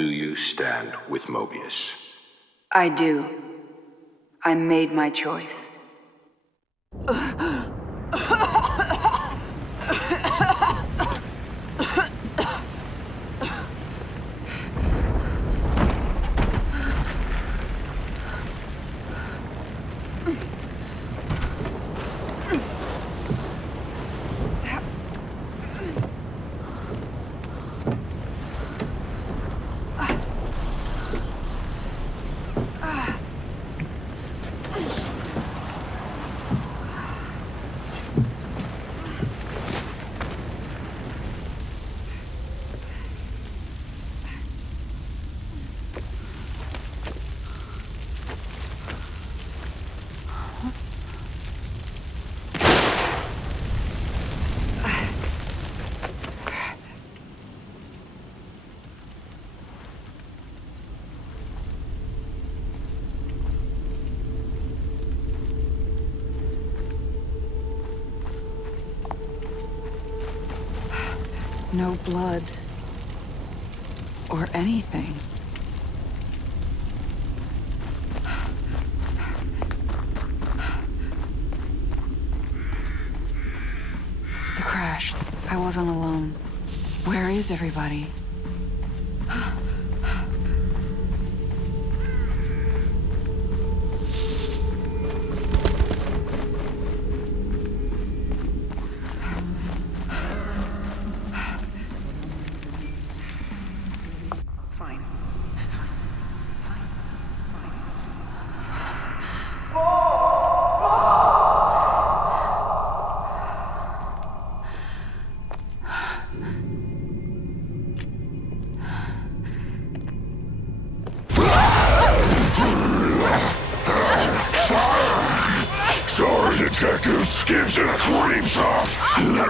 Do you stand with Mobius? I do. I made my choice. No blood. Or anything. The crash. I wasn't alone. Where is everybody? Sorry, detectives. Gives it a cream song. What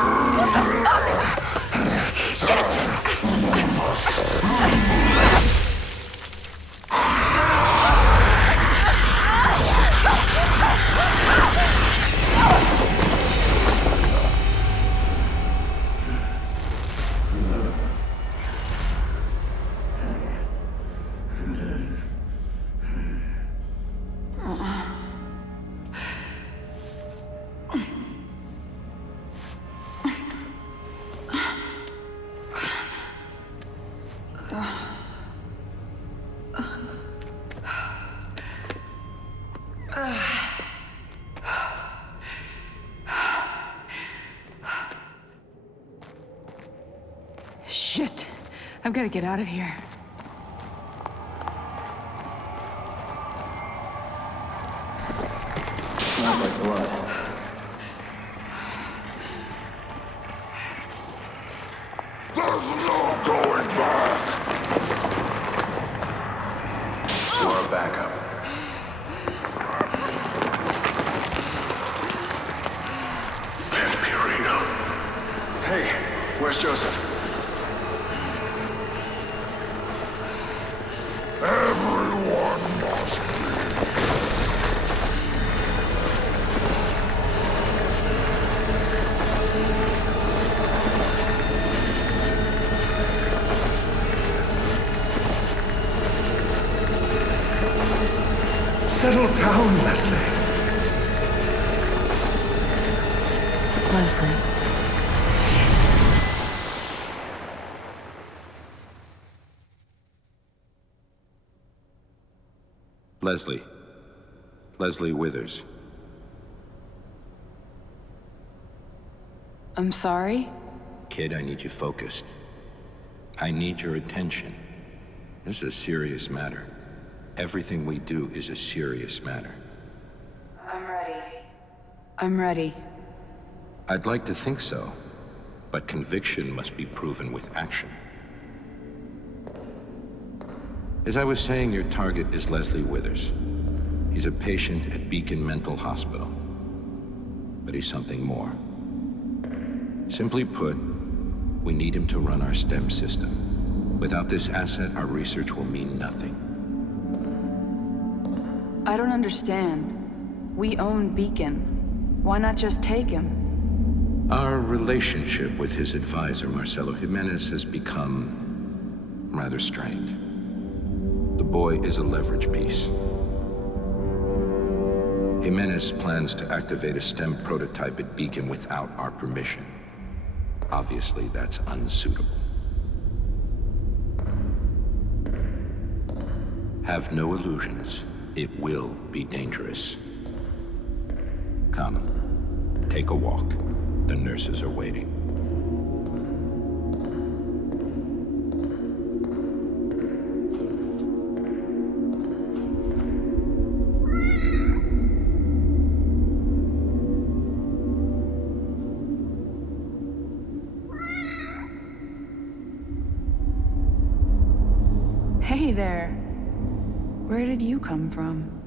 the fuck? Shit! Shit. I've got to get out of here. Smells like blood. There's no going back. For a backup. Imperial. Hey, where's Joseph? Everyone must be. Settle down, Leslie. Leslie. Leslie. Leslie Withers. I'm sorry? Kid, I need you focused. I need your attention. This is a serious matter. Everything we do is a serious matter. I'm ready. I'm ready. I'd like to think so, but conviction must be proven with action. As I was saying, your target is Leslie Withers. He's a patient at Beacon Mental Hospital. But he's something more. Simply put, we need him to run our STEM system. Without this asset, our research will mean nothing. I don't understand. We own Beacon. Why not just take him? Our relationship with his advisor, Marcelo Jimenez, has become rather strained. boy is a leverage piece. Jimenez plans to activate a STEM prototype at Beacon without our permission. Obviously, that's unsuitable. Have no illusions. It will be dangerous. Come, take a walk. The nurses are waiting. Hey there. Where did you come from?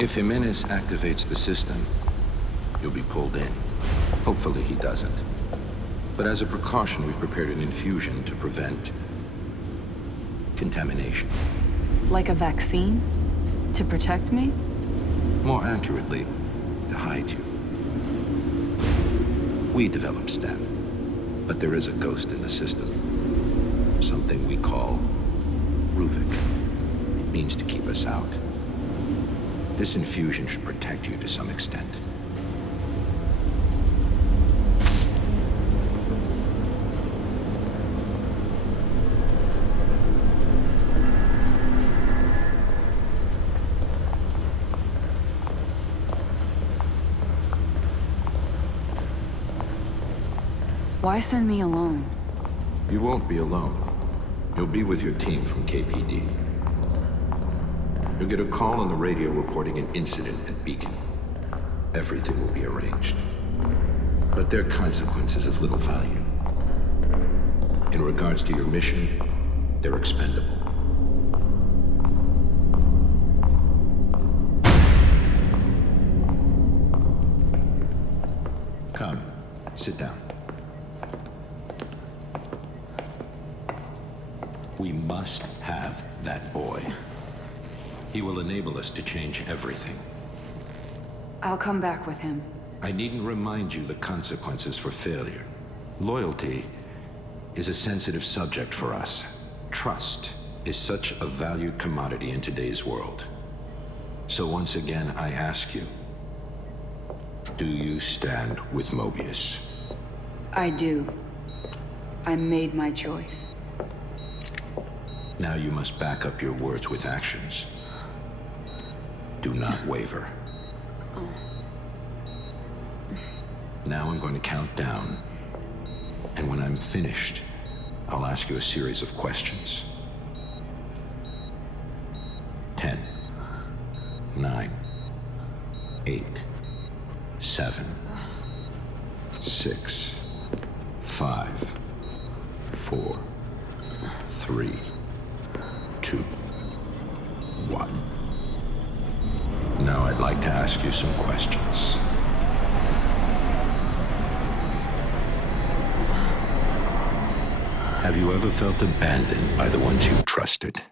If Jimenez activates the system, you'll be pulled in. Hopefully he doesn't. But as a precaution, we've prepared an infusion to prevent contamination. Like a vaccine? To protect me? More accurately, to hide you. We developed STEM, but there is a ghost in the system. Something we call Ruvik. It means to keep us out. This infusion should protect you to some extent. Why send me alone? You won't be alone. You'll be with your team from KPD. You'll get a call on the radio reporting an incident at Beacon. Everything will be arranged. But their consequences of little value. In regards to your mission, they're expendable. Come, sit down. We must have that boy. He will enable us to change everything. I'll come back with him. I needn't remind you the consequences for failure. Loyalty is a sensitive subject for us. Trust is such a valued commodity in today's world. So once again, I ask you, do you stand with Mobius? I do. I made my choice. Now you must back up your words with actions. Do not waver. Now I'm going to count down. And when I'm finished, I'll ask you a series of questions. 10, 9, 8, 7, 6, 5, 4, 3, 2, 1. Now I'd like to ask you some questions. Have you ever felt abandoned by the ones you trusted?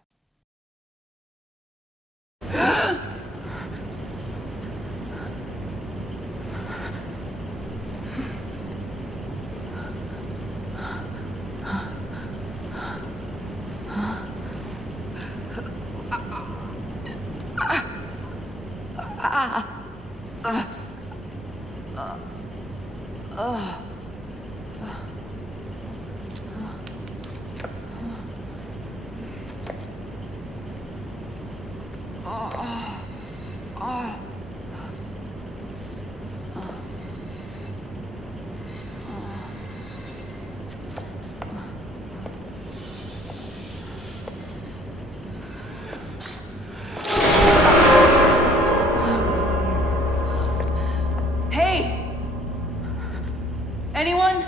Hey! Anyone?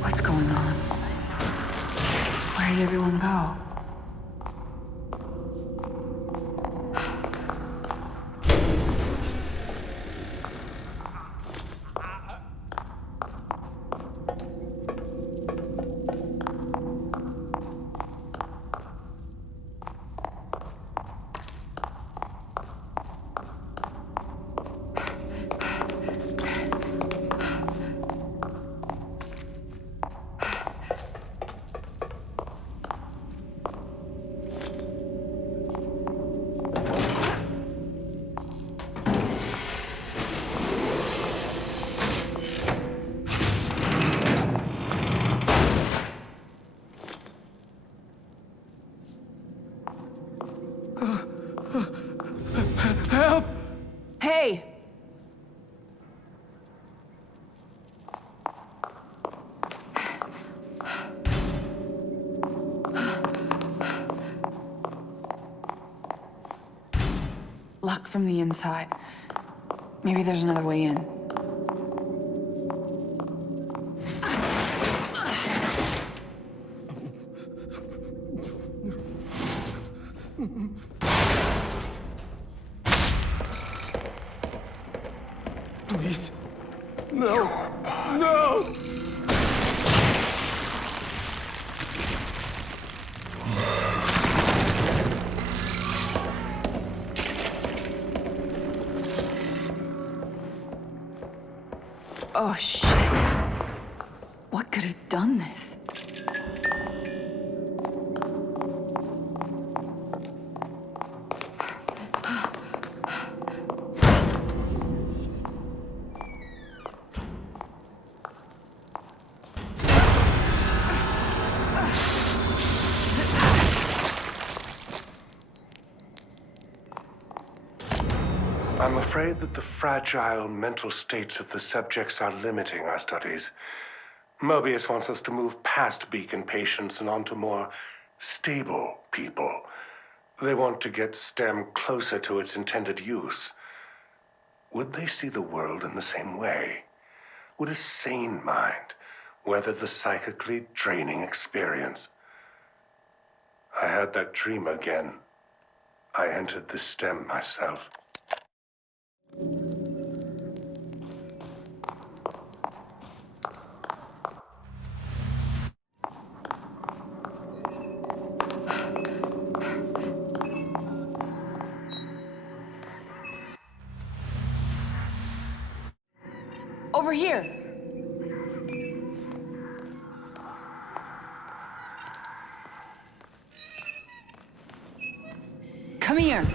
What's going on? Where did everyone go? Help! Hey! Luck from the inside. Maybe there's another way in. Please. No. No! Oh, shit. What could have done this? I'm afraid that the fragile mental states of the subjects are limiting our studies. Mobius wants us to move past Beacon patients and onto more stable people. They want to get STEM closer to its intended use. Would they see the world in the same way? Would a sane mind weather the psychically draining experience? I had that dream again. I entered the STEM myself. Over here! Come here!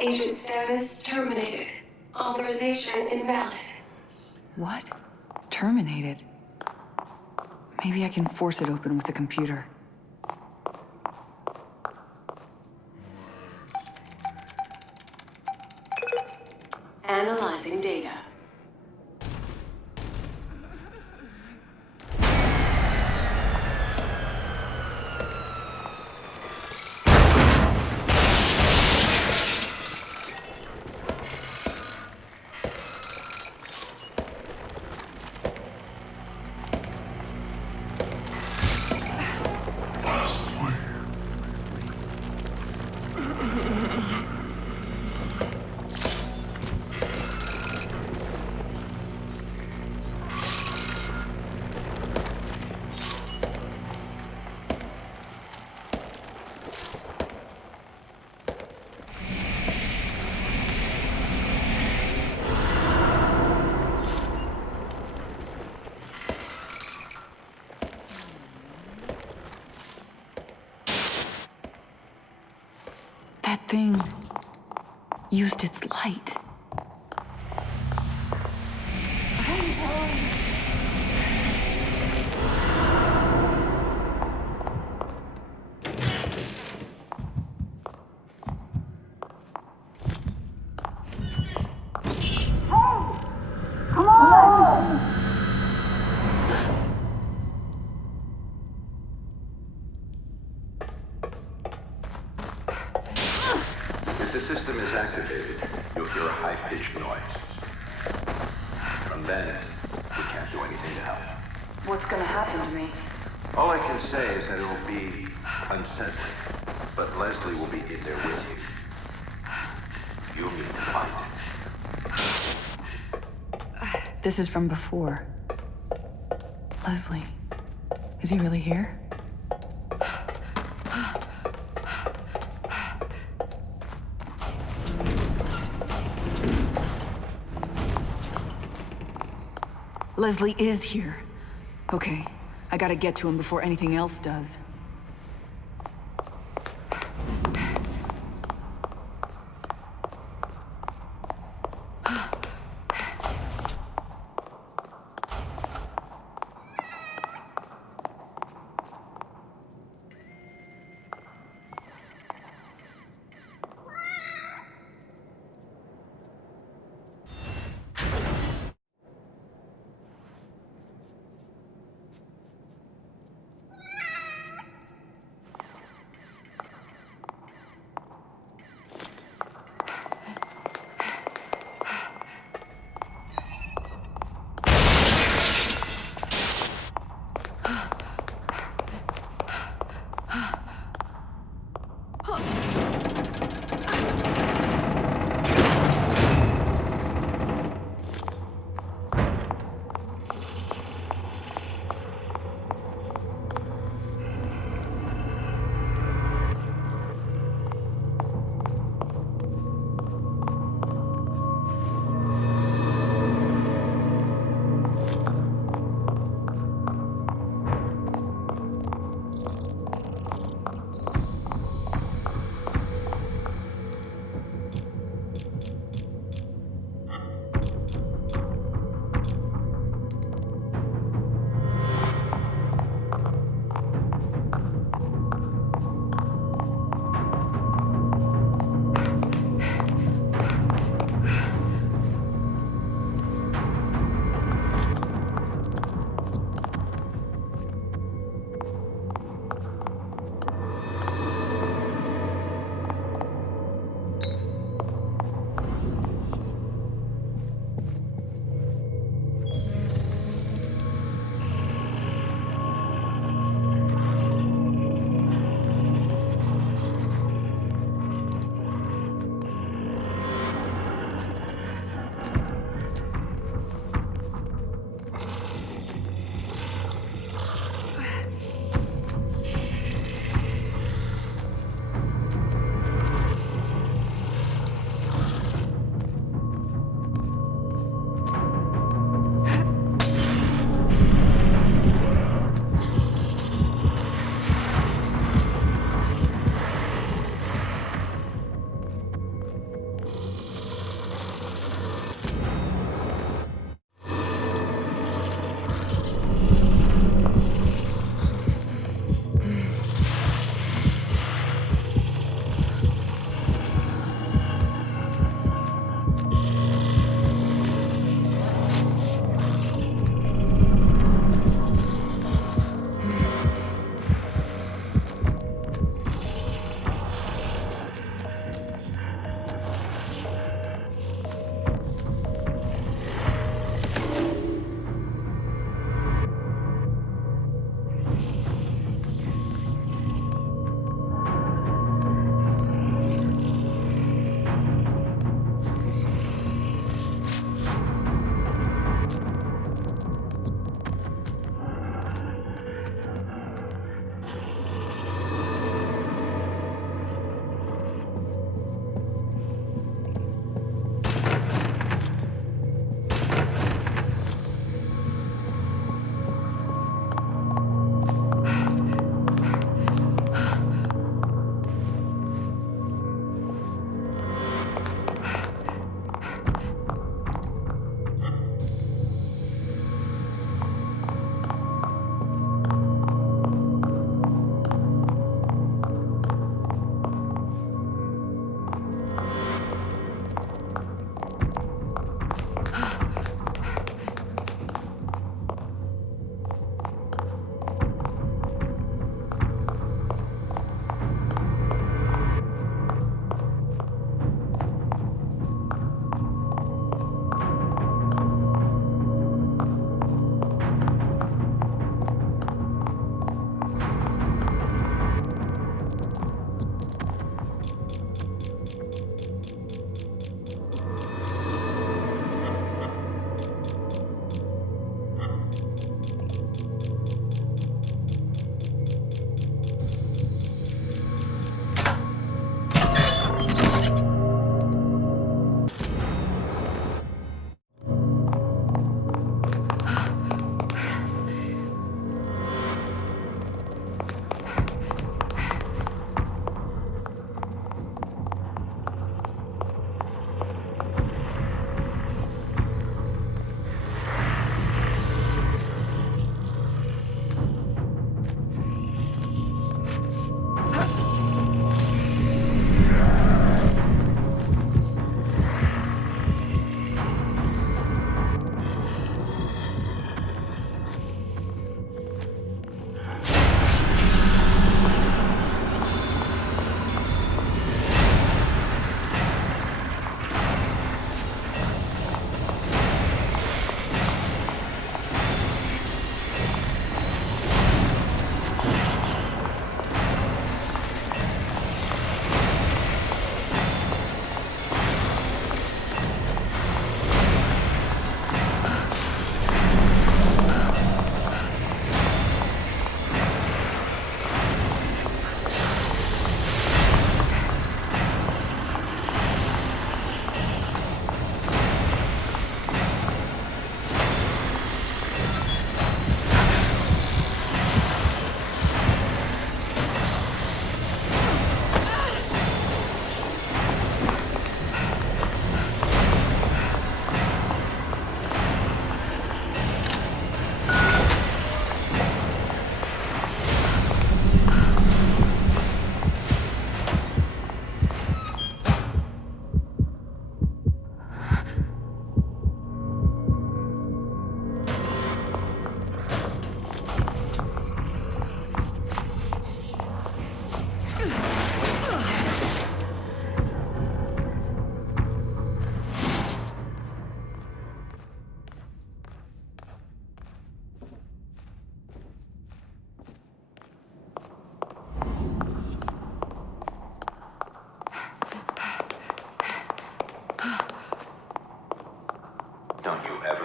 Agent status terminated. Authorization invalid. What? Terminated? Maybe I can force it open with the computer. Analyzing data. That thing used its light. If the system is activated, you'll hear a high-pitched noise. From then, we can't do anything to help. What's gonna happen to me? All I can say is that it will be unsettling, but Leslie will be in there with you. You'll need to find him. This is from before. Leslie, is he really here? Leslie is here. Okay, I gotta get to him before anything else does.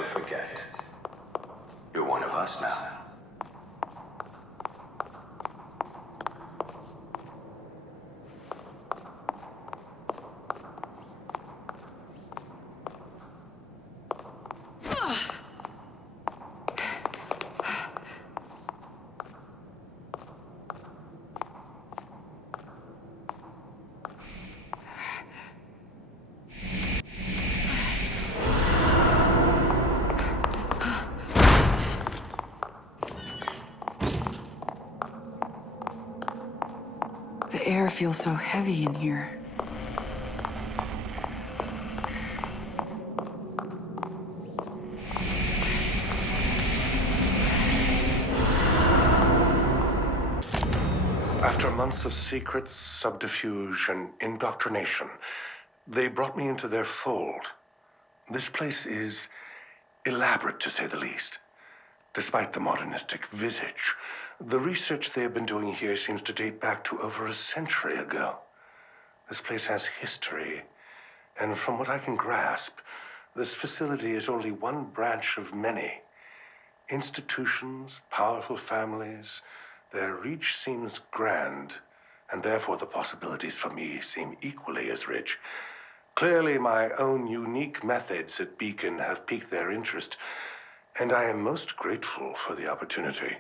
forget. You're one of us now. The air feels so heavy in here. After months of secrets, subterfuge, and indoctrination, they brought me into their fold. This place is elaborate, to say the least. Despite the modernistic visage, the research they have been doing here seems to date back to over a century ago. This place has history, and from what I can grasp, this facility is only one branch of many. Institutions, powerful families, their reach seems grand, and therefore the possibilities for me seem equally as rich. Clearly, my own unique methods at Beacon have piqued their interest, and I am most grateful for the opportunity.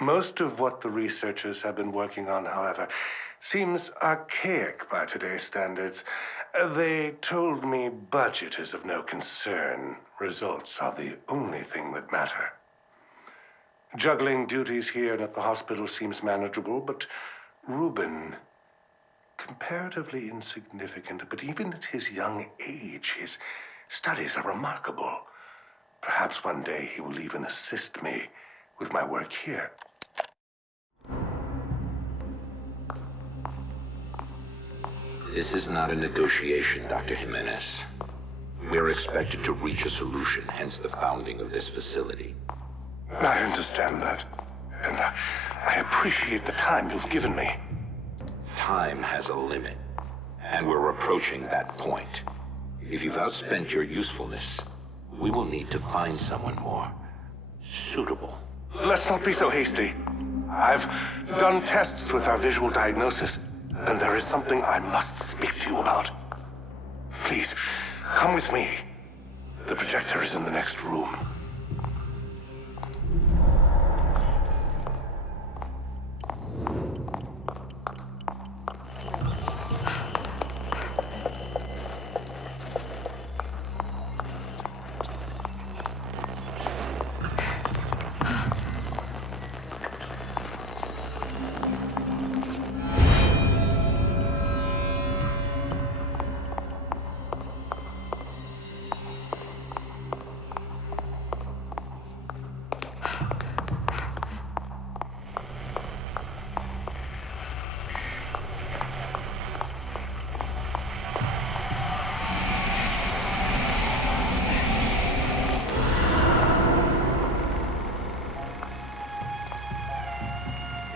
Most of what the researchers have been working on, however, seems archaic by today's standards. They told me budget is of no concern. Results are the only thing that matter. Juggling duties here and at the hospital seems manageable, but Reuben, comparatively insignificant, but even at his young age, his studies are remarkable. Perhaps one day he will even assist me with my work here. This is not a negotiation, Dr. Jimenez. We're expected to reach a solution, hence the founding of this facility. I understand that, and I appreciate the time you've given me. Time has a limit, and we're approaching that point. If you've outspent your usefulness, we will need to find someone more suitable. Let's not be so hasty. I've done tests with our visual diagnosis, and there is something I must speak to you about. Please, come with me. The projector is in the next room.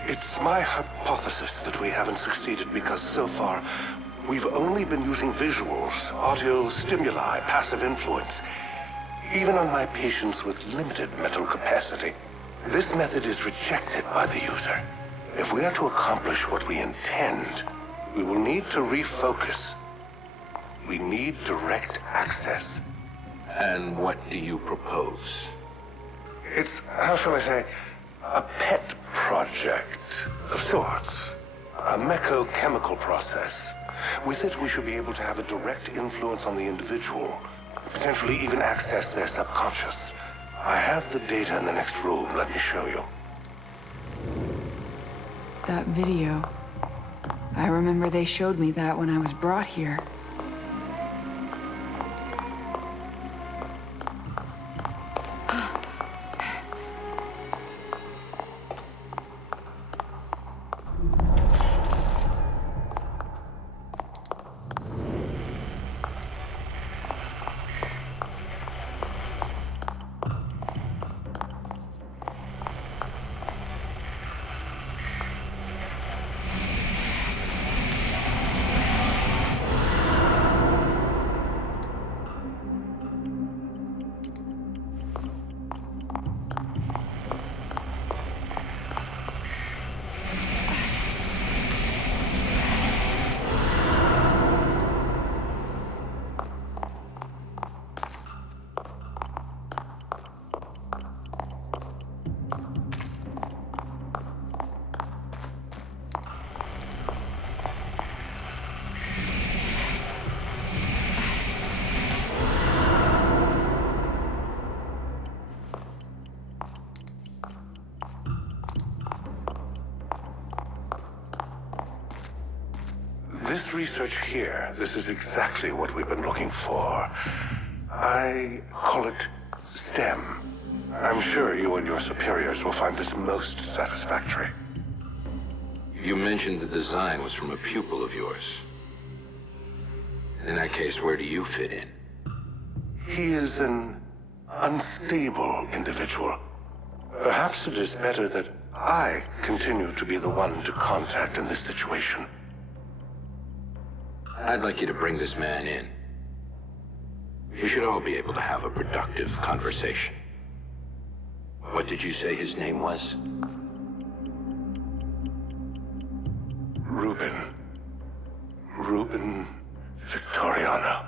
It's my hypothesis that we haven't succeeded because so far, we've only been using visuals, audio stimuli, passive influence, even on my patients with limited mental capacity. This method is rejected by the user. If we are to accomplish what we intend, we will need to refocus. We need direct access. And what do you propose? It's, how shall I say, a pet project of sorts. A mecho-chemical process. With it, we should be able to have a direct influence on the individual, potentially even access their subconscious. I have the data in the next room. Let me show you. That video. I remember they showed me that when I was brought here. This research here, this is exactly what we've been looking for. I call it STEM. I'm sure you and your superiors will find this most satisfactory. You mentioned the design was from a pupil of yours. In that case, where do you fit in? He is an unstable individual. Perhaps it is better that I continue to be the one to contact in this situation. I'd like you to bring this man in. We should all be able to have a productive conversation. What did you say his name was? Ruben Victoriano.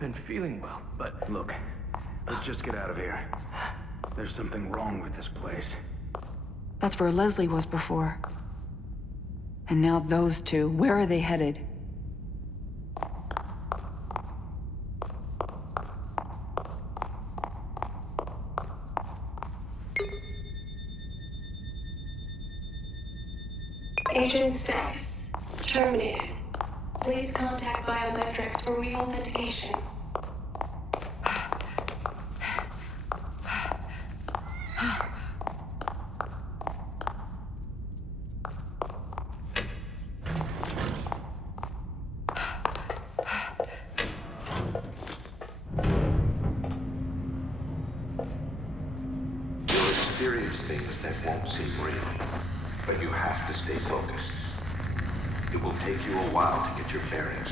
Been feeling well, but look, let's just get out of here. There's something wrong with this place. That's where Leslie was before. And now those two, where are they headed? Agent status terminated. Please contact biometrics for reauthentication. You'll experience things that won't seem real, but you have to stay focused. It will take you a while to get your bearings,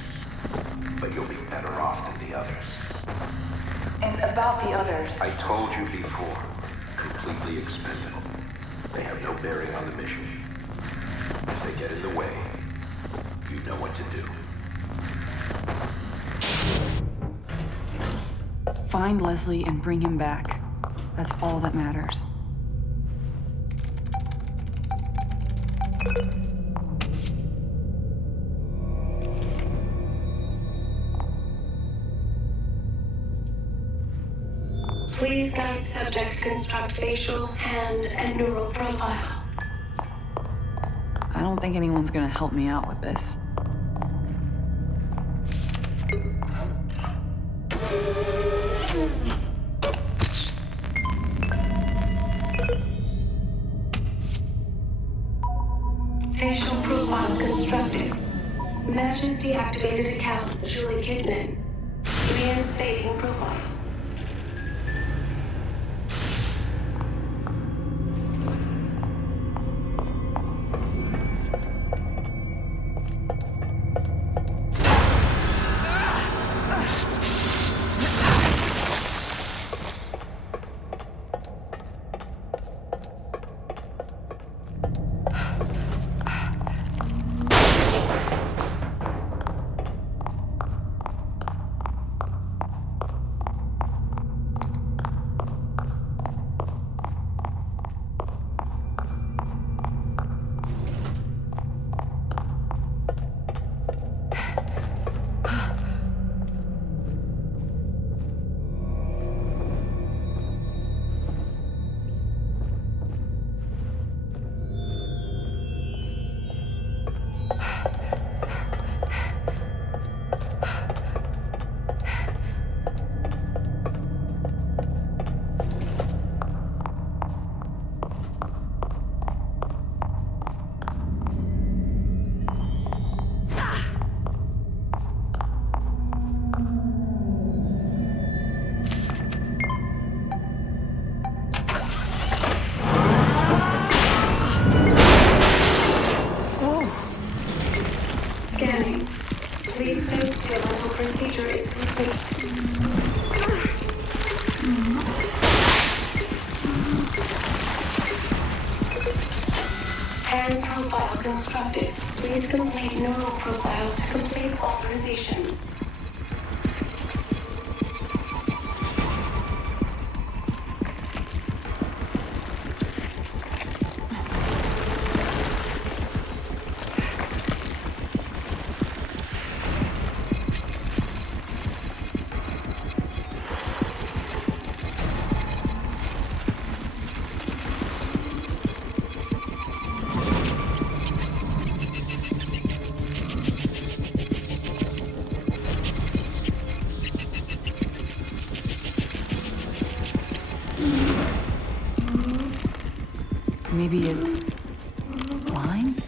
but you'll be better off than the others. And about the others. I told you before, completely expendable. They have no bearing on the mission. If they get in the way, you know what to do. Find Leslie and bring him back. That's all that matters. Please guide subject construct facial, hand, and neural profile. I don't think anyone's gonna help me out with this. Facial profile constructed. Matches deactivated account Julie Kidman. Reinstating profile. Hand profile constructed. Please complete neural profile to complete authorization. Maybe it's blind?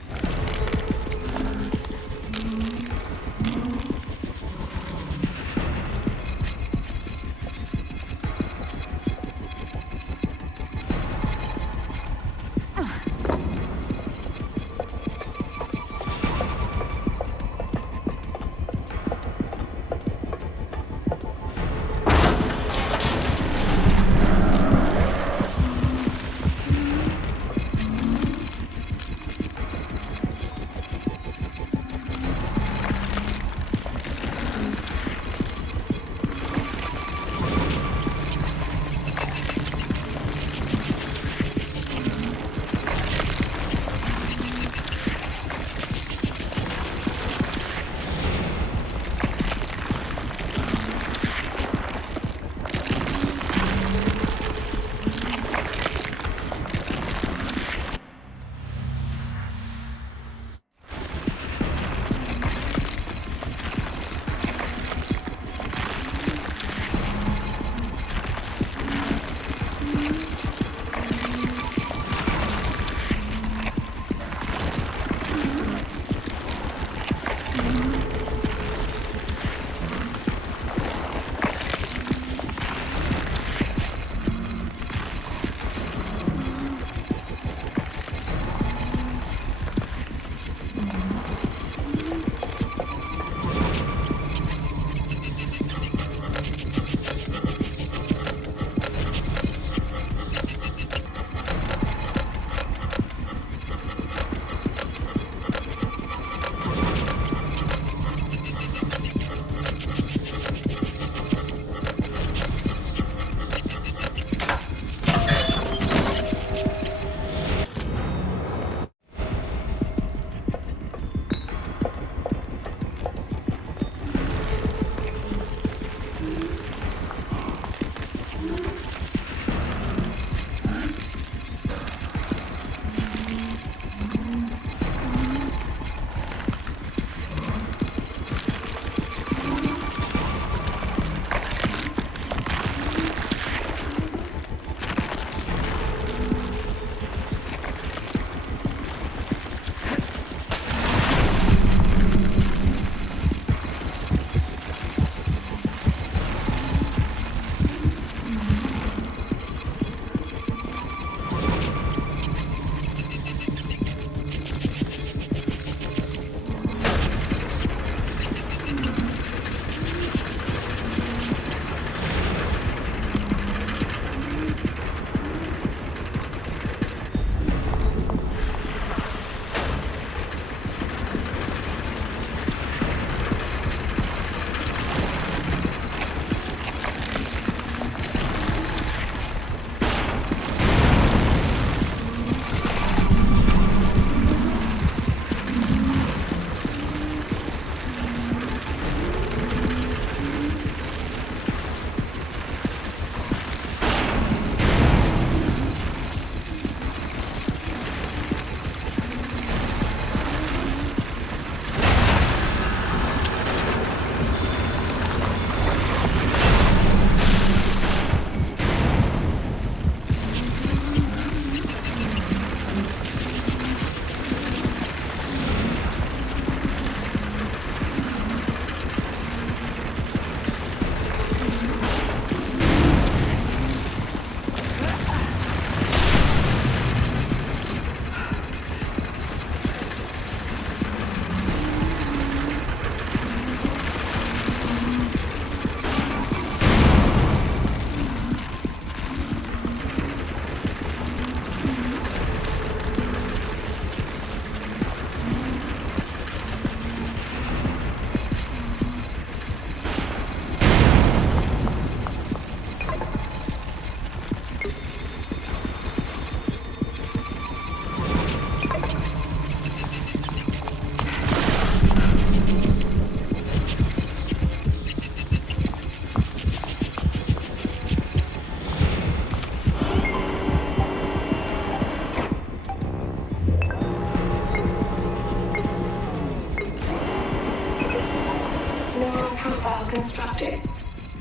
constructed.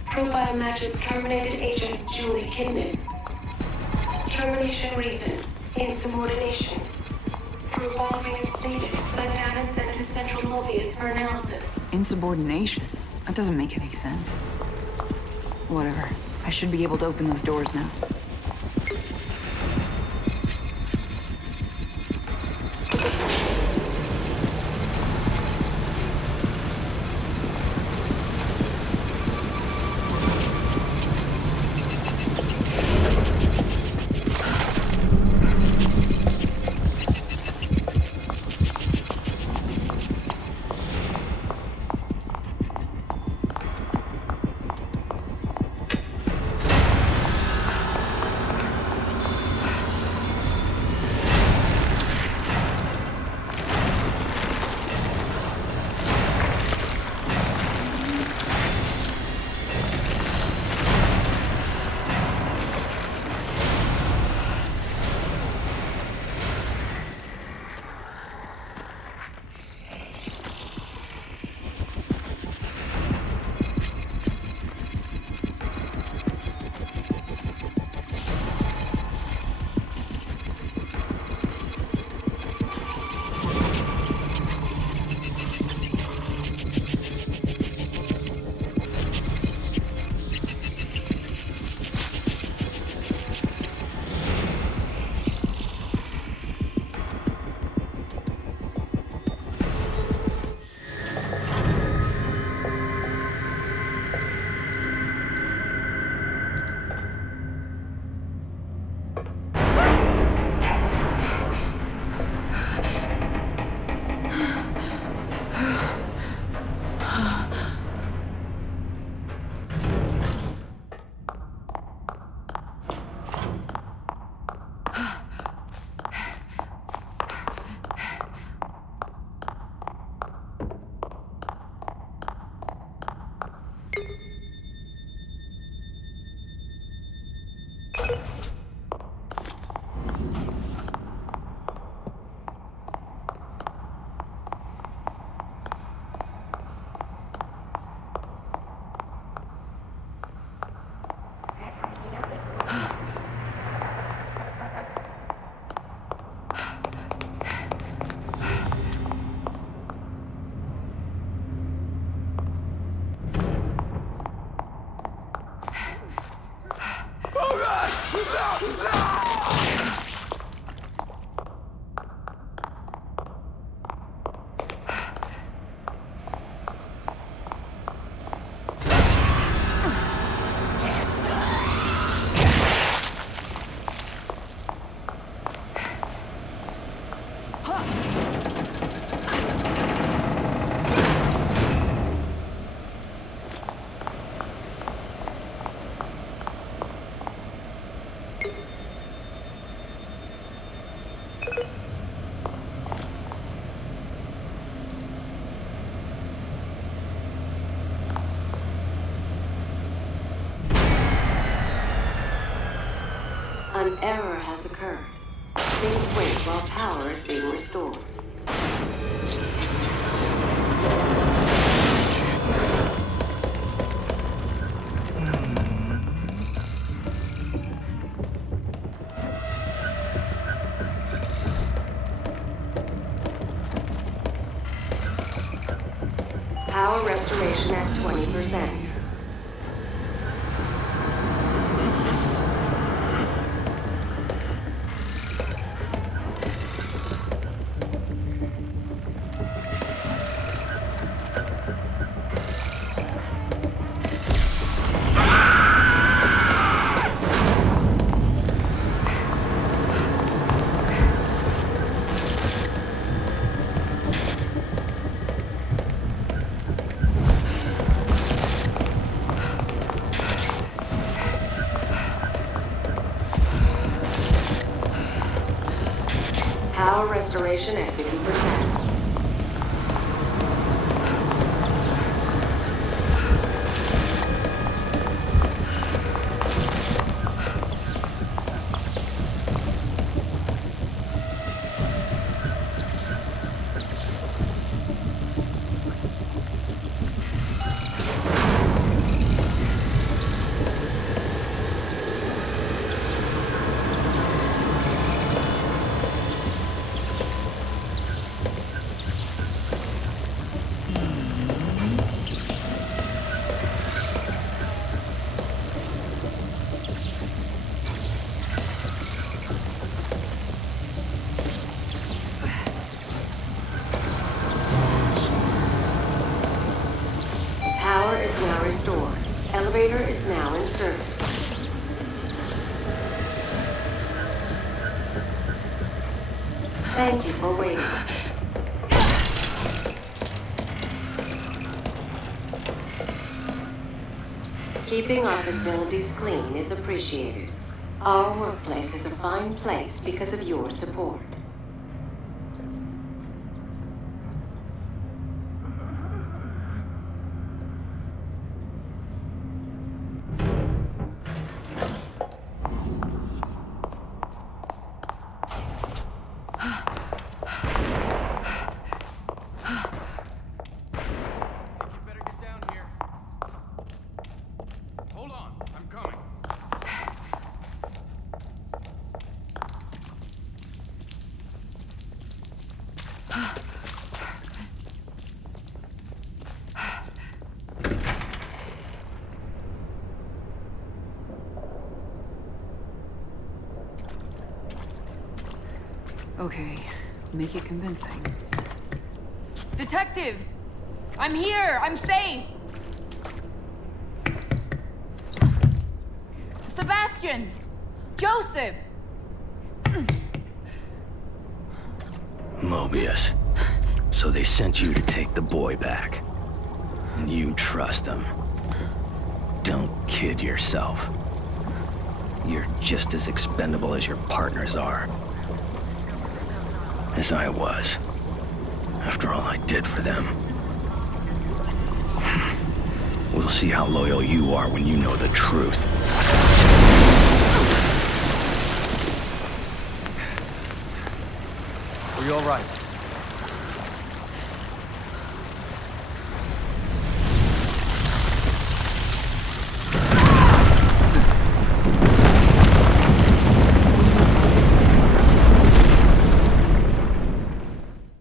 Profile matches terminated agent Julie Kidman. Termination reason, insubordination. Profile reinstated, but data sent to Central Mobius for analysis. Insubordination? That doesn't make any sense. Whatever. I should be able to open those doors now. An error has occurred. Please wait while power is being restored. Power restoration at 20%. Power restoration at 50%. restored. Elevator is now in service. Thank you for waiting. Keeping our facilities clean is appreciated. Our workplace is a fine place because of your support. Okay, make it convincing. Detectives! I'm here! I'm safe! Sebastian! Joseph! Mobius. So they sent you to take the boy back. And you trust him. Don't kid yourself. You're just as expendable as your partners are. As I was. After all I did for them. We'll see how loyal you are when you know the truth. Are you all right?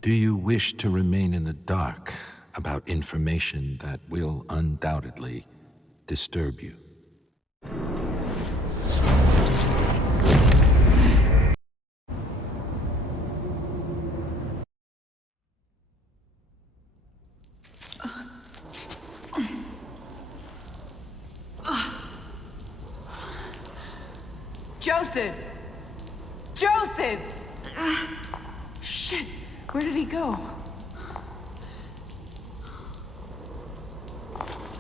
Do you wish to remain in the dark about information that will undoubtedly disturb you? Joseph! Joseph! Shit! Where did he go?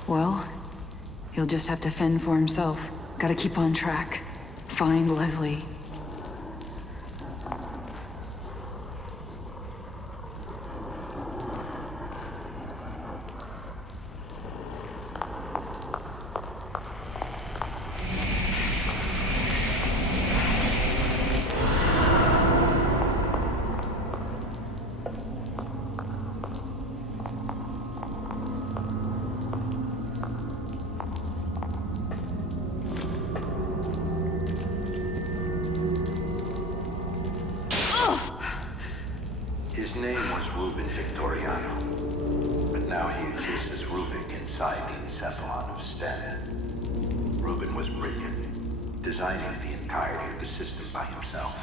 Well, he'll just have to fend for himself. Gotta keep on track. Find Leslie. His name was Ruben Victoriano, but now he exists as Rubik inside the encephalon of Sten. Ruben was brilliant, designing the entirety of the system by himself.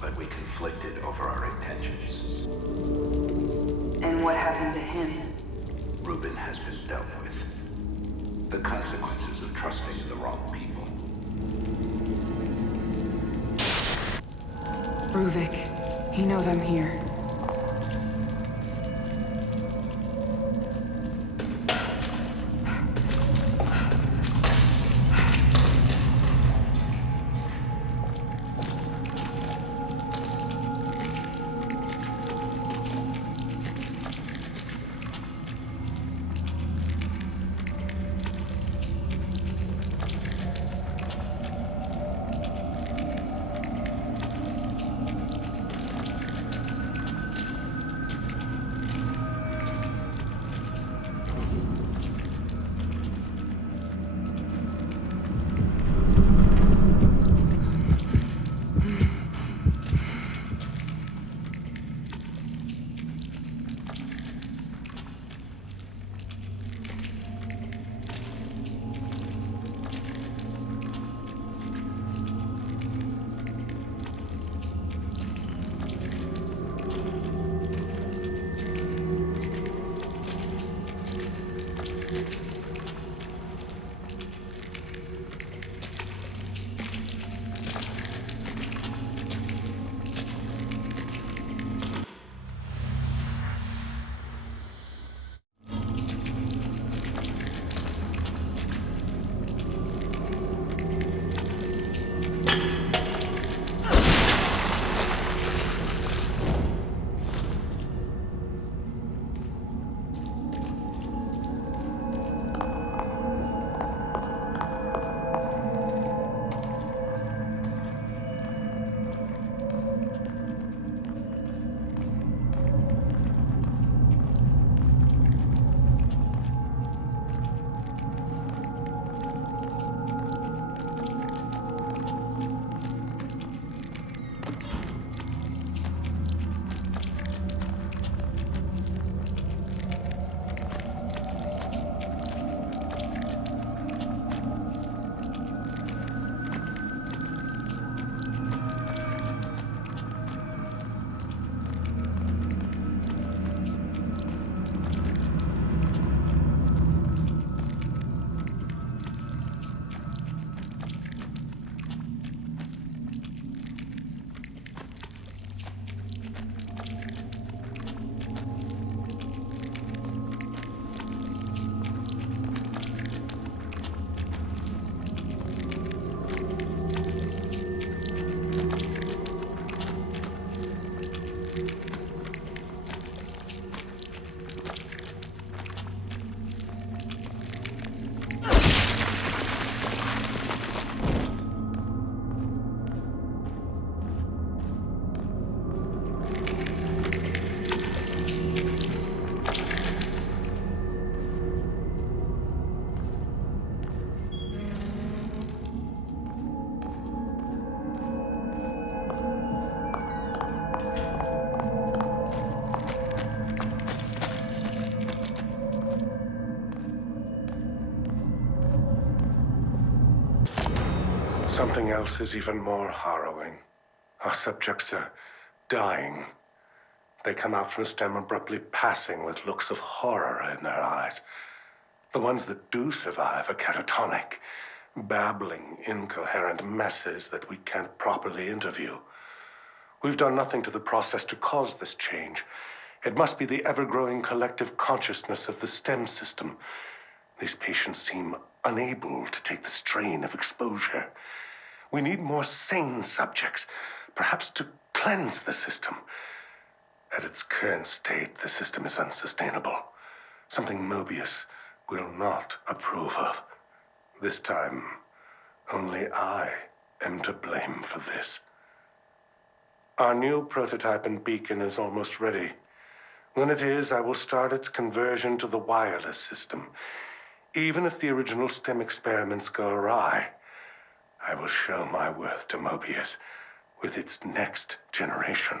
But we conflicted over our intentions. And what happened to him? Ruben has been dealt with. The consequences of trusting the wrong people. Ruvik. He knows I'm here. something else is even more harrowing. Our subjects are dying. They come out from STEM abruptly passing with looks of horror in their eyes. The ones that do survive are catatonic, babbling, incoherent messes that we can't properly interview. We've done nothing to the process to cause this change. It must be the ever-growing collective consciousness of the STEM system. These patients seem unable to take the strain of exposure. We need more sane subjects, perhaps to cleanse the system. At its current state, the system is unsustainable. Something Mobius will not approve of. This time, only I am to blame for this. Our new prototype and beacon is almost ready. When it is, I will start its conversion to the wireless system. Even if the original STEM experiments go awry, I will show my worth to Mobius with its next generation.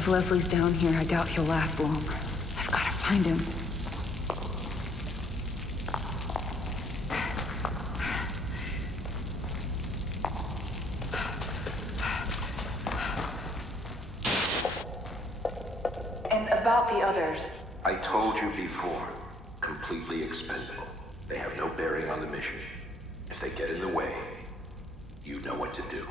If Leslie's down here, I doubt he'll last long. I've gotta find him. And about the others. I told you before, completely expendable. They have no bearing on the mission. If they get in the way, you know what to do.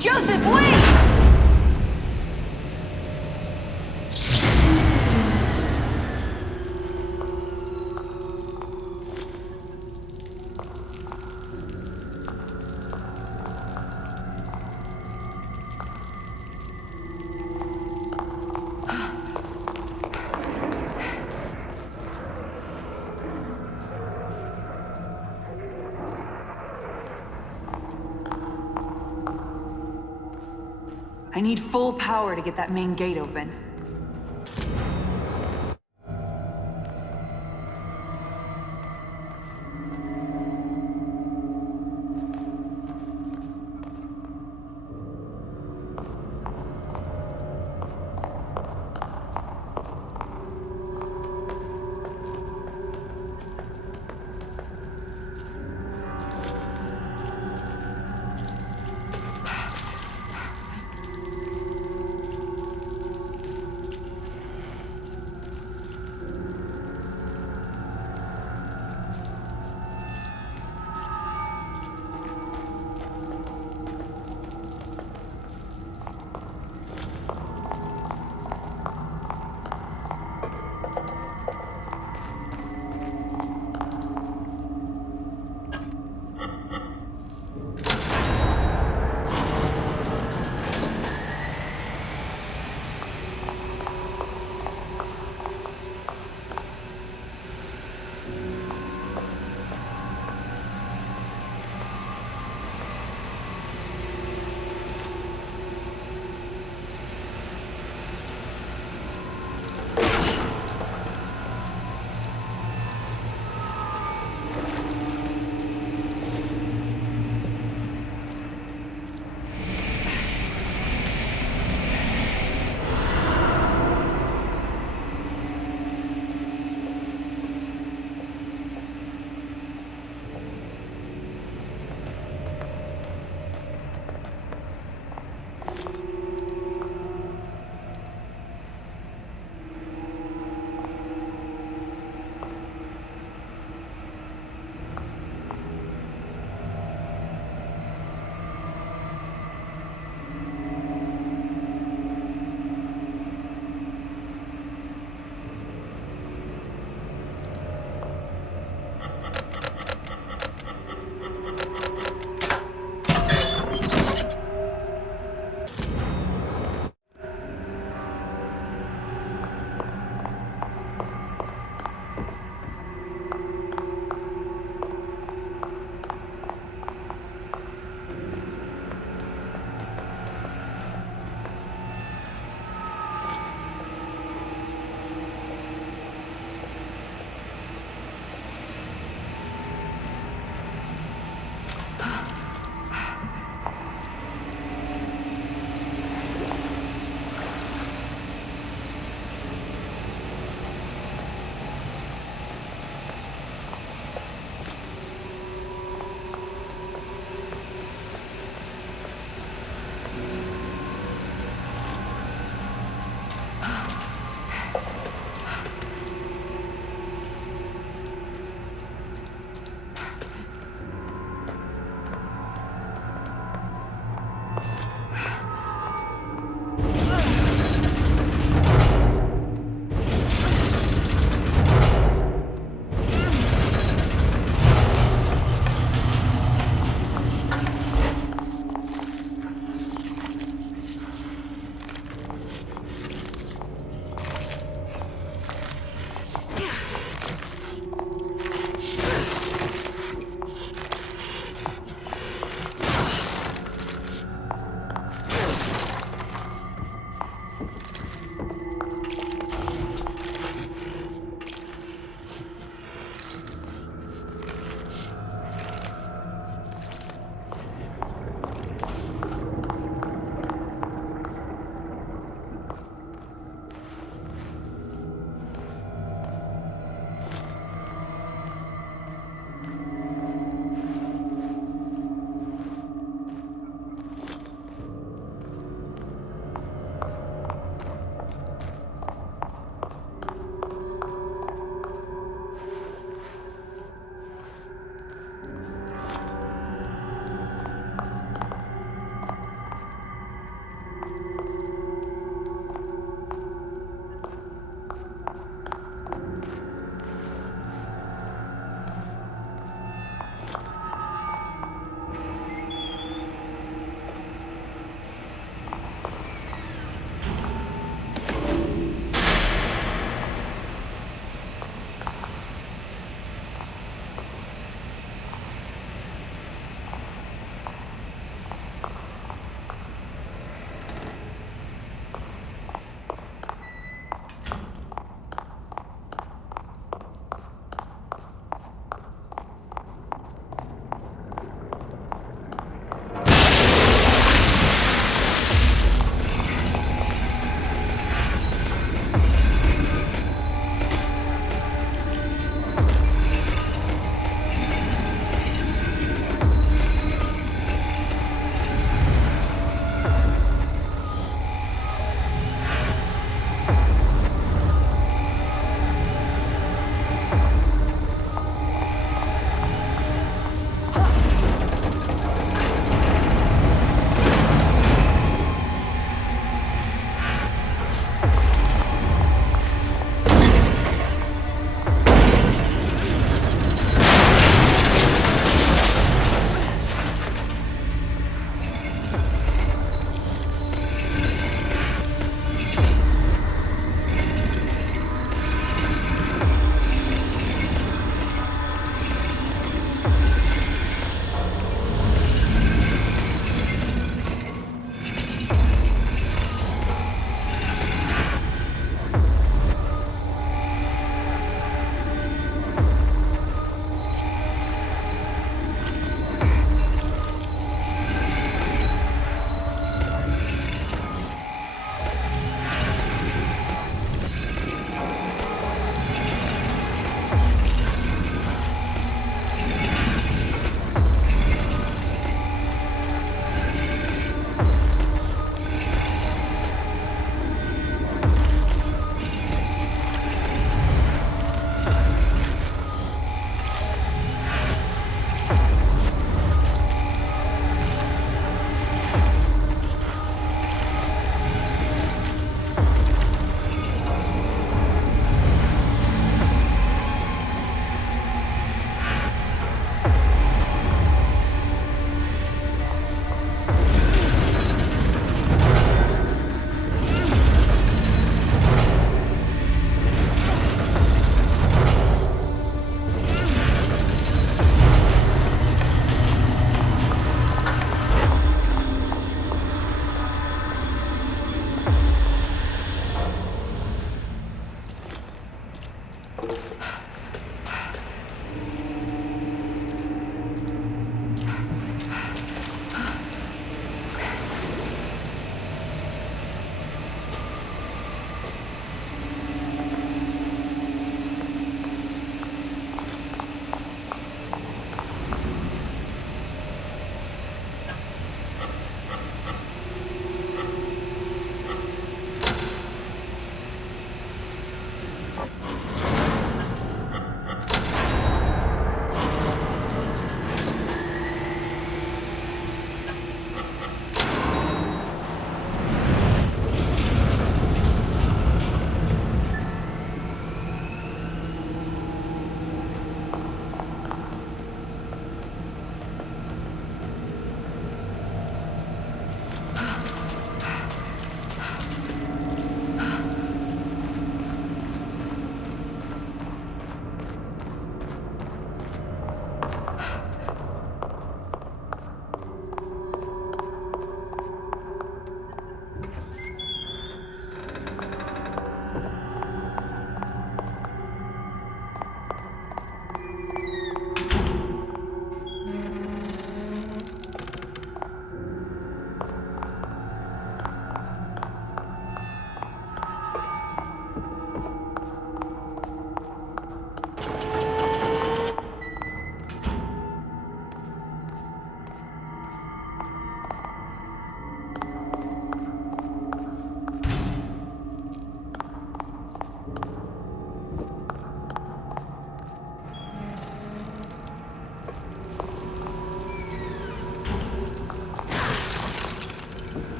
Joseph, wait! I need full power to get that main gate open.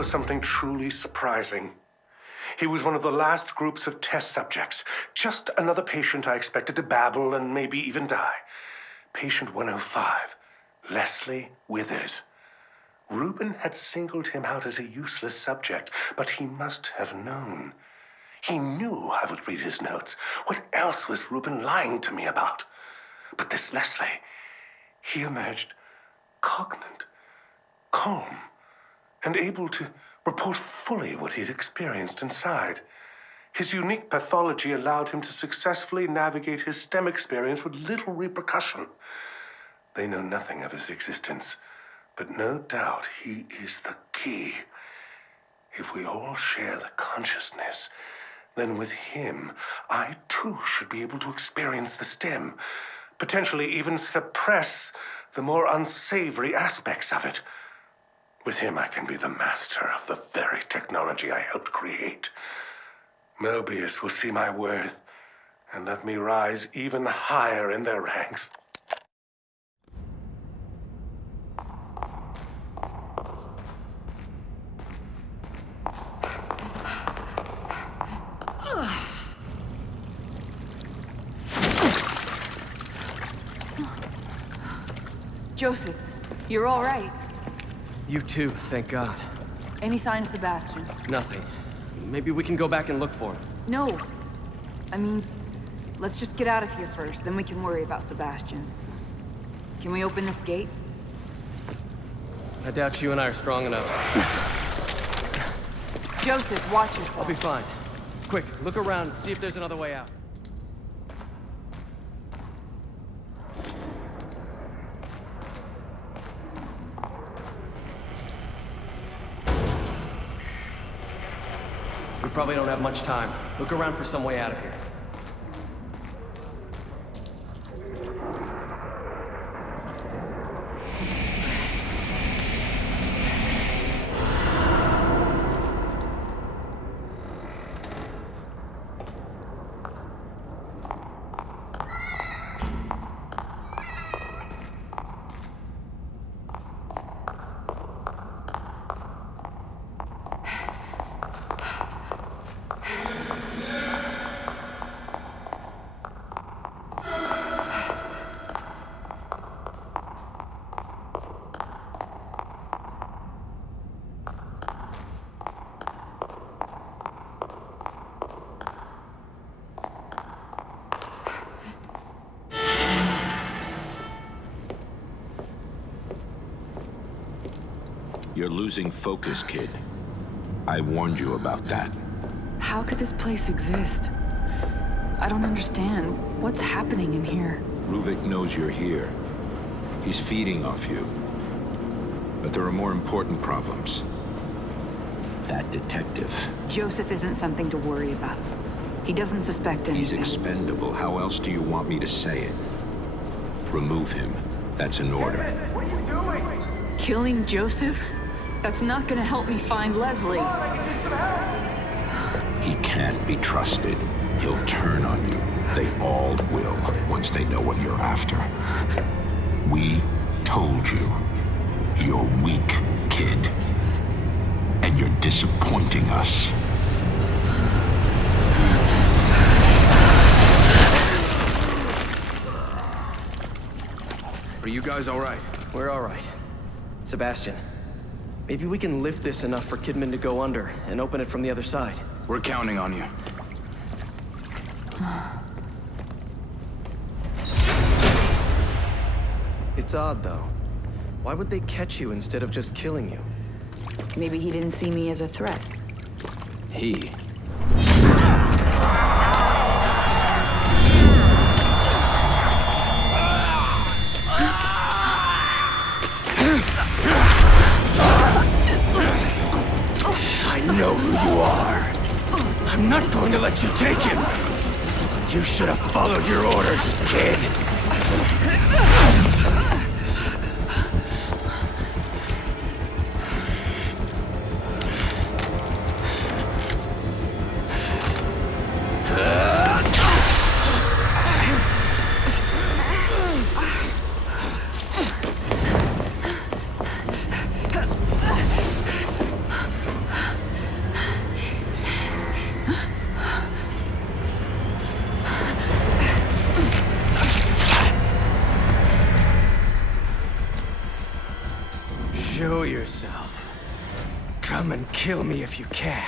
was something truly surprising. He was one of the last groups of test subjects. Just another patient I expected to babble and maybe even die. Patient 105, Leslie Withers. Reuben had singled him out as a useless subject, but he must have known. He knew I would read his notes. What else was Reuben lying to me about? But this Leslie, he emerged cognate, calm, and able to report fully what he'd experienced inside. His unique pathology allowed him to successfully navigate his STEM experience with little repercussion. They know nothing of his existence, but no doubt he is the key. If we all share the consciousness, then with him, I too should be able to experience the STEM, potentially even suppress the more unsavory aspects of it. With him, I can be the master of the very technology I helped create. Mobius will see my worth and let me rise even higher in their ranks. Joseph, you're all right. You too, thank God. Any sign of Sebastian? Nothing. Maybe we can go back and look for him. No. I mean, let's just get out of here first, then we can worry about Sebastian. Can we open this gate? I doubt you and I are strong enough. Joseph, watch yourself. I'll be fine. Quick, look around and see if there's another way out. We probably don't have much time. Look around for some way out of here. You're losing focus, kid. I warned you about that. How could this place exist? I don't understand. What's happening in here? Ruvik knows you're here. He's feeding off you. But there are more important problems. That detective. Joseph isn't something to worry about. He doesn't suspect anything. He's expendable. How else do you want me to say it? Remove him. That's an order. What are you doing? Killing Joseph? That's not gonna help me find Leslie. He can't be trusted. He'll turn on you. They all will, once they know what you're after. We told you. You're weak, kid. And you're disappointing us. Are you guys all right? We're all right. Sebastian, maybe we can lift this enough for Kidman to go under and open it from the other side. We're counting on you. It's odd, though. Why would they catch you instead of just killing you? Maybe he didn't see me as a threat. He. I know who you are. I'm not going to let you take him. You should have followed your orders, kid. Show yourself. Come and kill me if you can.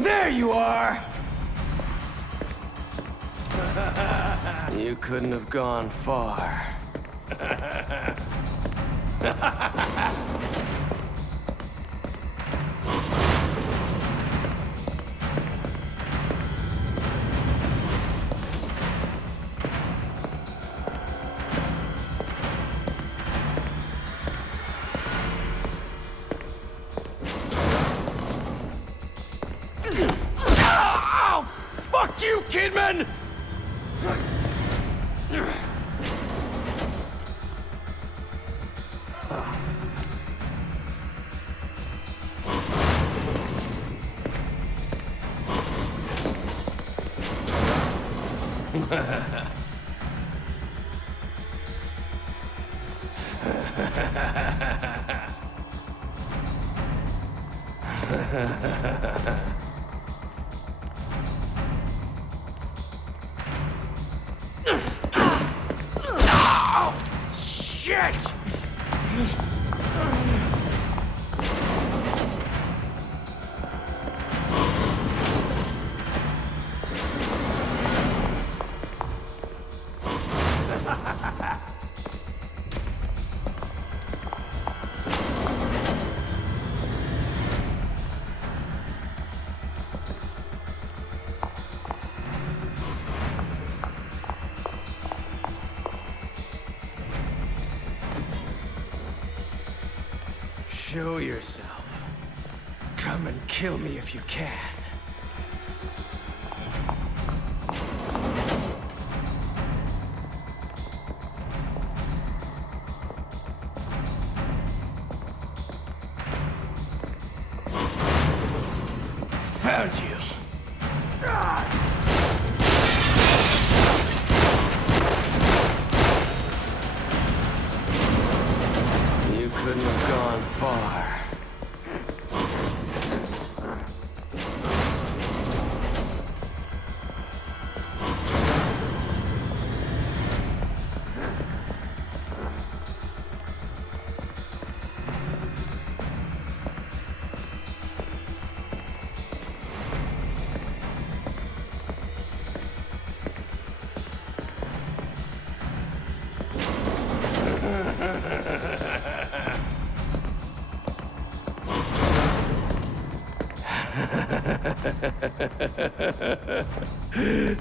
There you are! You couldn't have gone far. Ow! Fuck you, Kidman! Shit! Show yourself. Come and kill me if you can. Found you. You couldn't have gone far.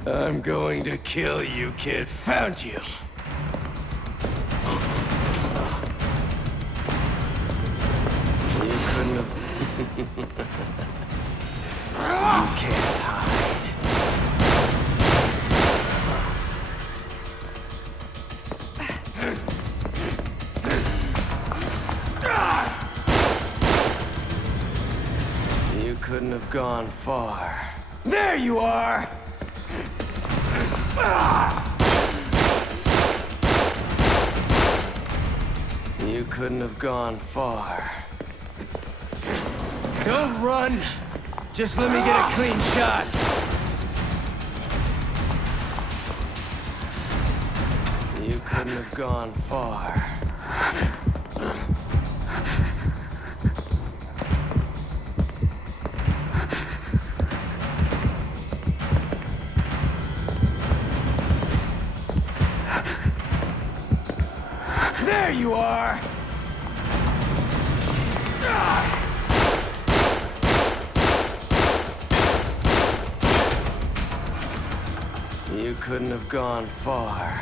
I'm going to kill you, kid. Found you. You couldn't have... You can't hide. You couldn't have gone far. There you are! You couldn't have gone far. Don't run! Just let me get a clean shot. You couldn't have gone far. There you are! You couldn't have gone far.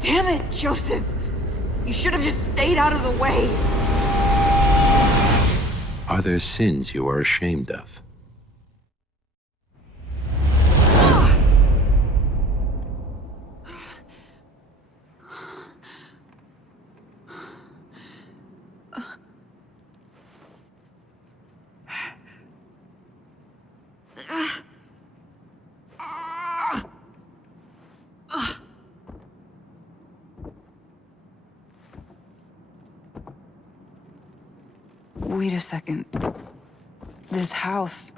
Damn it, Joseph! You should have just stayed out of the way! Are there sins you are ashamed of? Wait a second. This house...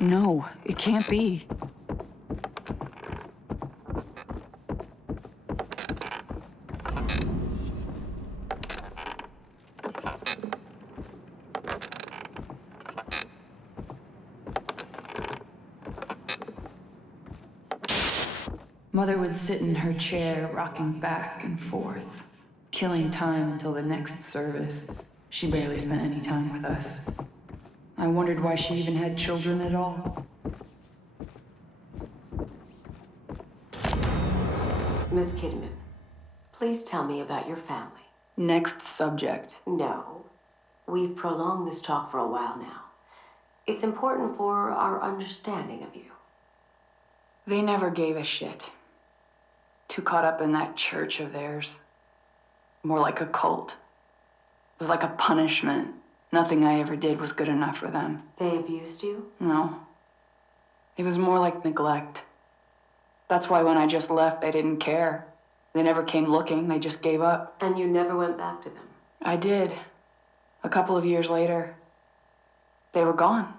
No, it can't be. Mother would sit in her chair, rocking back and forth, killing time until the next service. She barely spent any time with us. I wondered why she even had children at all. Miss Kidman, please tell me about your family. Next subject. No. We've prolonged this talk for a while now. It's important for our understanding of you. They never gave a shit. Too caught up in that church of theirs. More like a cult. It was like a punishment. Nothing I ever did was good enough for them. They abused you? No. It was more like neglect. That's why when I just left, they didn't care. They never came looking, they just gave up. And you never went back to them? I did. A couple of years later. They were gone.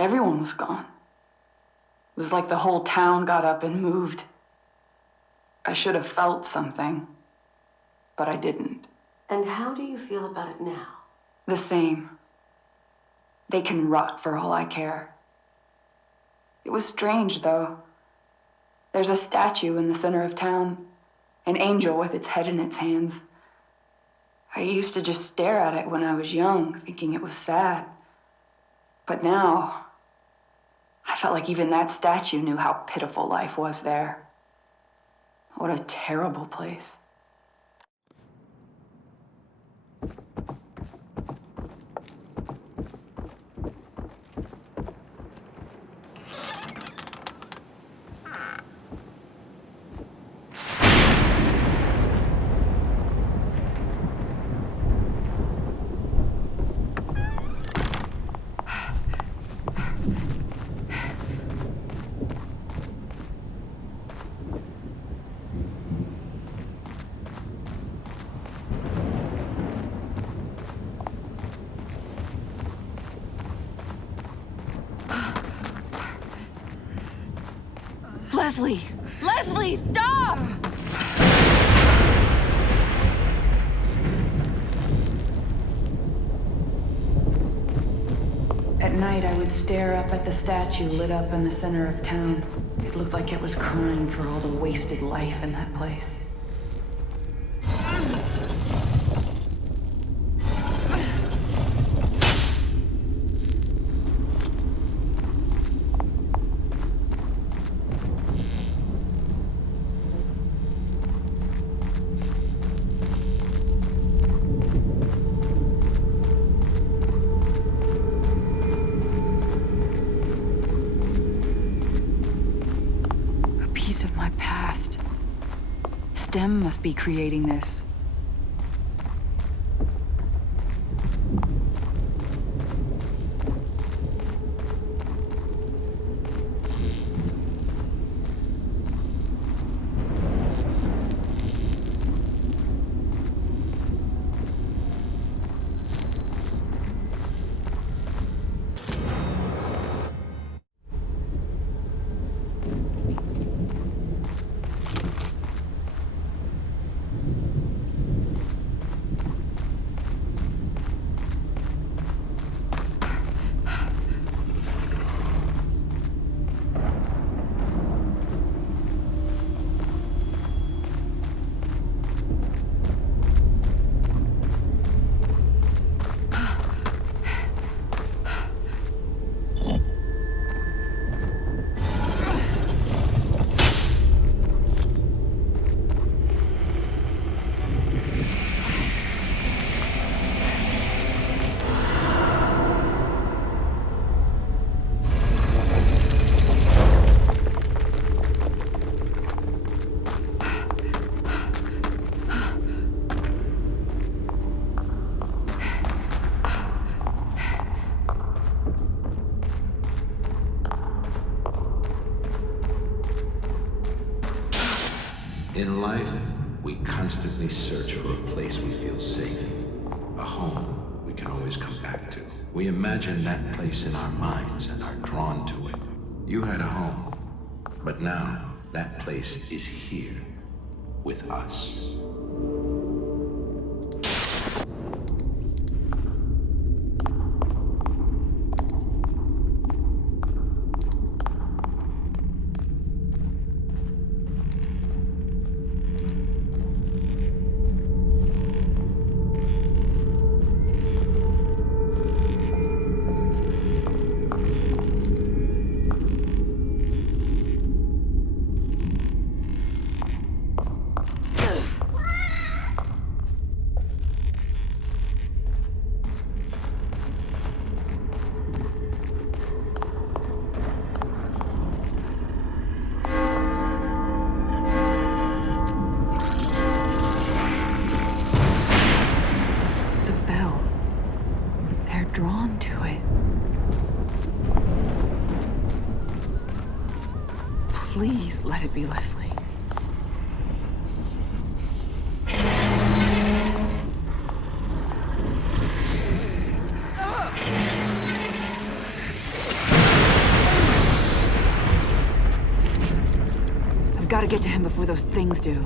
Everyone was gone. It was like the whole town got up and moved. I should have felt something, but I didn't. And how do you feel about it now? The same. They can rot for all I care. It was strange, though. There's a statue in the center of town, an angel with its head in its hands. I used to just stare at it when I was young, thinking it was sad. But now, I felt like even that statue knew how pitiful life was there. What a terrible place. Leslie! Leslie, stop! At night, I would stare up at the statue lit up in the center of town. It looked like it was crying for all the wasted life in that place. Of my past. STEM must be creating this. In life, we constantly search for a place we feel safe, a home we can always come back to. We imagine that place in our minds and are drawn to it. You had a home, but now that place is here with us. Drawn to it. Please let it be Leslie. I've got to get to him before those things do.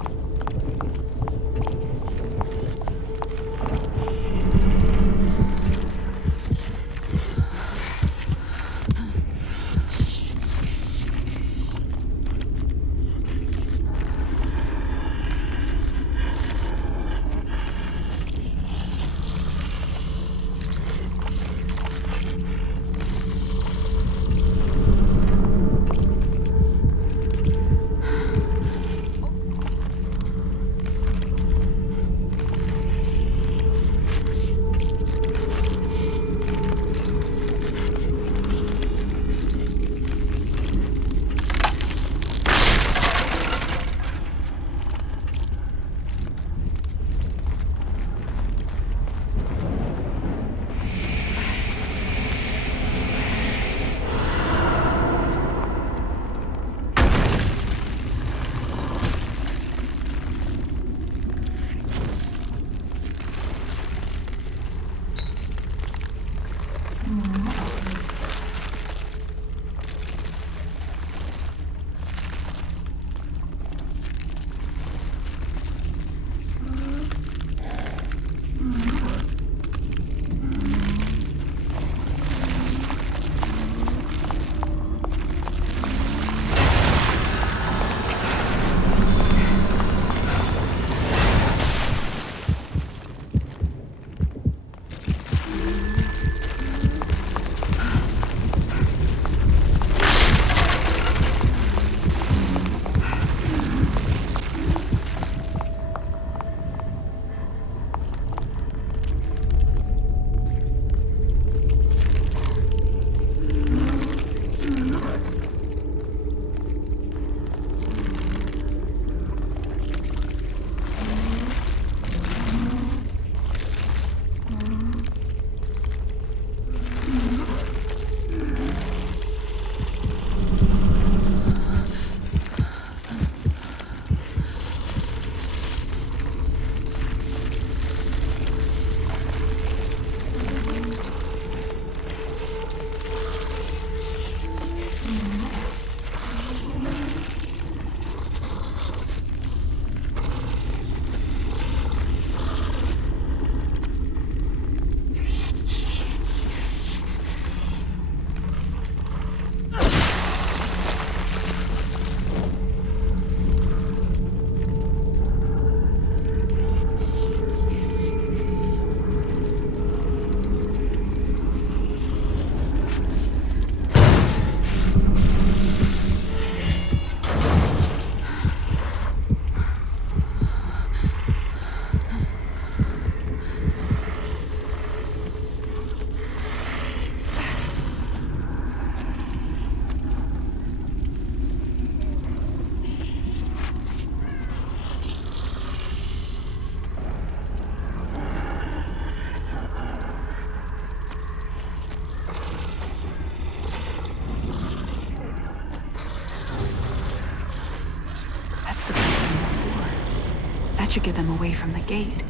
should get them away from the gate.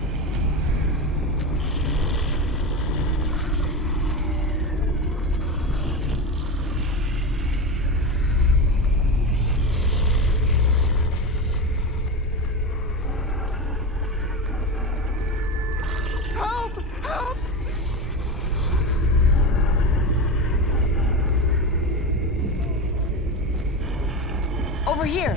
Help! Help! Over here!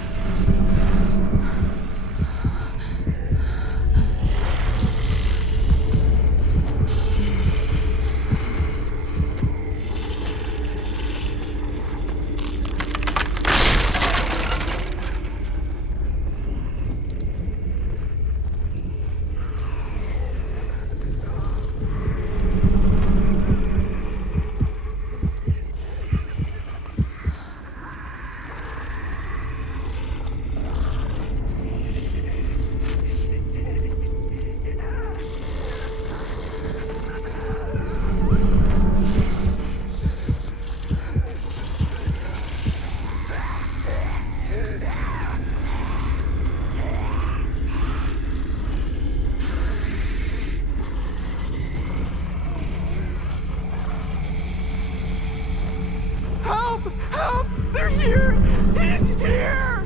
Help! Help! They're here! He's here!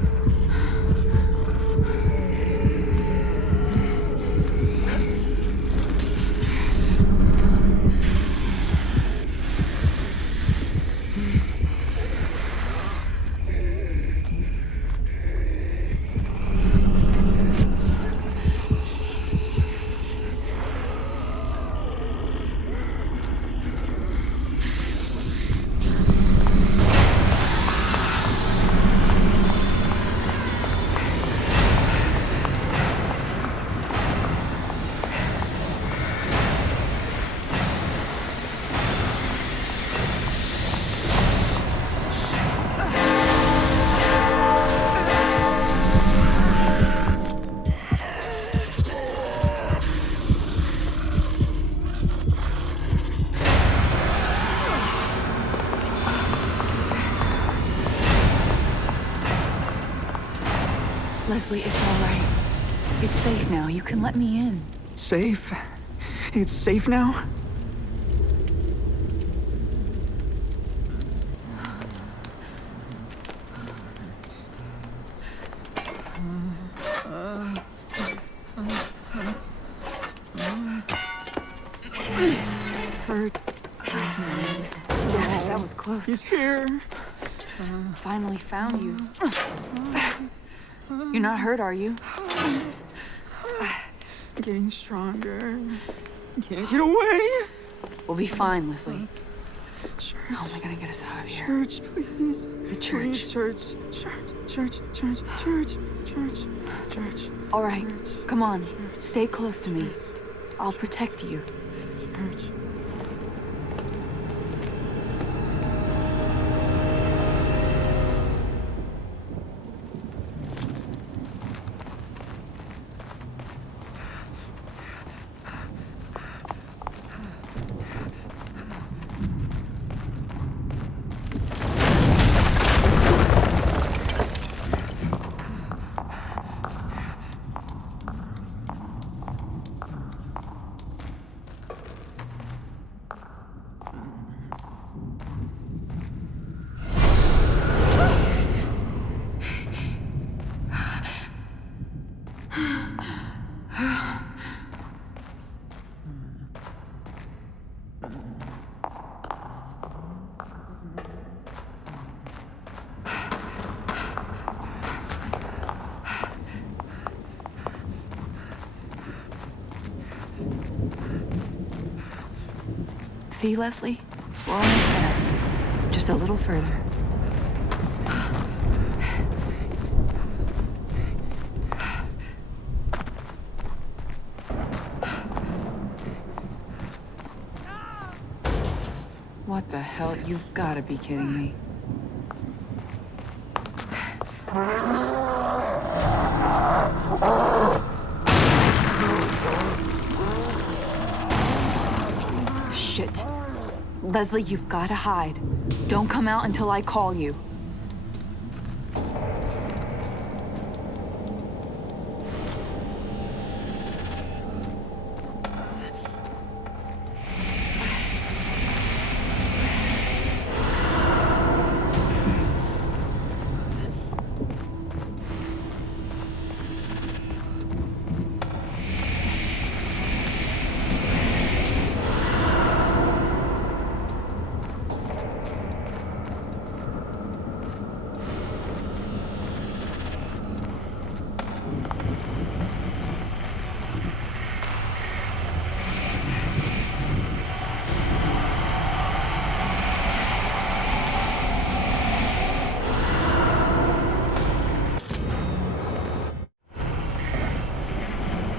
Leslie, it's all right. It's safe now. You can let me in. Safe? It's safe now? Hurt. Yeah, that was close. He's here. Finally found you. You're not hurt, are you? Getting stronger. Can't get away. We'll be fine, Leslie. Church. How am I gonna get us out of here? Church, please. The church. Please, church. Church. Church. All right, come on. Stay close to me. I'll protect you. Church. See, Leslie? We're almost there. Just a little further. What the hell? You've got to be kidding me. Shit. Leslie, you've got to hide. Don't come out until I call you.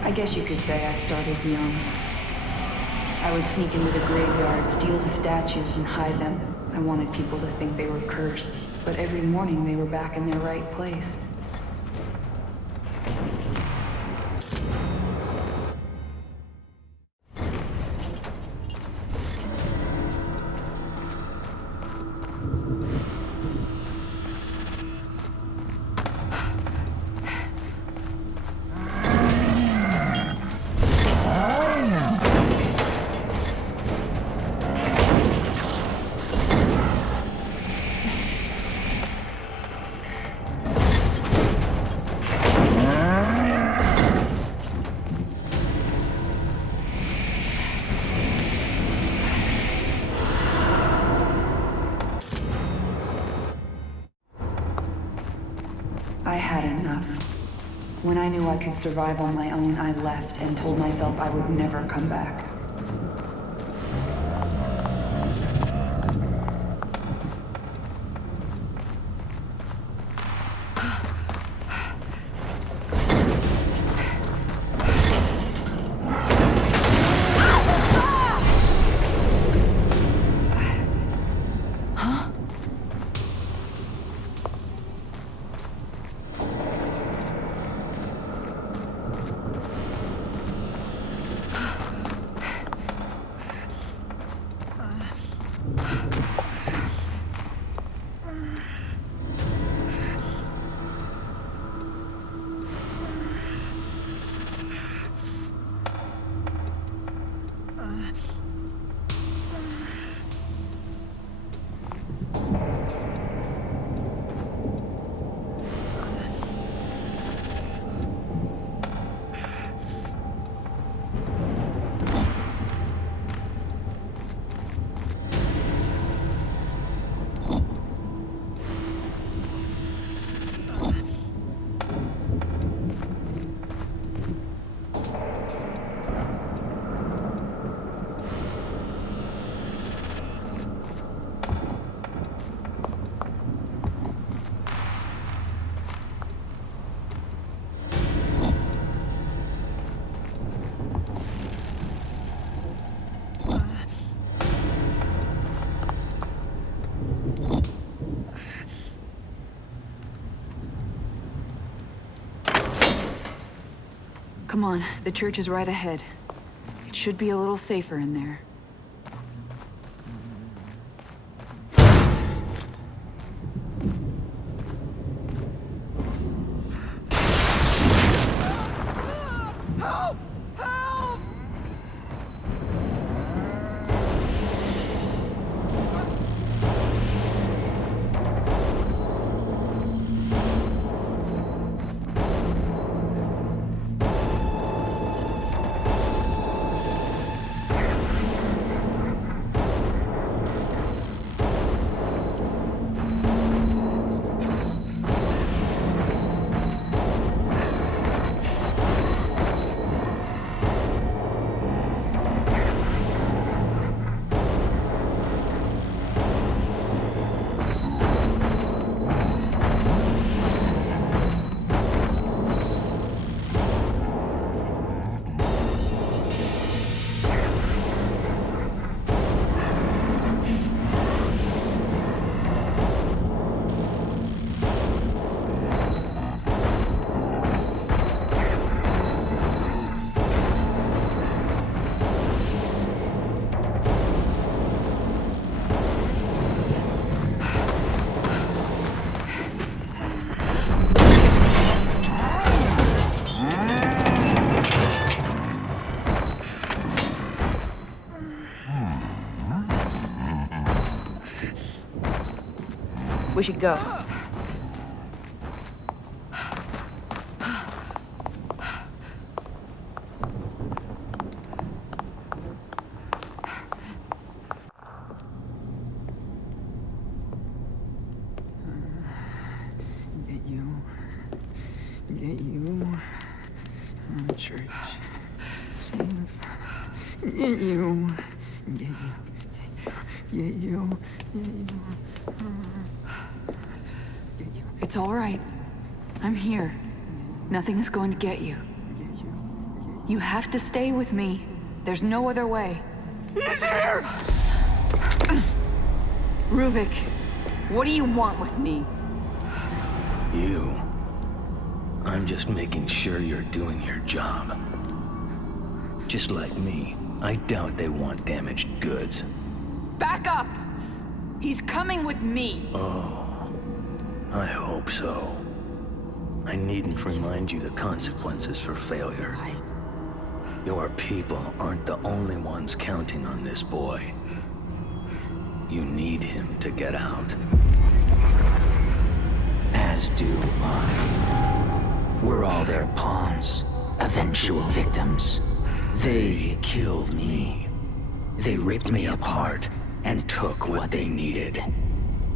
I guess you could say I started young. I would sneak into the graveyard, steal the statues, and hide them. I wanted people to think they were cursed, but every morning they were back in their right place. I had enough. When I knew I could survive on my own, I left and told myself I would never come back. Come on, the church is right ahead. It should be a little safer in there. We should go. Get you. It's all right. I'm here. Nothing is going to get you. You have to stay with me. There's no other way. He's here! Ruvik, what do you want with me? You. I'm just making sure you're doing your job. Just like me, I doubt they want damaged goods. Back up! He's coming with me! Oh, I hope so. I needn't remind you the consequences for failure. Your people aren't the only ones counting on this boy. You need him to get out. As do I. We're all their pawns, eventual victims. They killed me. They ripped me apart and took what they needed.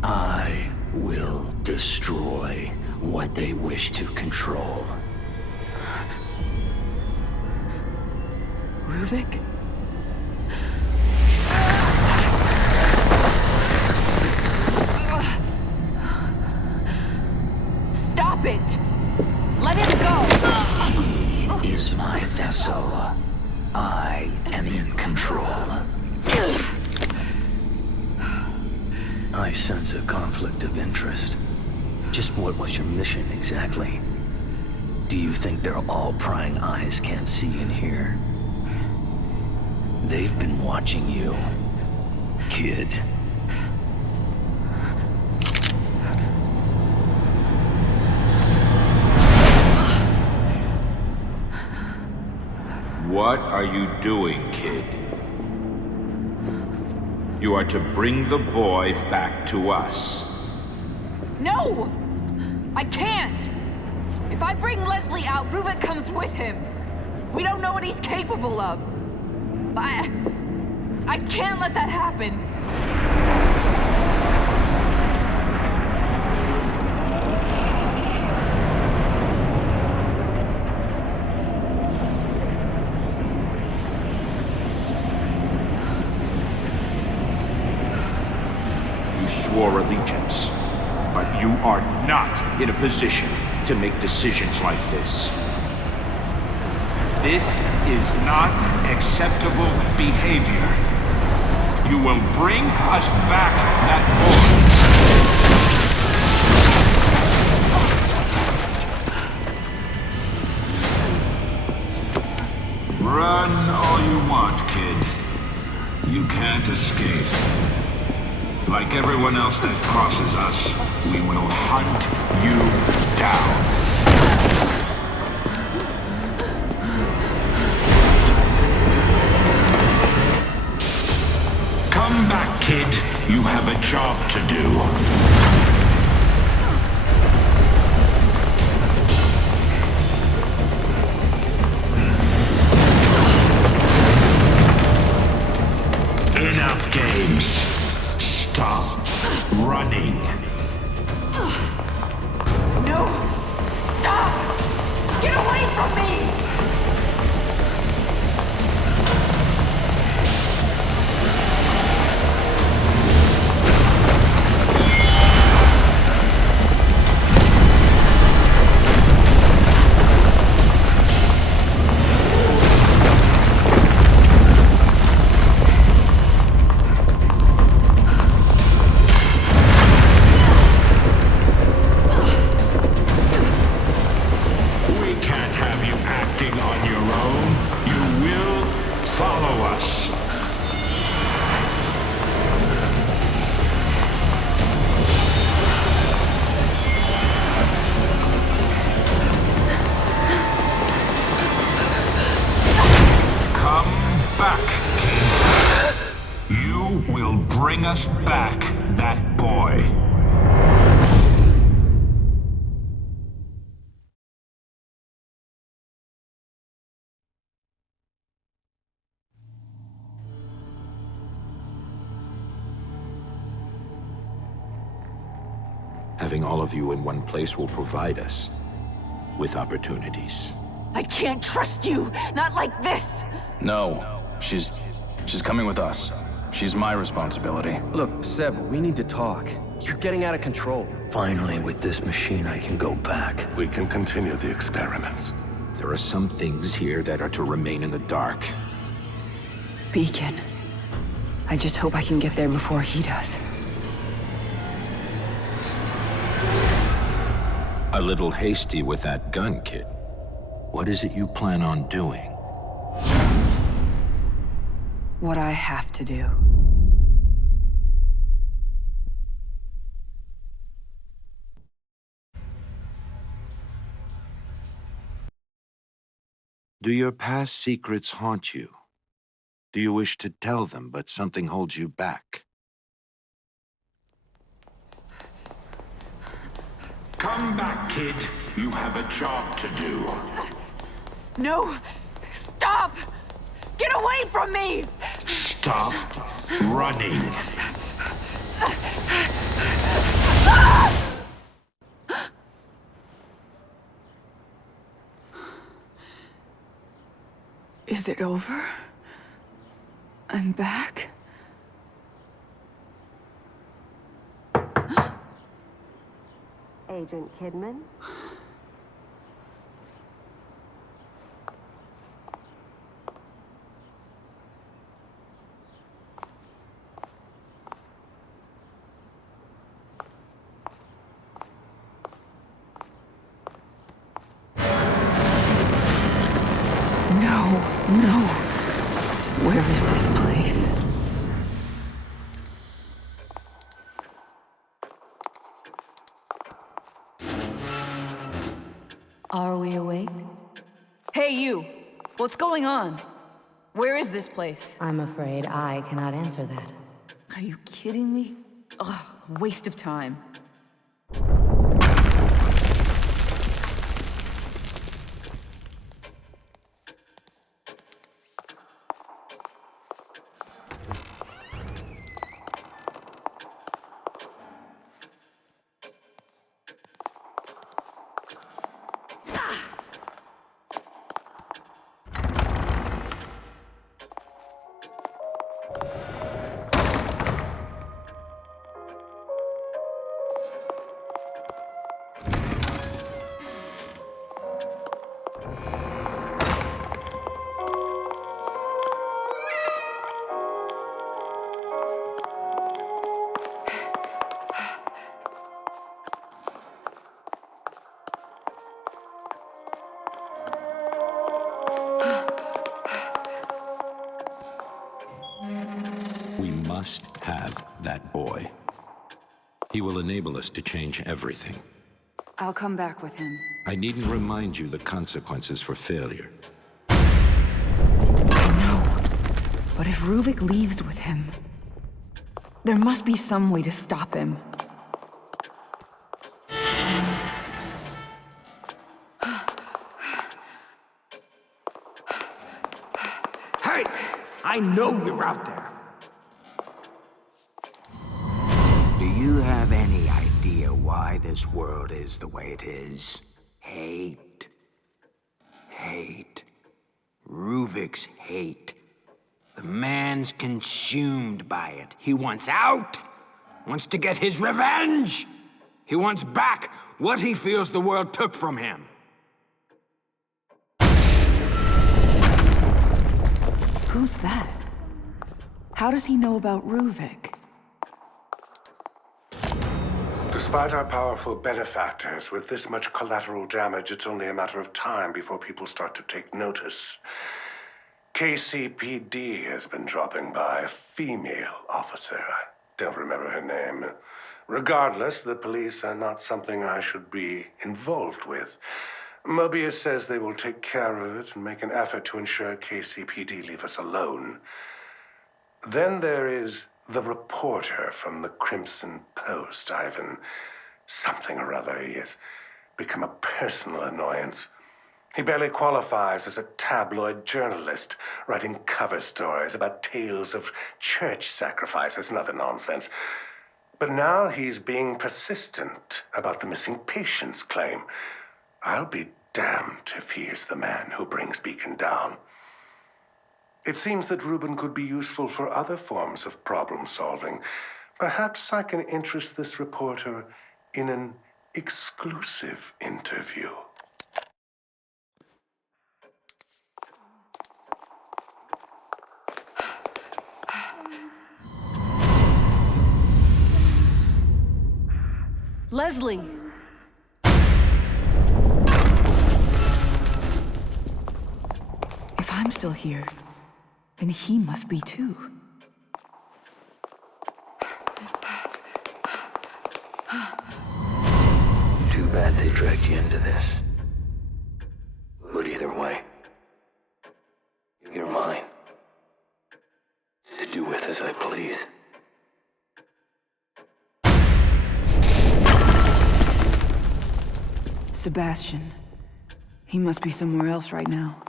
I will destroy what they wish to control. Ruvik? Stop it! Let him go! He is my vessel. I am in control. I sense a conflict of interest. Just what was your mission exactly? Do you think their all-prying eyes can't see and hear? They've been watching you, kid. What are you doing, kid? You are to bring the boy back to us. No! I can't! If I bring Leslie out, Ruvik comes with him. We don't know what he's capable of. I can't let that happen. You swore allegiance, but you are not in a position to make decisions like this. This is not acceptable behavior. You will bring us back that boy. Run all you want, kid. You can't escape. Like everyone else that crosses us, we will hunt you down. Come back, kid. You have a job to do. Enough games. Stop running. No! Stop! Get away from me! Bring us back that boy. Having all of you in one place will provide us with opportunities. I can't trust you! Not like this! No. She's coming with us. She's my responsibility. Look, Seb, we need to talk. You're getting out of control. Finally, with this machine, I can go back. We can continue the experiments. There are some things here that are to remain in the dark. Beacon. I just hope I can get there before he does. A little hasty with that gun, kid. What is it you plan on doing? What I have to do. Do your past secrets haunt you? Do you wish to tell them, but something holds you back? Come back, kid. You have a job to do. No! Stop! Get away from me! Stop running. Is it over? I'm back? Agent Kidman? No. Where is this place? Are we awake? Hey, you! What's going on? Where is this place? I'm afraid I cannot answer that. Are you kidding me? Ugh, waste of time. We must have that boy. He will enable us to change everything. I'll come back with him. I needn't remind you the consequences for failure. I know. But if Ruvik leaves with him, there must be some way to stop him. Hey! I know you're out there. Do you have any idea why this world is the way it is? Hate. Hate. Ruvik's hate. The man's consumed by it. He wants out. Wants to get his revenge. He wants back what he feels the world took from him. Who's that? How does he know about Ruvik? Despite our powerful benefactors, with this much collateral damage, it's only a matter of time before people start to take notice. KCPD has been dropping by, a female officer. I don't remember her name. Regardless, the police are not something I should be involved with. Mobius says they will take care of it and make an effort to ensure KCPD leave us alone. Then there is the reporter from the Crimson Post, Ivan something or other. He has become a personal annoyance. He barely qualifies as a tabloid journalist, writing cover stories about tales of church sacrifices and other nonsense. But now he's being persistent about the missing patients claim. I'll be damned if he is the man who brings Beacon down. It seems that Reuben could be useful for other forms of problem solving. Perhaps I can interest this reporter in an exclusive interview. Leslie! If I'm still here, then he must be too. Too bad they dragged you into this. But either way, you're mine. To do with as I please. Sebastian. He must be somewhere else right now.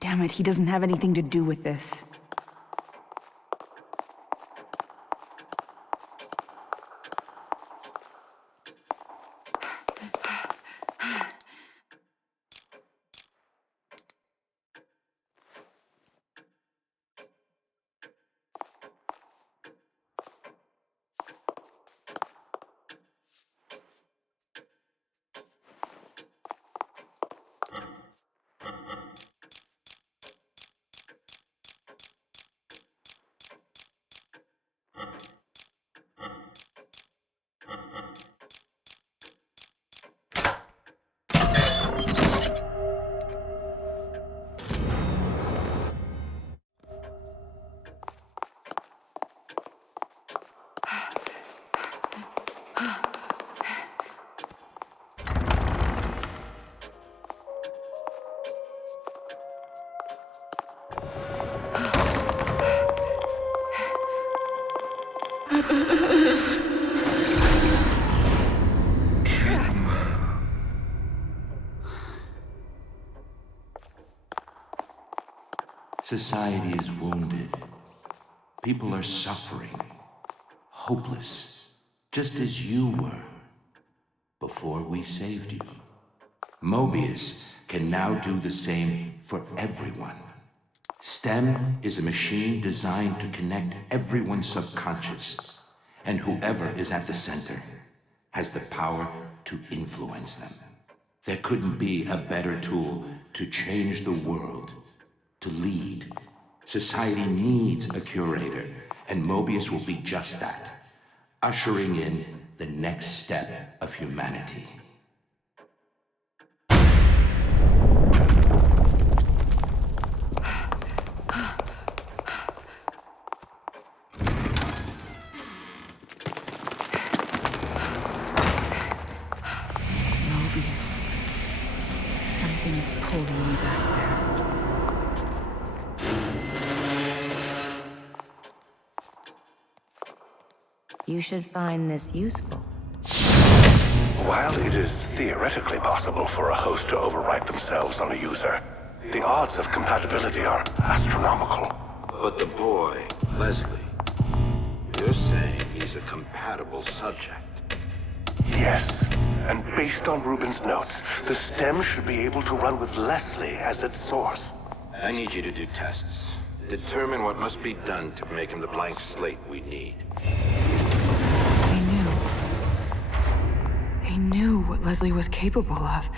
Damn it, he doesn't have anything to do with this. Society is wounded. People are suffering. Hopeless. Just as you were. Before we saved you. Mobius can now do the same for everyone. STEM is a machine designed to connect everyone's subconscious. And whoever is at the center has the power to influence them. There couldn't be a better tool to change the world. To lead. Society needs a curator, and Mobius will be just that, ushering in the next step of humanity. Mobius. Something is pulling me back there. You should find this useful. While it is theoretically possible for a host to overwrite themselves on a user, the odds of compatibility are astronomical. But the boy, Leslie, you're saying he's a compatible subject. Yes, and based on Reuben's notes, the STEM should be able to run with Leslie as its source. I need you to do tests. Determine what must be done to make him the blank slate we need. They knew what Leslie was capable of.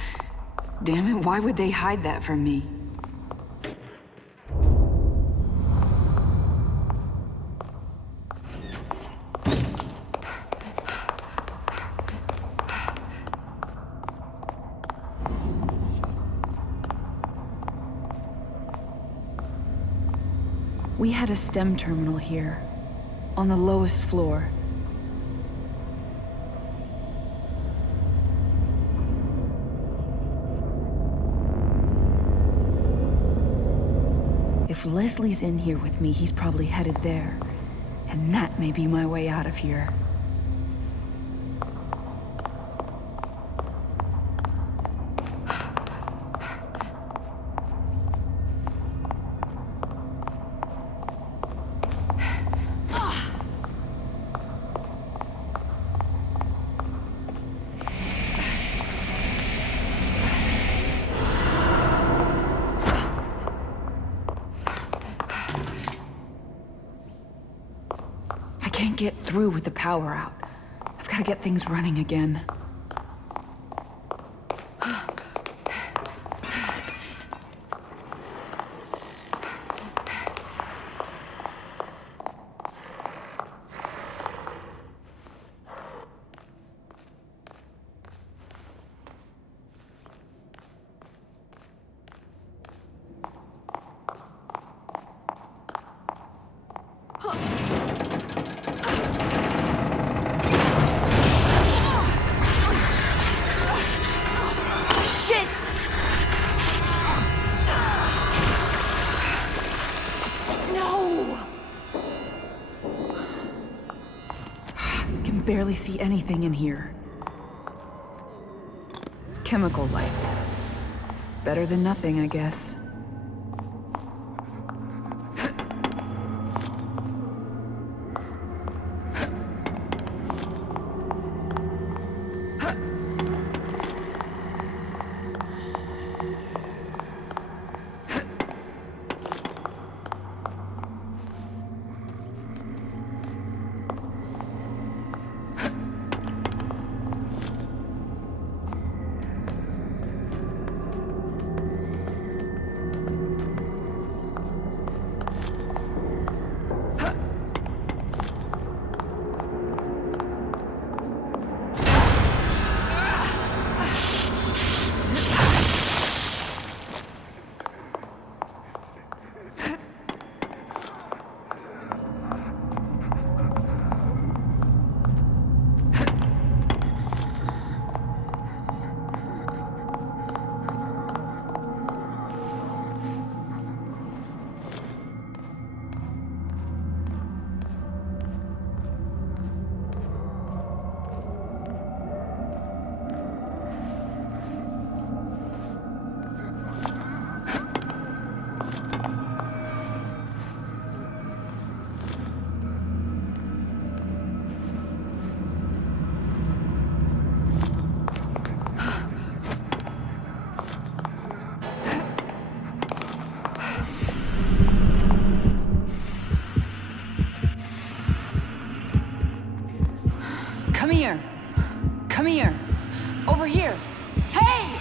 Damn it, why would they hide that from me? We had a STEM terminal here, on the lowest floor. If Leslie's in here with me, he's probably headed there. And that may be my way out of here. can't get through with the power out. I've got to get things running again. Barely see anything in here. Chemical lights. Better than nothing, I guess. Come here. Come here. Over here. Hey!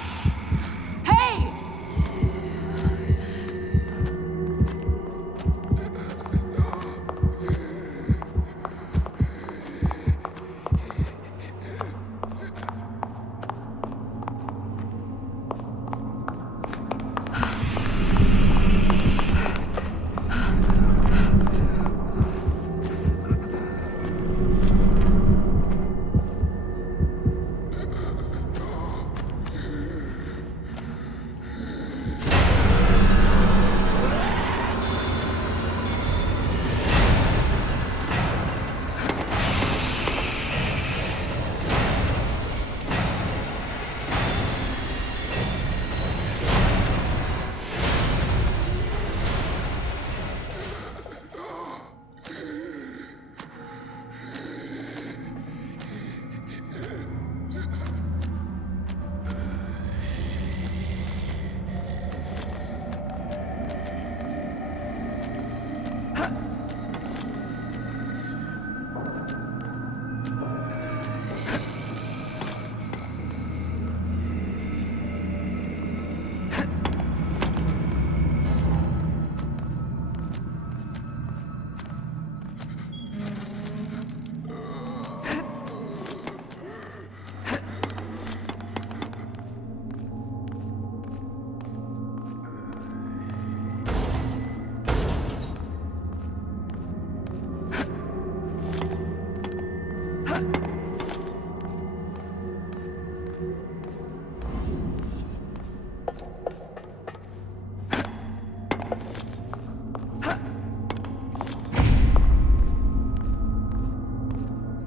Hey!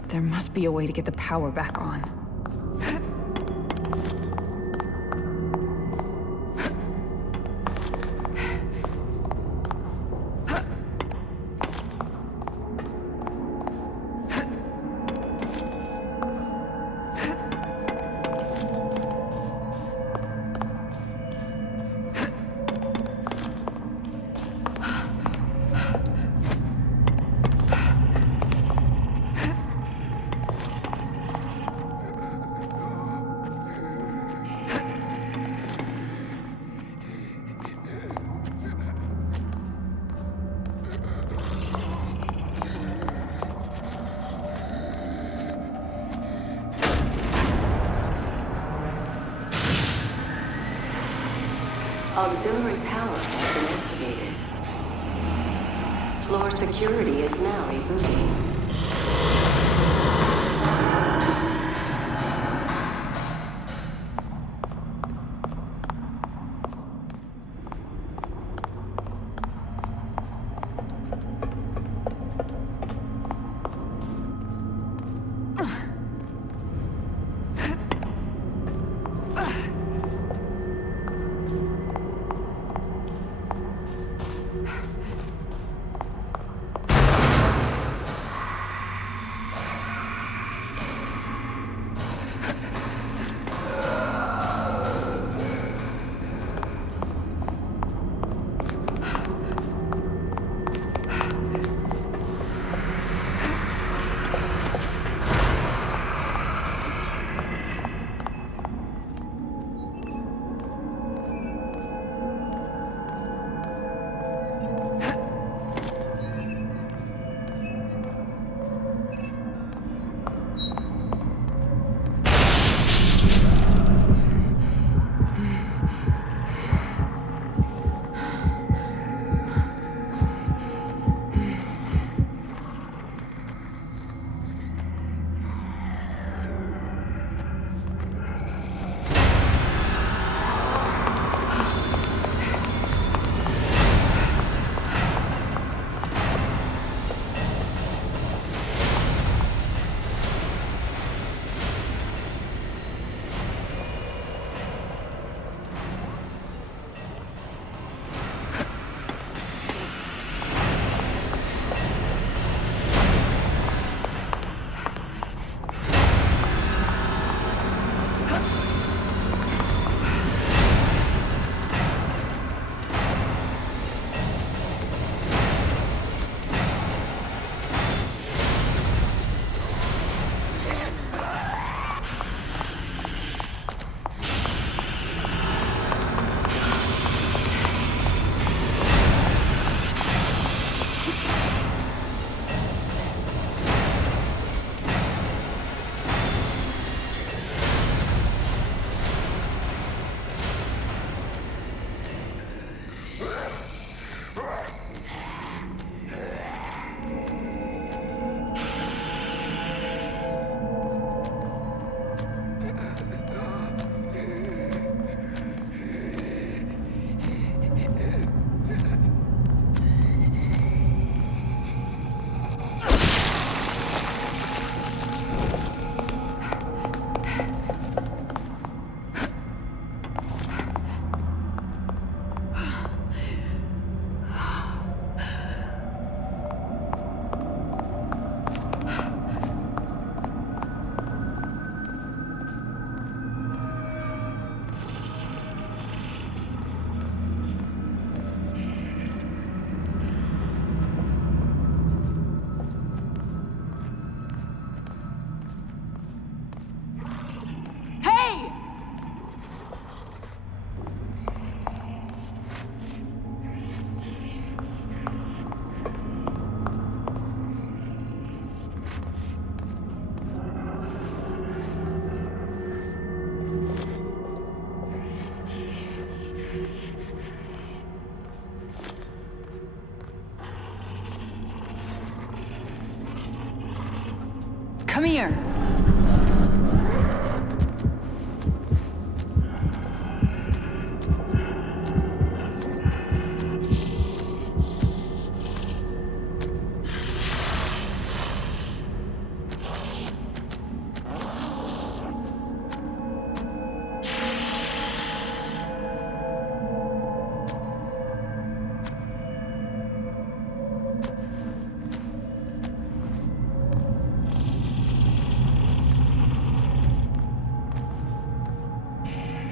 There must be a way to get the power back on. Auxiliary power has been activated. Floor security is now rebooting. Come here.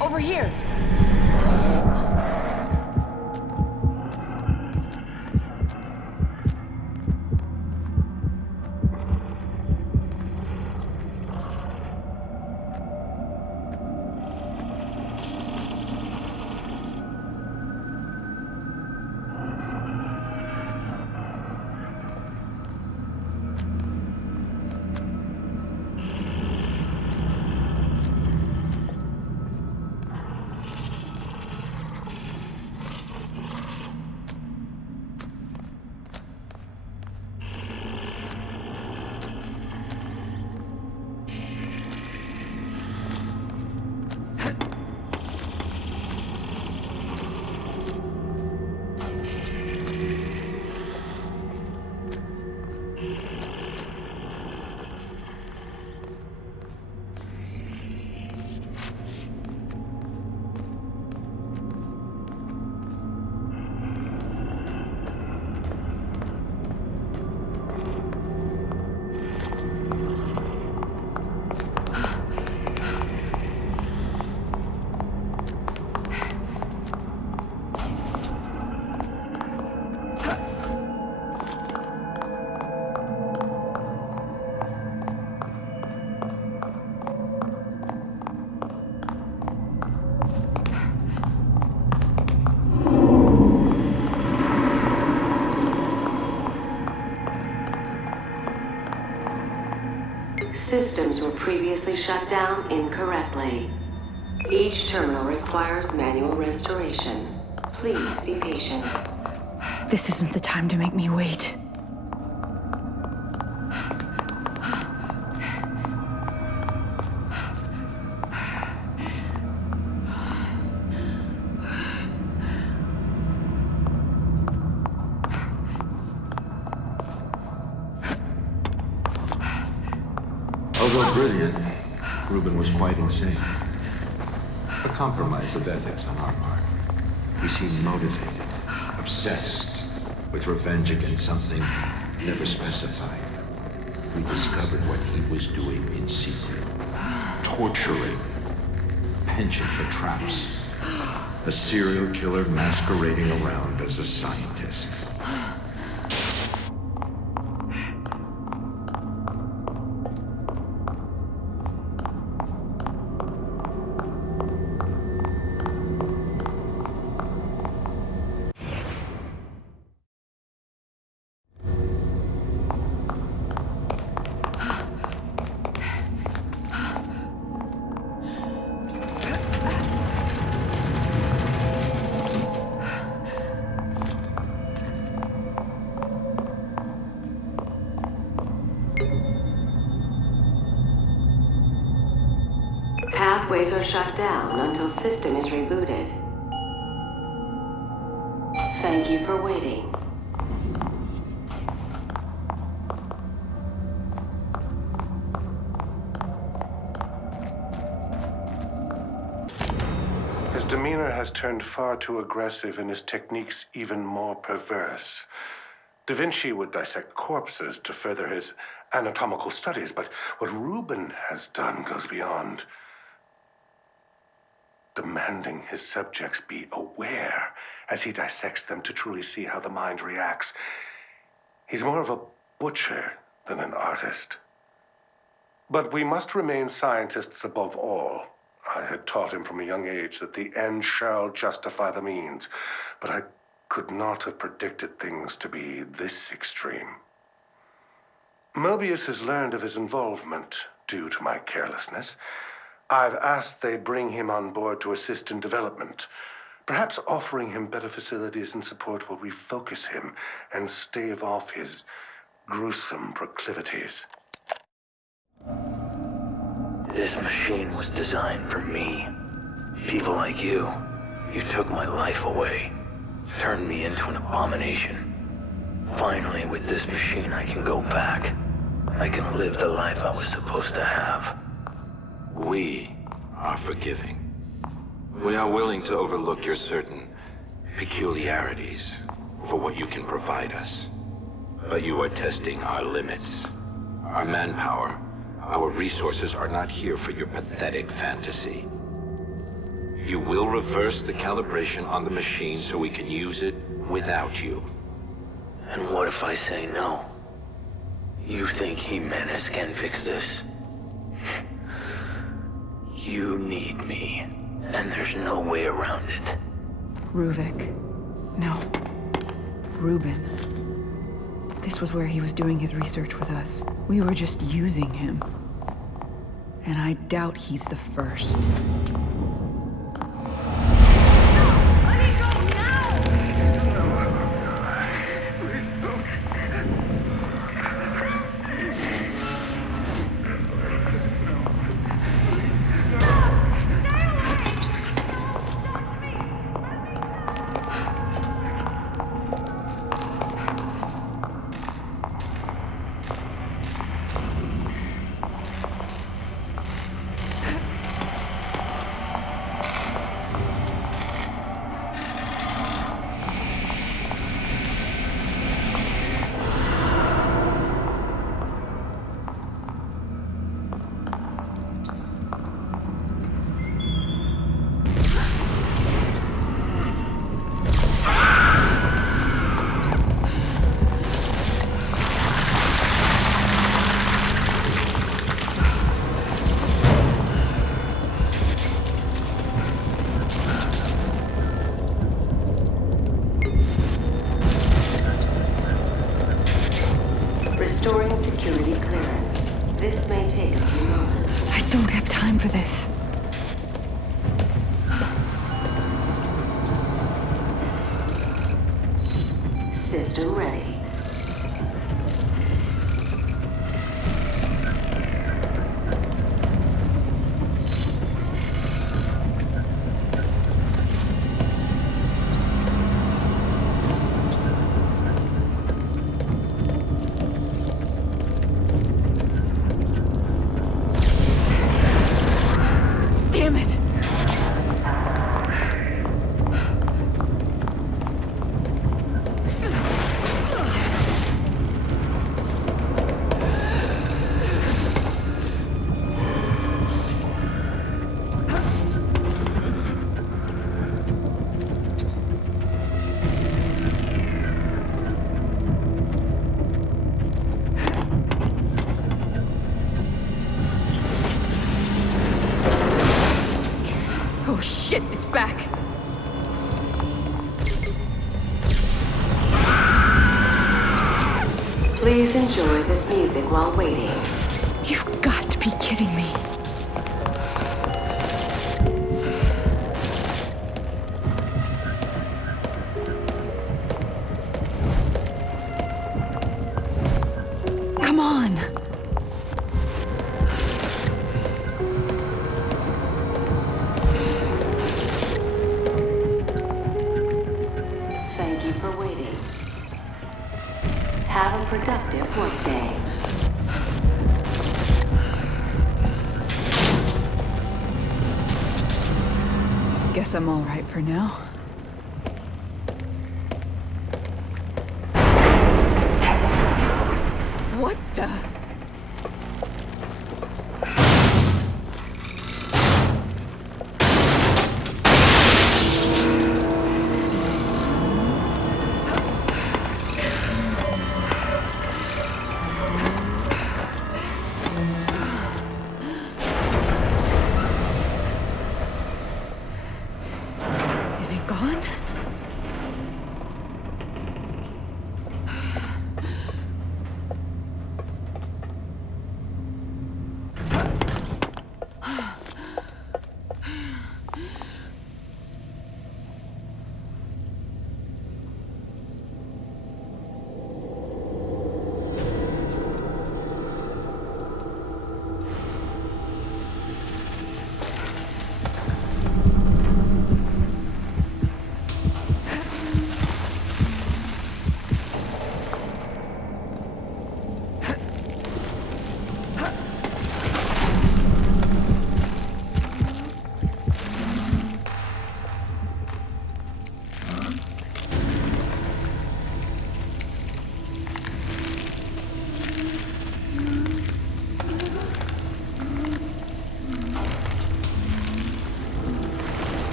Over here. Systems were previously shut down incorrectly. Each terminal requires manual restoration. Please be patient. This isn't the time to make me wait. Although brilliant, Reuben was quite insane. A compromise of ethics on our part. He seemed motivated, obsessed, with revenge against something never specified. We discovered what he was doing in secret. Torturing. Penchant for traps. A serial killer masquerading around as a scientist. Pathways are shut down until system is rebooted. Thank you for waiting. His demeanor has turned far too aggressive and his techniques even more perverse. Da Vinci would dissect corpses to further his anatomical studies, but what Reuben has done goes beyond. Demanding his subjects be aware as he dissects them to truly see how the mind reacts. He's more of a butcher than an artist. But we must remain scientists above all. I had taught him from a young age that the end shall justify the means, but I could not have predicted things to be this extreme. Mobius has learned of his involvement due to my carelessness. I've asked they bring him on board to assist in development. Perhaps offering him better facilities and support will refocus him and stave off his gruesome proclivities. This machine was designed for me. People like you. You took my life away. Turned me into an abomination. Finally, with this machine, I can go back. I can live the life I was supposed to have. We are forgiving. We are willing to overlook your certain peculiarities for what you can provide us. But you are testing our limits. Our manpower, our resources are not here for your pathetic fantasy. You will reverse the calibration on the machine so we can use it without you. And what if I say no? You think Jimenez can fix this? You need me, and there's no way around it. Ruvik. No. Reuben. This was where he was doing his research with us. We were just using him. And I doubt he's the first. Restoring security clearance. This may take a few moments. I don't have time for this. System ready. Damn it! Oh shit, it's back! Please enjoy this music while waiting. You've got to be kidding me. Come on! Thank you for waiting. Have a productive workday. Guess I'm all right for now. What the? Is it gone?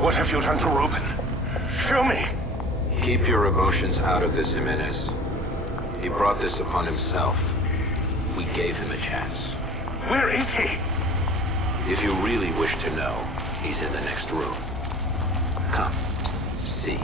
What have you done to Ruben? Show me! Keep your emotions out of this, Jimenez. He brought this upon himself. We gave him a chance. Where is he? If you really wish to know, he's in the next room. Come, see.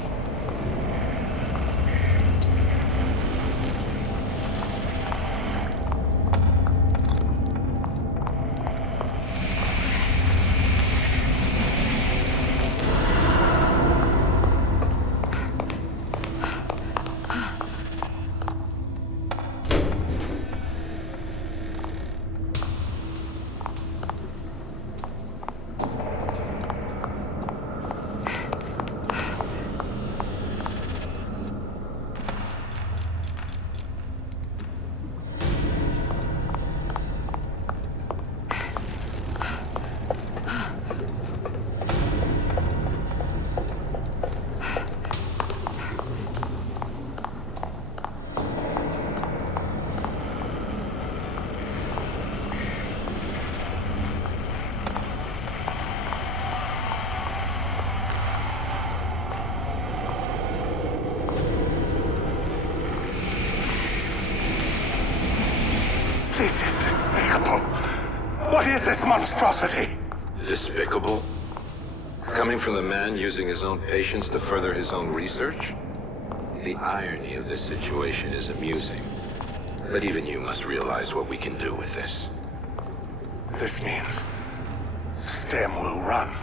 This is despicable. What is this monstrosity? Despicable? Coming from the man using his own patients to further his own research? The irony of this situation is amusing. But even you must realize what we can do with this. This means STEM will run.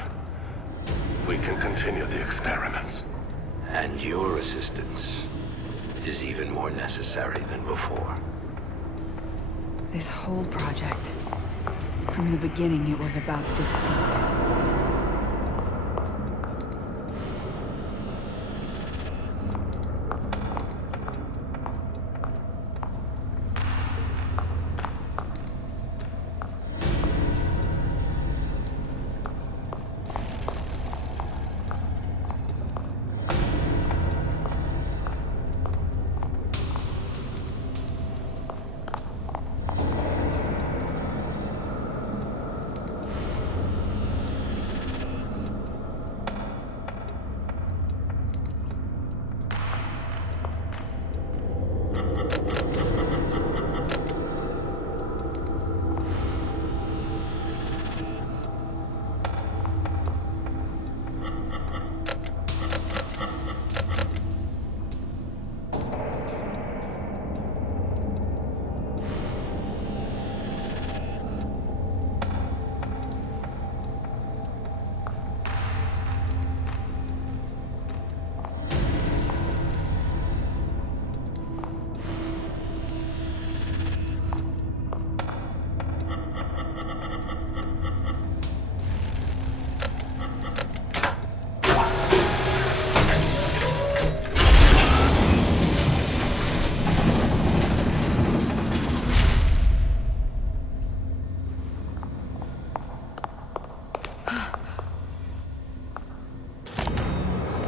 We can continue the experiments. And your assistance is even more necessary than before. This whole project, from the beginning, it was about deceit.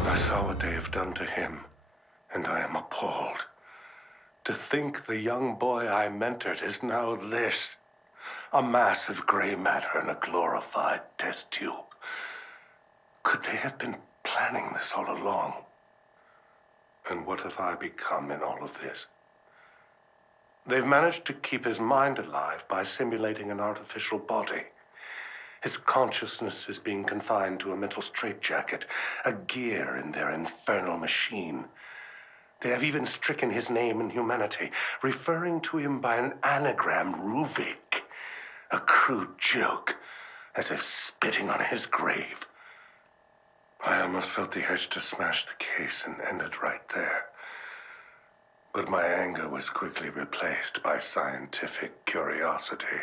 I saw what they have done to him, and I am appalled. To think the young boy I mentored is now this. A mass of gray matter in a glorified test tube. Could they have been planning this all along? And what have I become in all of this? They've managed to keep his mind alive by simulating an artificial body. His consciousness is being confined to a mental straitjacket, a gear in their infernal machine. They have even stricken his name in humanity, referring to him by an anagram, Ruvik. A crude joke, as if spitting on his grave. I almost felt the urge to smash the case and end it right there. But my anger was quickly replaced by scientific curiosity.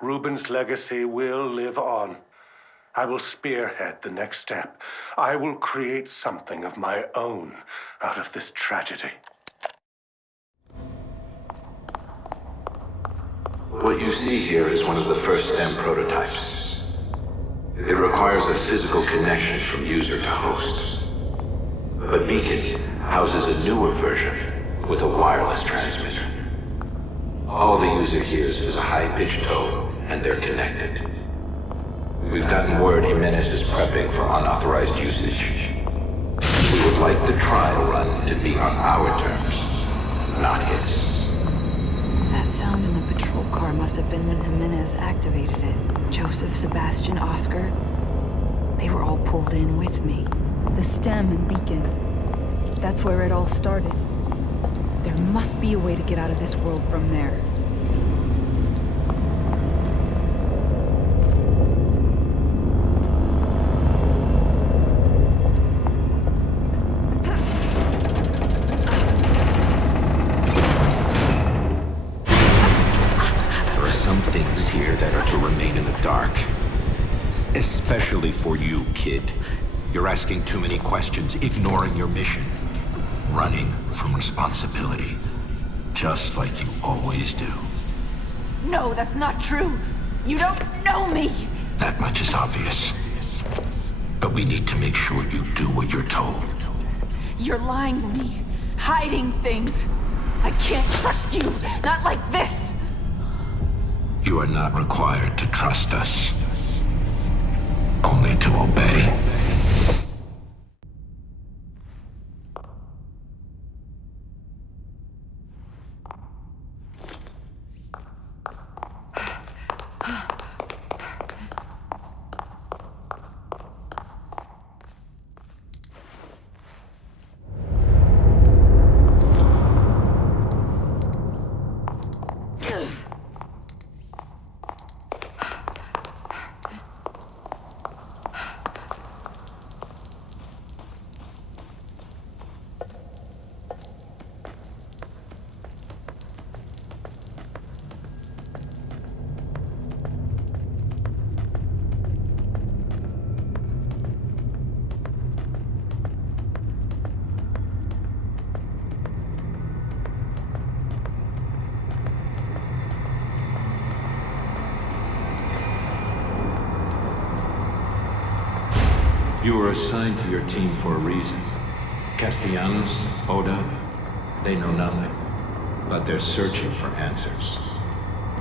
Reuben's legacy will live on. I will spearhead the next step. I will create something of my own out of this tragedy. What you see here is one of the first STEM prototypes. It requires a physical connection from user to host. But Beacon houses a newer version with a wireless transmitter. All the user hears is a high-pitched tone, and they're connected. We've gotten word Jimenez is prepping for unauthorized usage. We would like the trial run to be on our terms, not his. That sound in the patrol car must have been when Jimenez activated it. Joseph, Sebastian, Oscar, they were all pulled in with me. The STEM and Beacon, that's where it all started. There must be a way to get out of this world from there. There are some things here that are to remain in the dark. Especially for you, kid. You're asking too many questions, ignoring your mission. Running from responsibility. Just like you always do. No, that's not true. You don't know me. That much is obvious. But we need to make sure you do what you're told. You're lying to me, hiding things. I can't trust you, not like this. You are not required to trust us. Only to obey. You were assigned to your team for a reason. Castellanos, Oda, they know nothing. But they're searching for answers.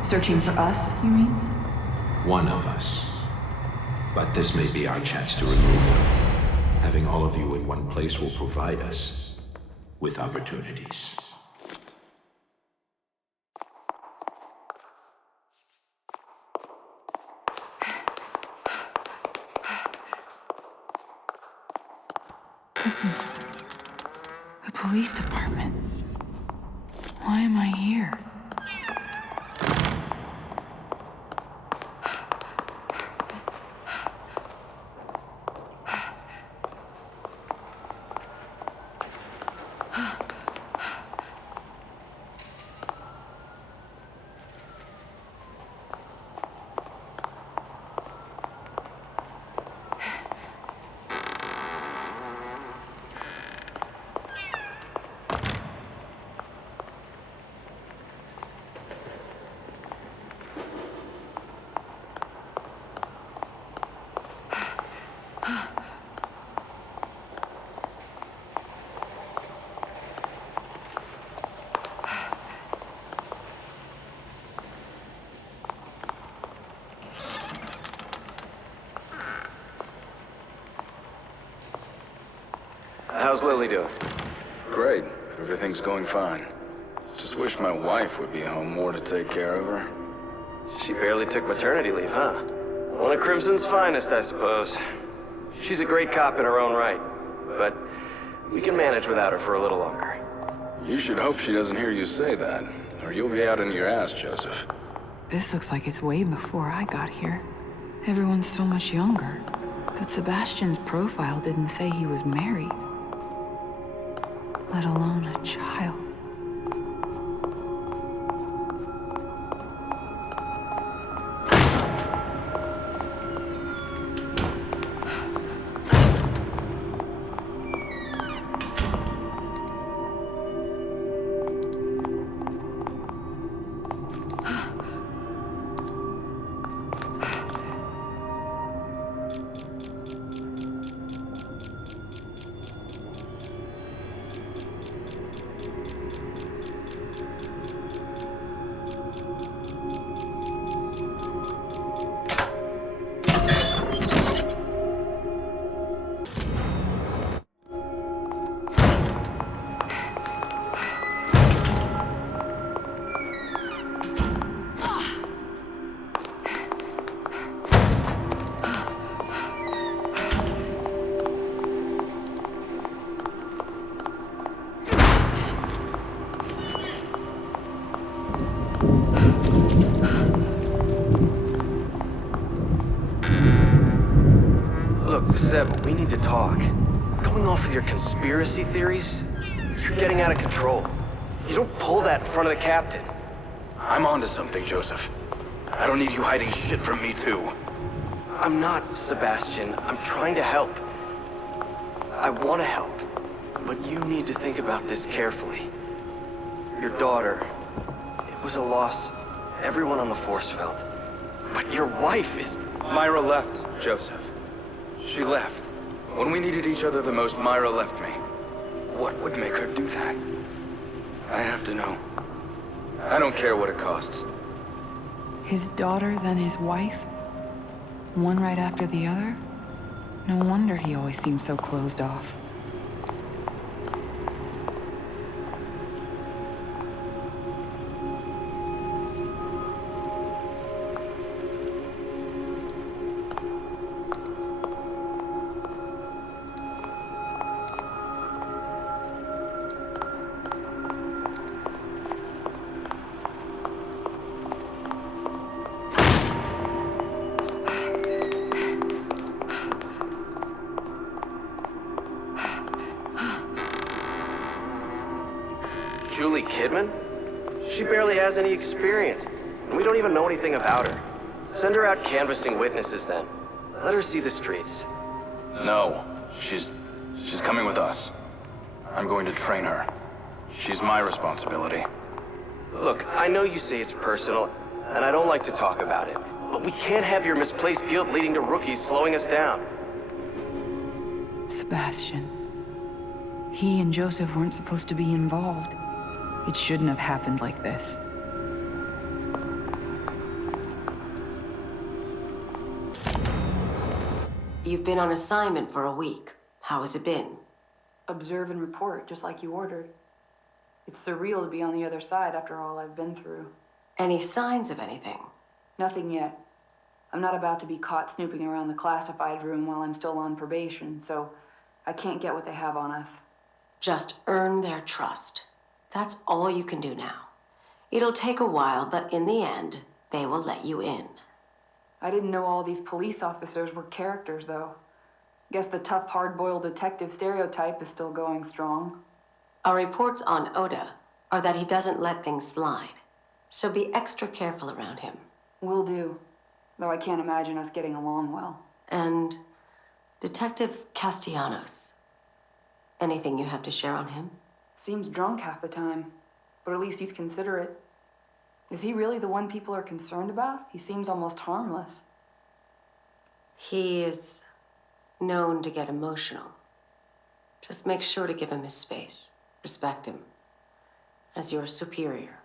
Searching for us, you mean? One of us. But this may be our chance to remove them. Having all of you in one place will provide us with opportunities. Listen, the police department. Why am I here? How's Lily doing? Great. Everything's going fine. Just wish my wife would be home more to take care of her. She barely took maternity leave, huh? One of Crimson's finest, I suppose. She's a great cop in her own right, but we can manage without her for a little longer. You should hope she doesn't hear you say that, or you'll be out in your ass, Joseph. This looks like it's way before I got here. Everyone's so much younger. But Sebastian's profile didn't say he was married. Let alone a child. Seb, we need to talk. Going off with your conspiracy theories? You're getting out of control. You don't pull that in front of the captain. I'm onto something, Joseph. I don't need you hiding shit from me, too. I'm not, Sebastian. I'm trying to help. I want to help. But you need to think about this carefully. Your daughter, it was a loss everyone on the Force felt. But your wife is... Myra left, Joseph. She left. When we needed each other the most, Myra left me. What would make her do that? I have to know. I don't care what it costs. His daughter, then his wife? One right after the other? No wonder he always seemed so closed off. Julie Kidman? She barely has any experience, and we don't even know anything about her. Send her out canvassing witnesses then. Let her see the streets. No. She's coming with us. I'm going to train her. She's my responsibility. Look, I know you say it's personal, and I don't like to talk about it, but we can't have your misplaced guilt leading to rookies slowing us down. Sebastian. He and Joseph weren't supposed to be involved. It shouldn't have happened like this. You've been on assignment for a week. How has it been? Observe and report, just like you ordered. It's surreal to be on the other side after all I've been through. Any signs of anything? Nothing yet. I'm not about to be caught snooping around the classified room while I'm still on probation, so I can't get what they have on us. Just earn their trust. That's all you can do now. It'll take a while, but in the end, they will let you in. I didn't know all these police officers were characters, though. Guess the tough, hard-boiled detective stereotype is still going strong. Our reports on Oda are that he doesn't let things slide, so be extra careful around him. Will do, though I can't imagine us getting along well. And Detective Castellanos. Anything you have to share on him? Seems drunk half the time, but at least he's considerate. Is he really the one people are concerned about? He seems almost harmless. He is known to get emotional. Just make sure to give him his space. Respect him as your superior.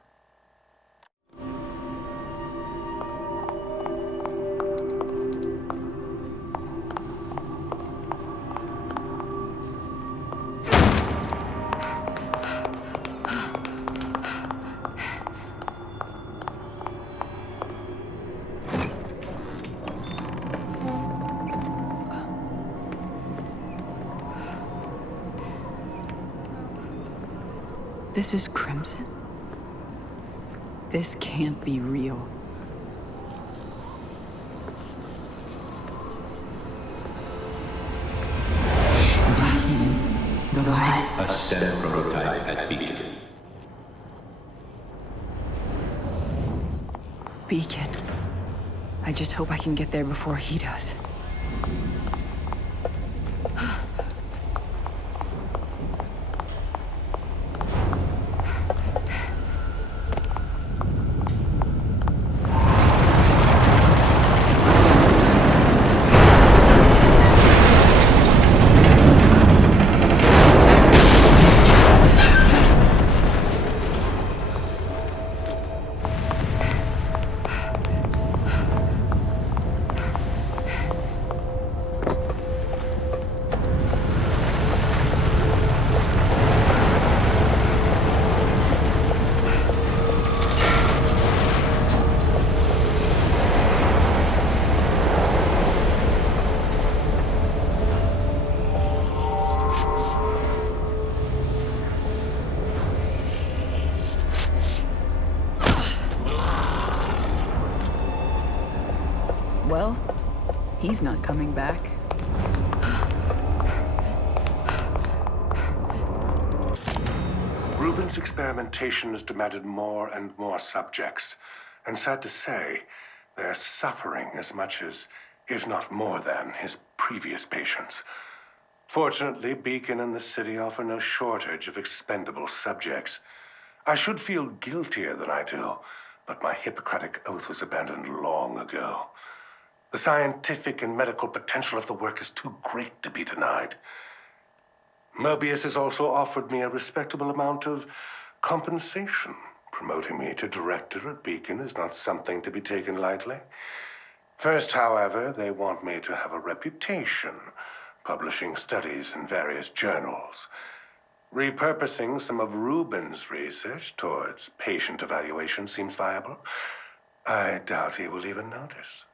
This is Crimson? This can't be real. The light. A STEM prototype at Beacon. Beacon. I just hope I can get there before he does. Well, he's not coming back. Rubin's experimentation has demanded more and more subjects. And sad to say, they're suffering as much as, if not more than, his previous patients. Fortunately, Beacon and the city offer no shortage of expendable subjects. I should feel guiltier than I do, but my Hippocratic oath was abandoned long ago. The scientific and medical potential of the work is too great to be denied. Mobius has also offered me a respectable amount of compensation. Promoting me to director at Beacon is not something to be taken lightly. First, however, they want me to have a reputation, publishing studies in various journals. Repurposing some of Rubin's research towards patient evaluation seems viable. I doubt he will even notice.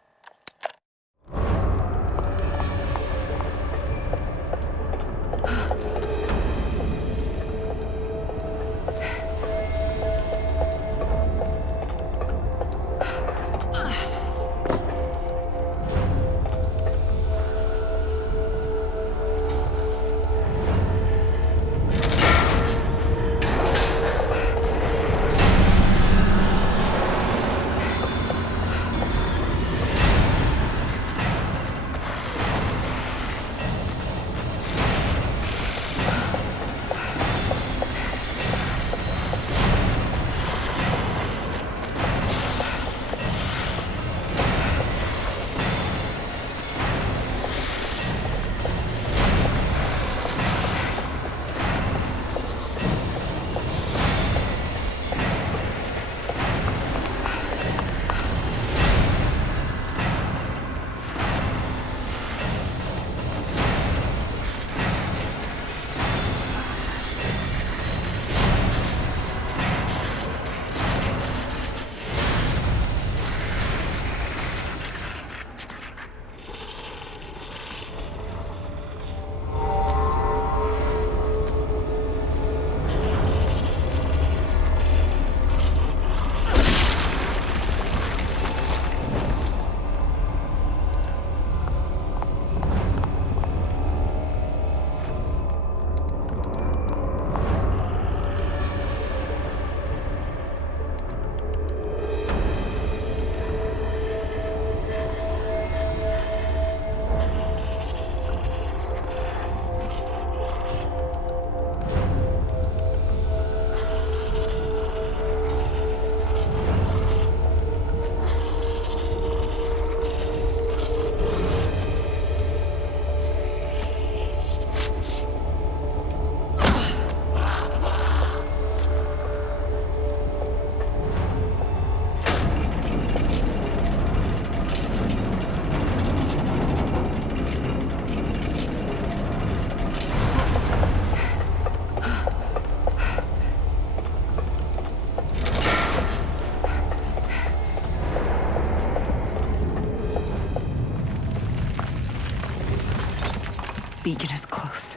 beacon is close.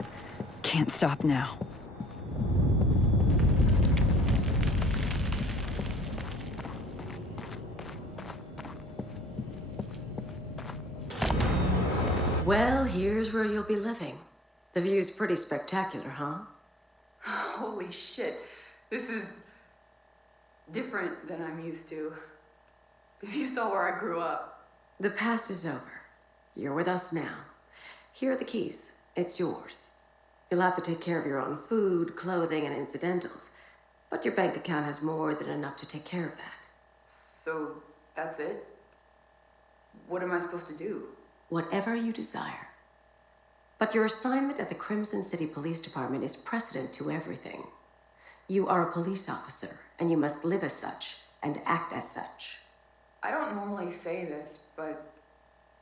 Can't stop now. Well, here's where you'll be living. The view's pretty spectacular, huh? Holy shit. This is different than I'm used to. If you saw where I grew up. The past is over. You're with us now. Here are the keys. It's yours. You'll have to take care of your own food, clothing, and incidentals. But your bank account has more than enough to take care of that. So, that's it? What am I supposed to do? Whatever you desire. But your assignment at the Crimson City Police Department is precedent to everything. You are a police officer, and you must live as such, and act as such. I don't normally say this, but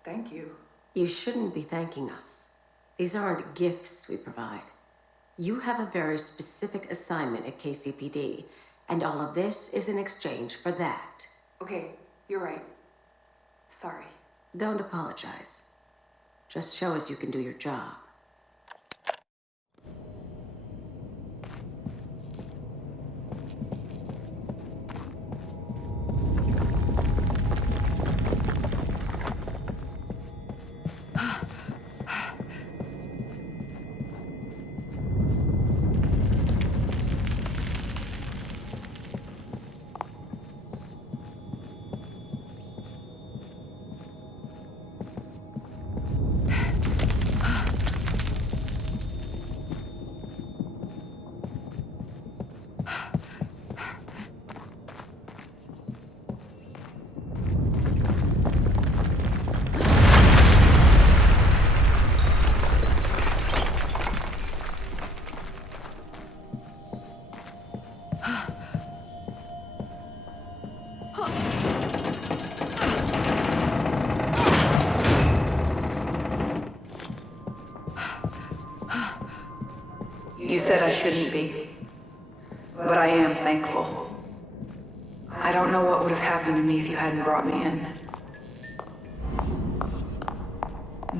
thank you. You shouldn't be thanking us. These aren't gifts we provide. You have a very specific assignment at KCPD, and all of this is in exchange for that. Okay, you're right. Sorry. Don't apologize. Just show us you can do your job. You said I shouldn't be, but I am thankful. I don't know what would have happened to me if you hadn't brought me in.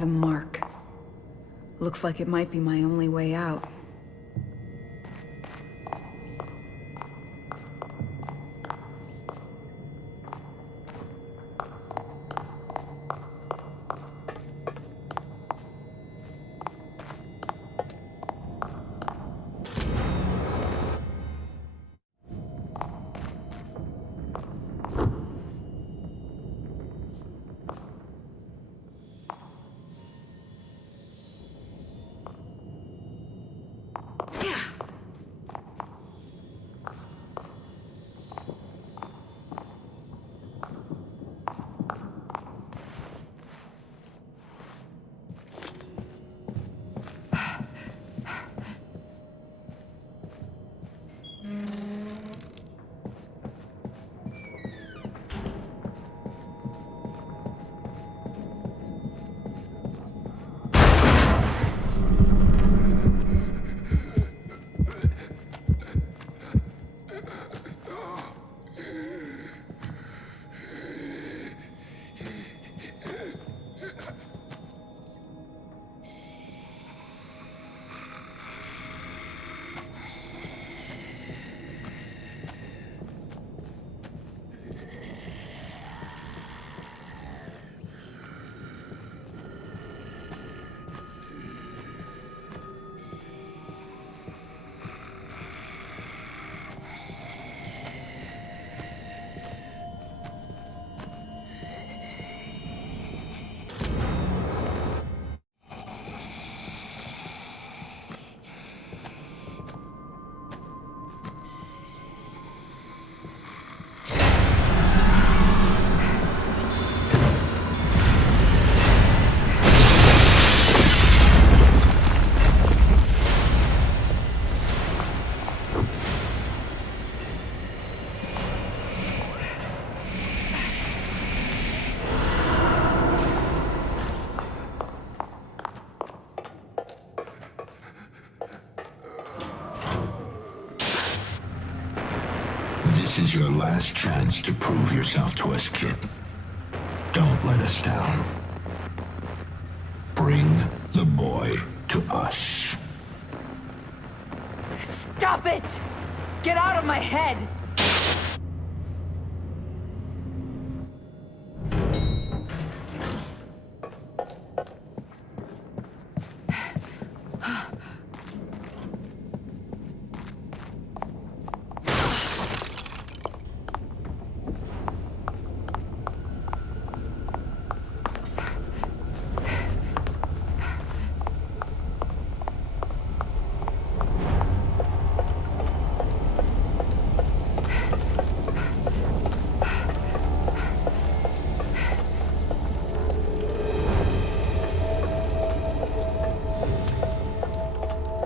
The mark. Looks like it might be my only way out. This is your last chance to prove yourself to us, kid. Don't let us down. Bring the boy to us. Stop it! Get out of my head!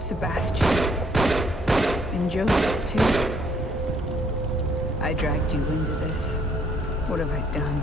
Sebastian. And Joseph, too. I dragged you into this. What have I done?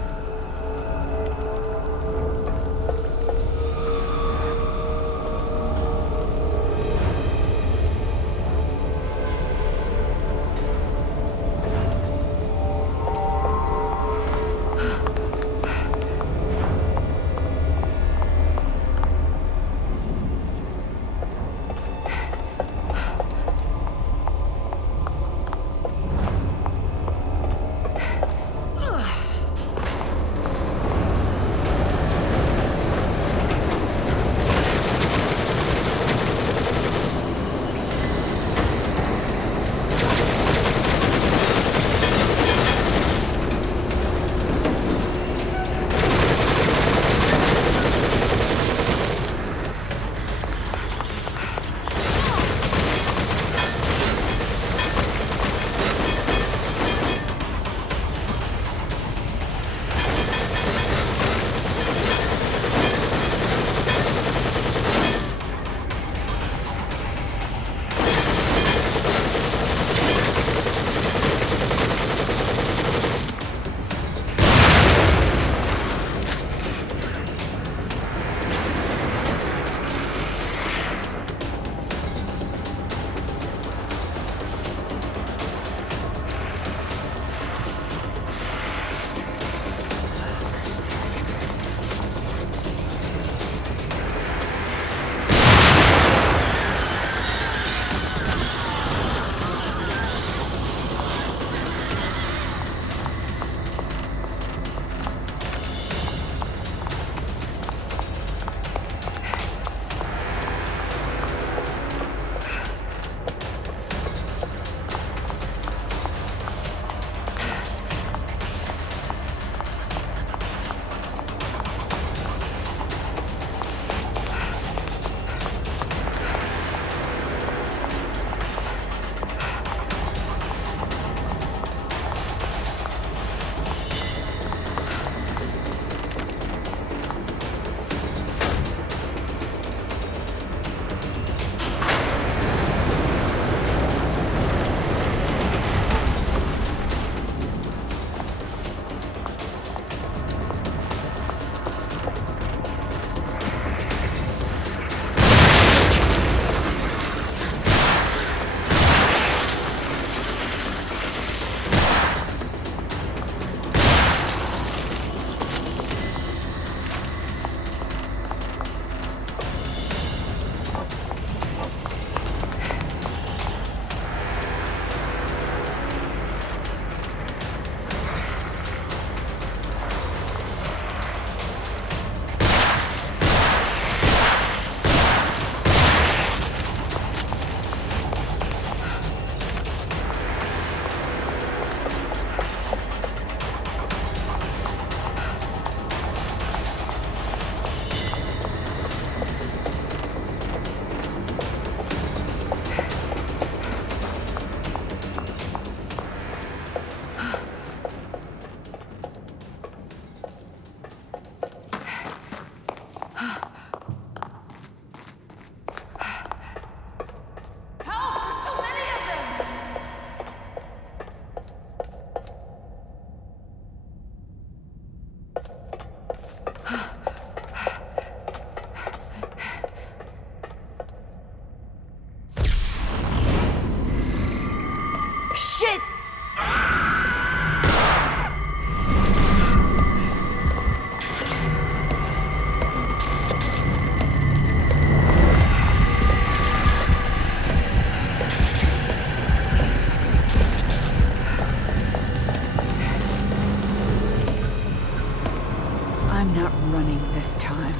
I'm not running this time.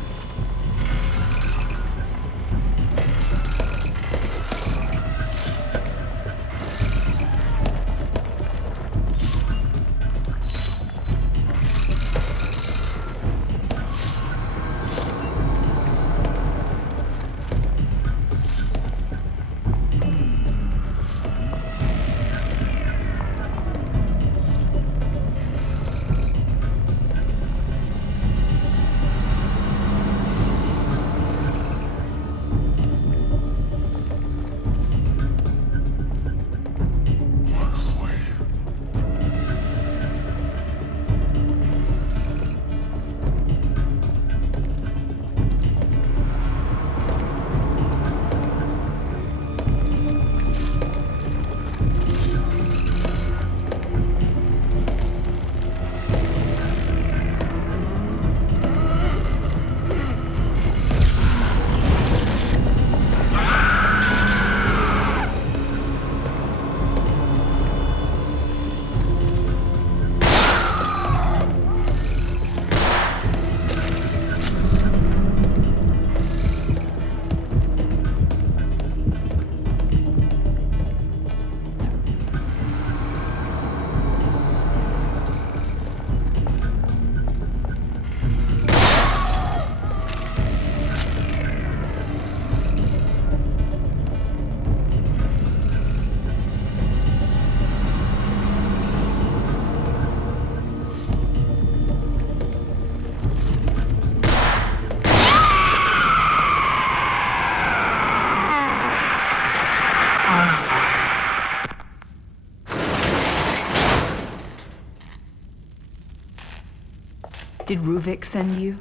Did Ruvik send you?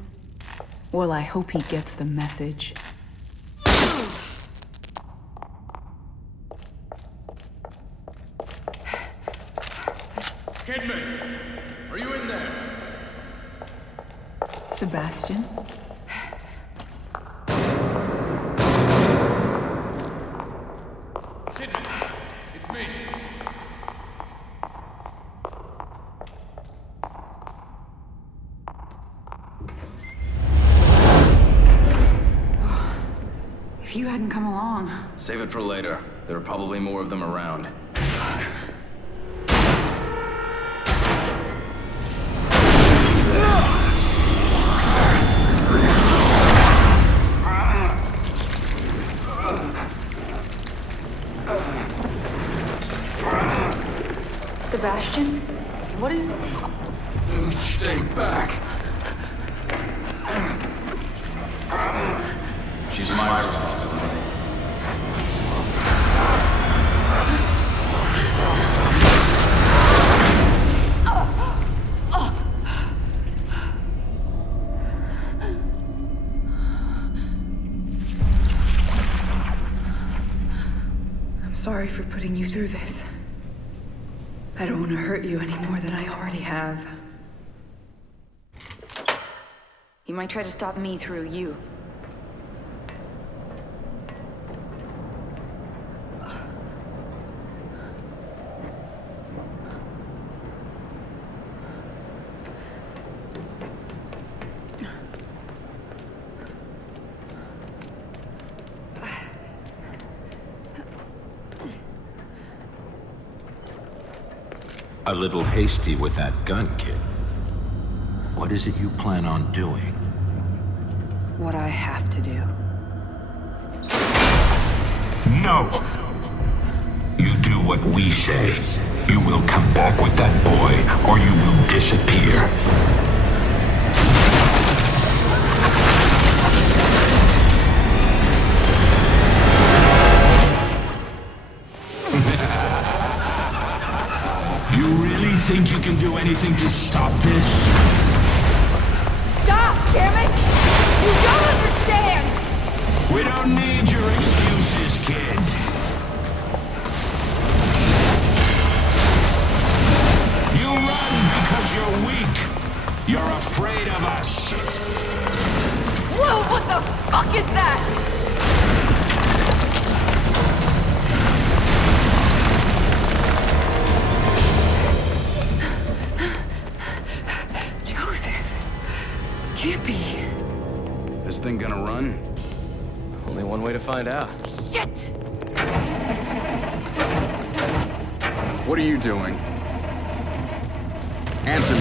Well, I hope he gets the message. Kidman! Are you in there? Sebastian? Kidman! It's me! If you hadn't come along. Save it for later. There are probably more of them around. Sebastian? What is... Stay back. She's my responsibility. I'm sorry for putting you through this. I don't want to hurt you any more than I already have. He might try to stop me through you. A little hasty with that gun, kid. What is it you plan on doing? What I have to do. No! You do what we say. You will come back with that boy, or you will disappear. You really think you can do anything to stop this? Stop, damn it! You don't understand! We don't need your excuses, kid. You run because you're weak. You're afraid of us. Whoa, what the fuck is that? Can't be. This thing gonna run? Only one way to find out. Shit! What are you doing? Answer me.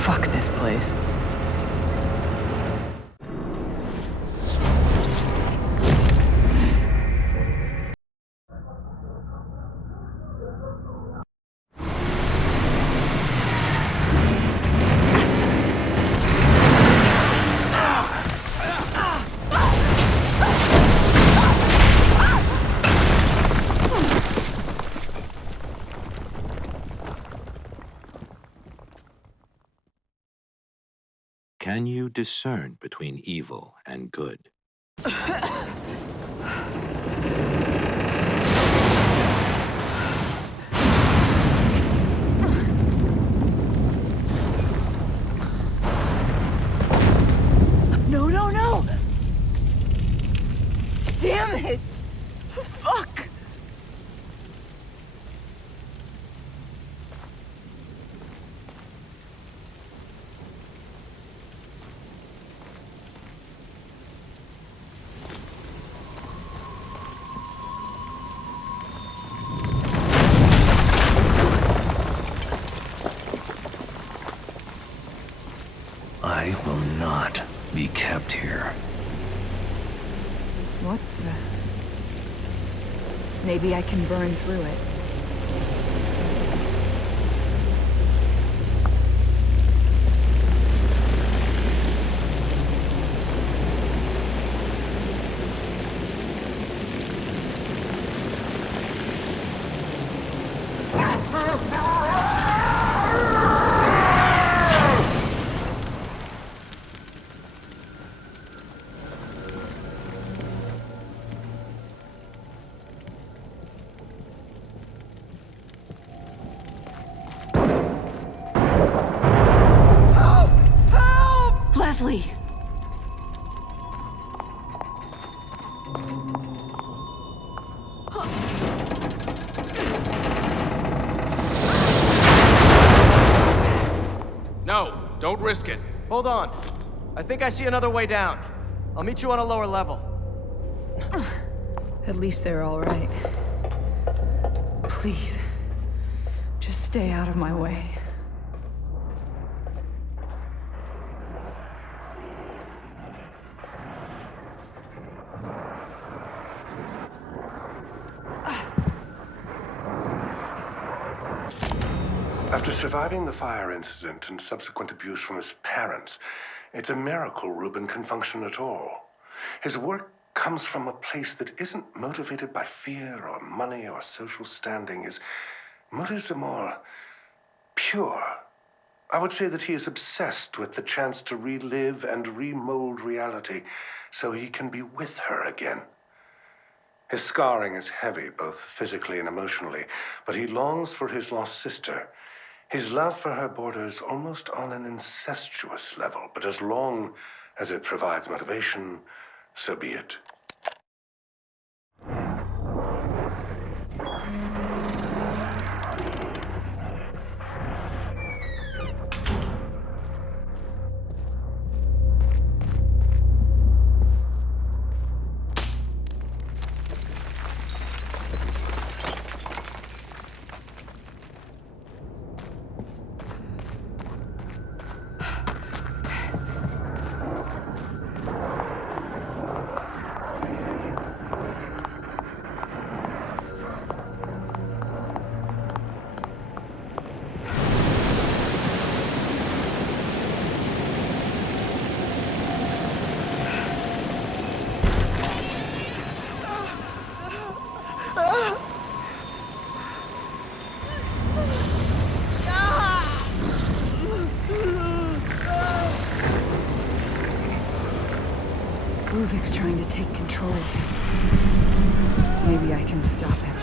Fuck this place. Can you discern between evil and good? No, no, no! Damn it! Fuck! I will not be kept here. What the... Maybe I can burn through it. Leslie! No, don't risk it. Hold on. I think I see another way down. I'll meet you on a lower level. At least they're all right. Please, just stay out of my way. After surviving the fire incident and subsequent abuse from his parents, it's a miracle Reuben can function at all. His work comes from a place that isn't motivated by fear or money or social standing. His motives are more pure. I would say that he is obsessed with the chance to relive and remold reality so he can be with her again. His scarring is heavy, both physically and emotionally, but he longs for his lost sister. His love for her borders almost on an incestuous level, but as long as it provides motivation, so be it. Ruvik's trying to take control of him. Maybe I can stop him.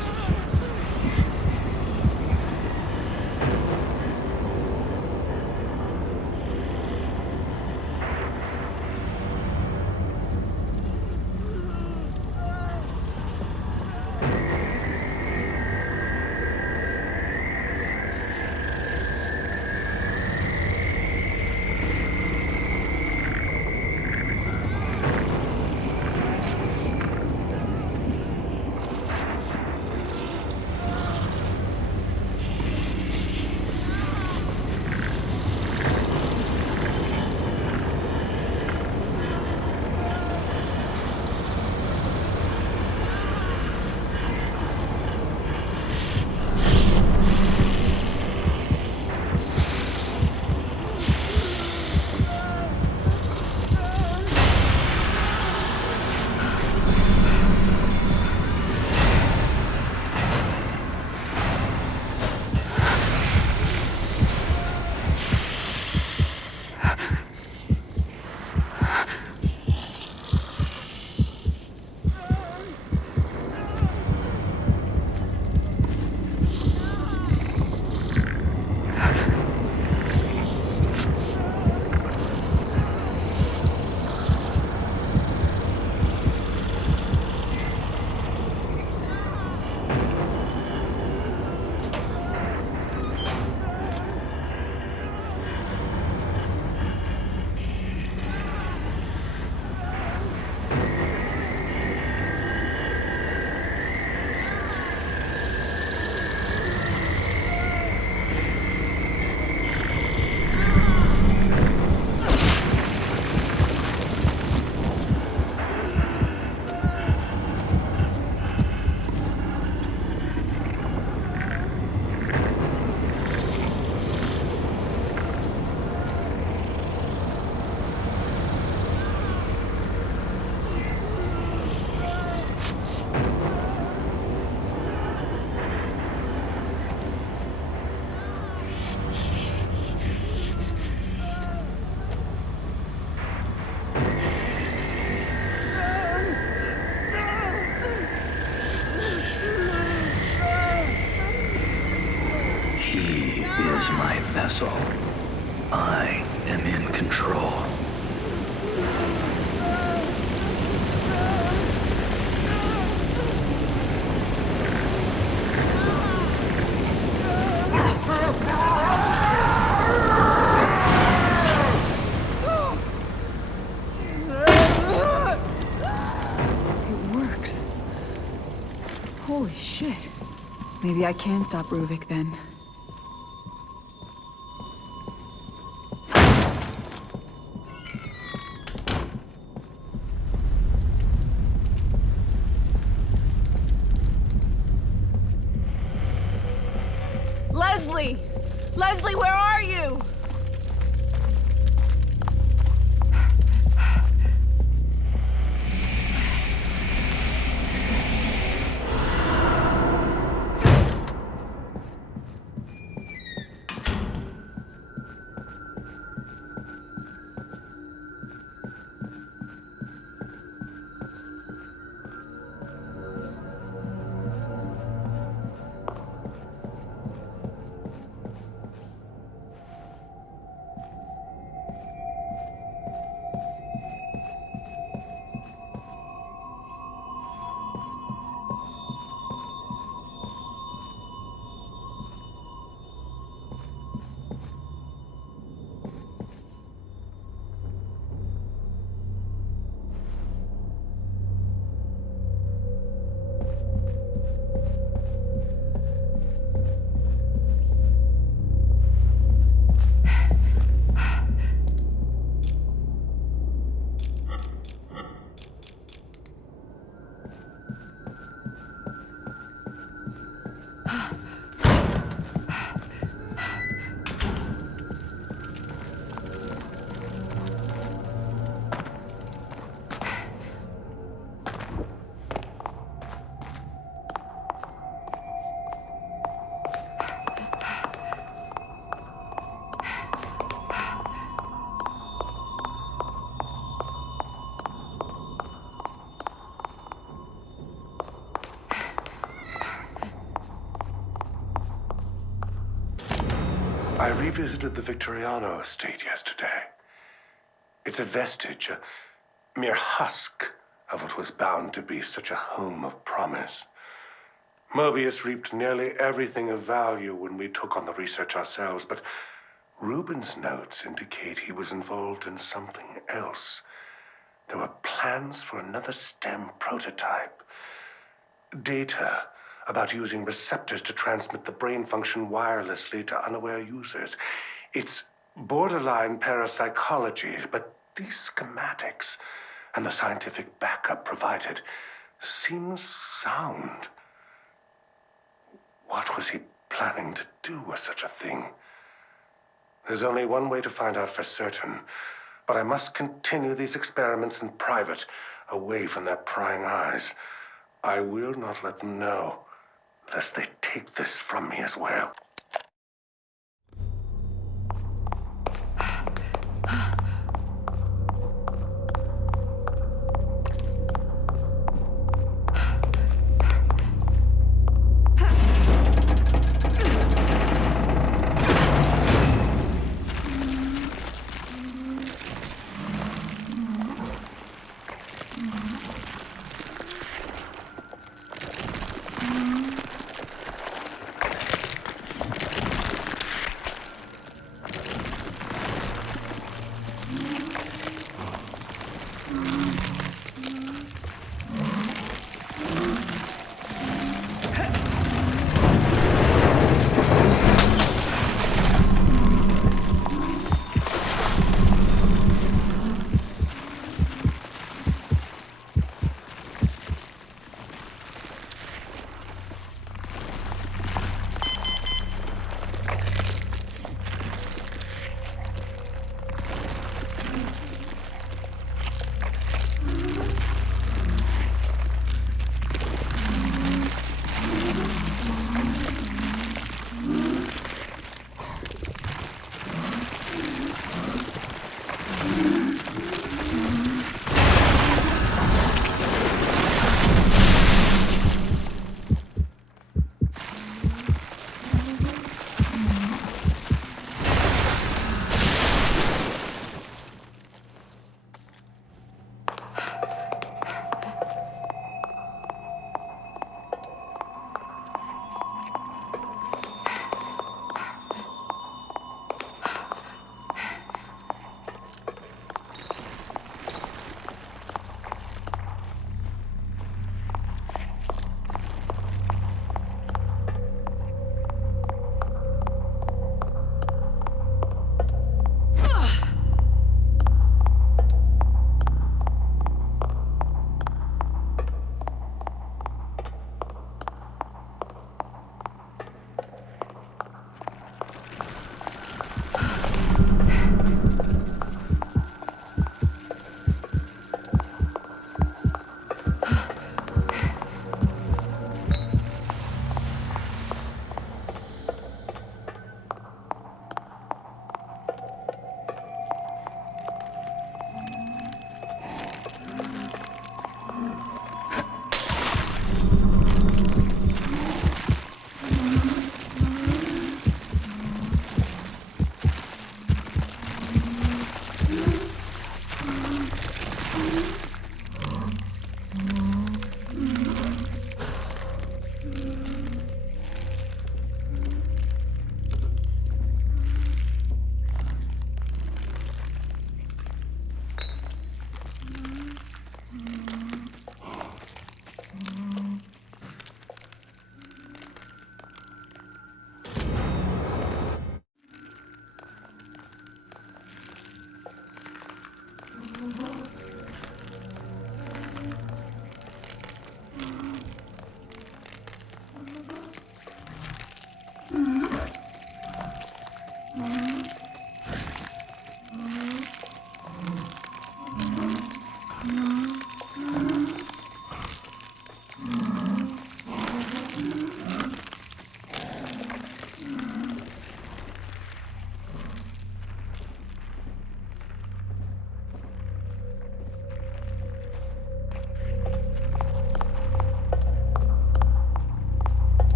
She is my vessel. I am in control. It works. Holy shit. Maybe I can stop Ruvik then. Leslie! Leslie, where are you? I revisited the Victoriano estate yesterday. It's a vestige, a mere husk of what was bound to be such a home of promise. Mobius reaped nearly everything of value when we took on the research ourselves, but Rubin's notes indicate he was involved in something else. There were plans for another STEM prototype. Data about using receptors to transmit the brain function wirelessly to unaware users. It's borderline parapsychology, but these schematics and the scientific backup provided seems sound. What was he planning to do with such a thing? There's only one way to find out for certain, but I must continue these experiments in private, away from their prying eyes. I will not let them know, lest they take this from me as well.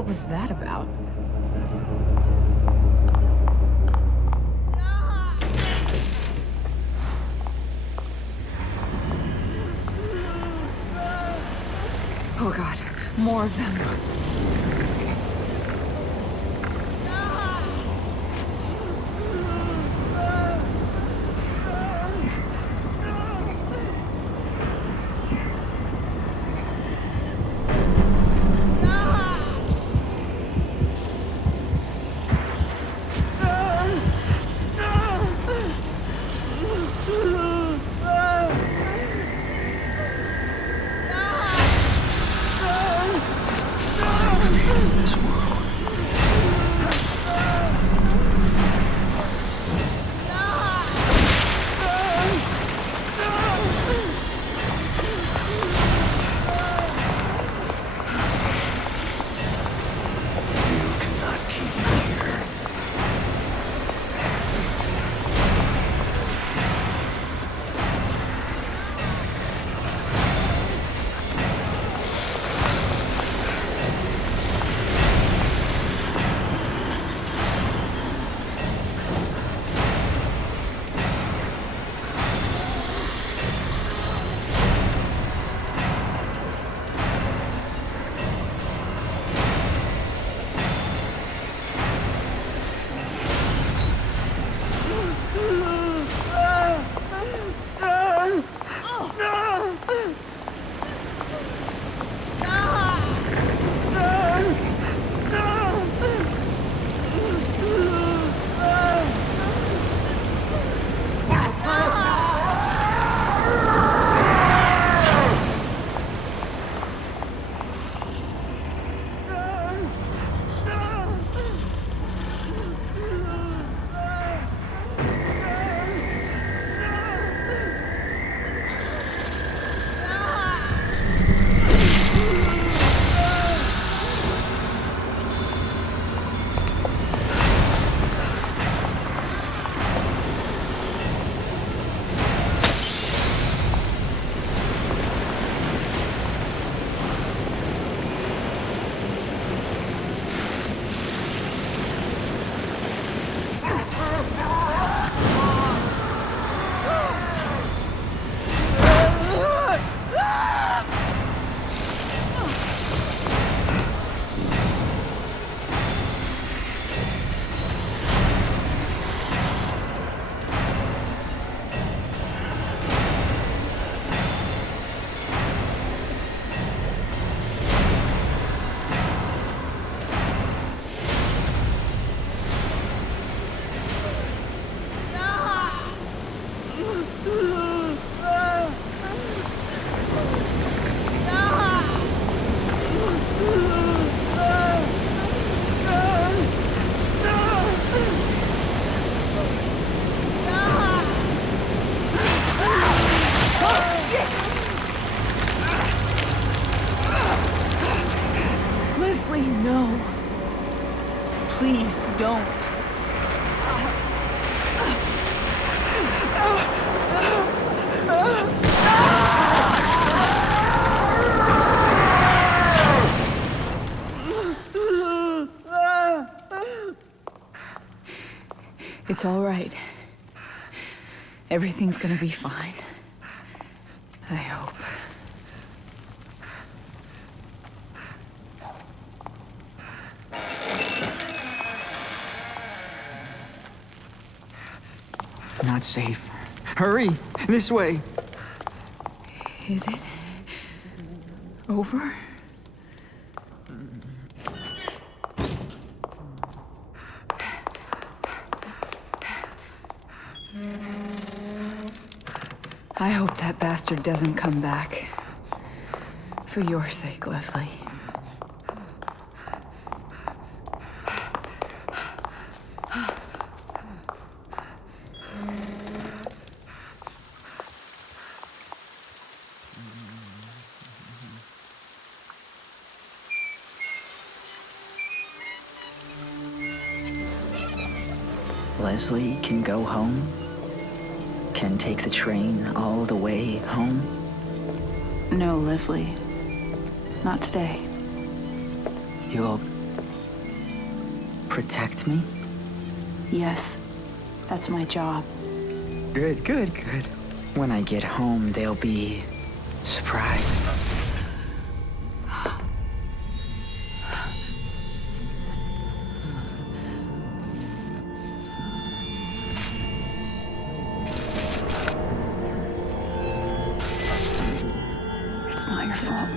What was that about? Oh God, more of them. This world. You cannot keep me here. Leslie, no. Please don't. It's all right. Everything's gonna be fine. I hope. Not safe. Hurry! This way! Is it over? I hope that bastard doesn't come back. For your sake, Leslie. Leslie can go home? Can take the train all the way home? No, Leslie. Not today. You'll Protect me? Yes, that's my job. Good, good, good. When I get home, they'll be surprised. It's not your fault.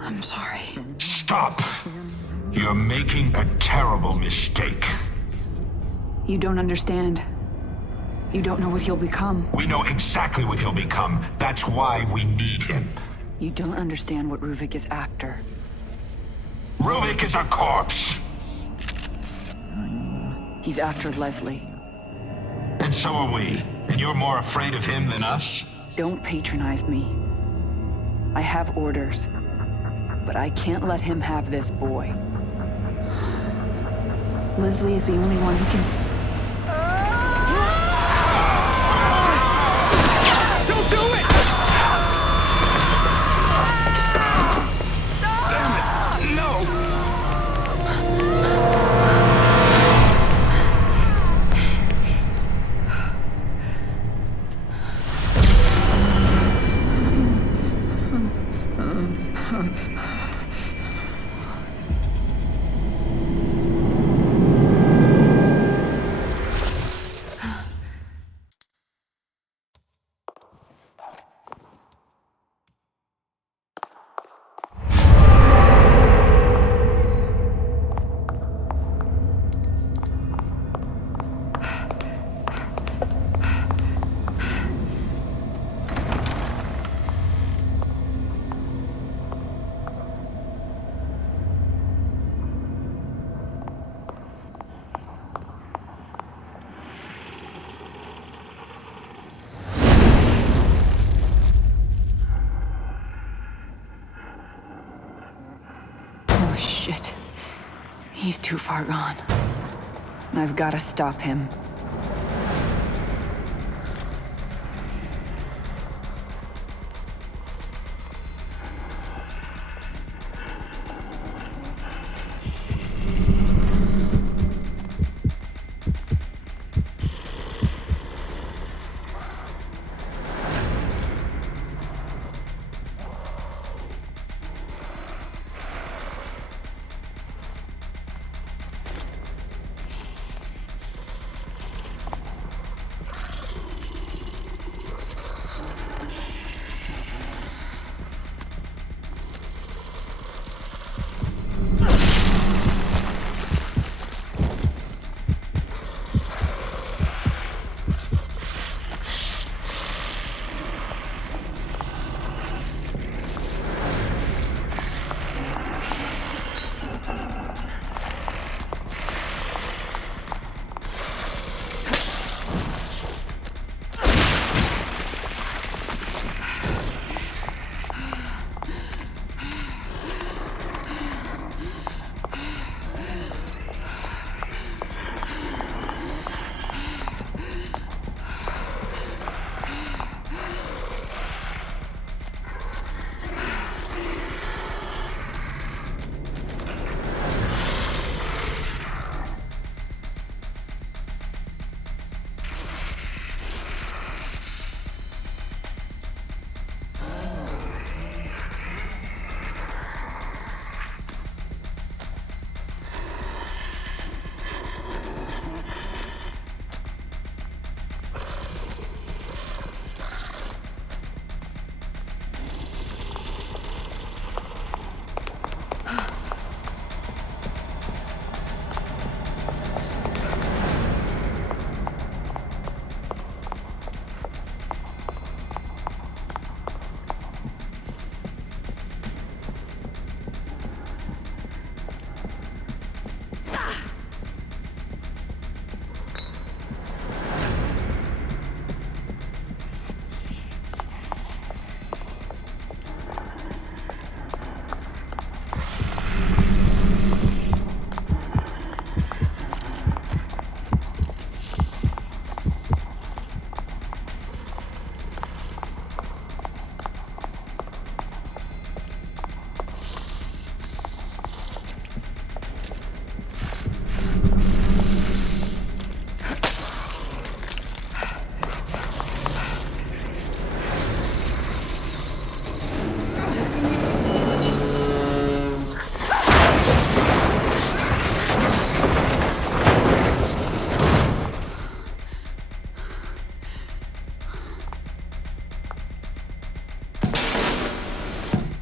I'm sorry. Stop! You're making a terrible mistake. You don't understand. You don't know what he'll become. We know exactly what he'll become. That's why we need him. You don't understand what Ruvik is after. Ruvik is a corpse. He's after Leslie. And so are we. And you're more afraid of him than us? Don't patronize me. I have orders. But I can't let him have this boy. Leslie is the only one who can... Don't do it! Damn it! No! Oh, shit. He's too far gone. I've got to stop him.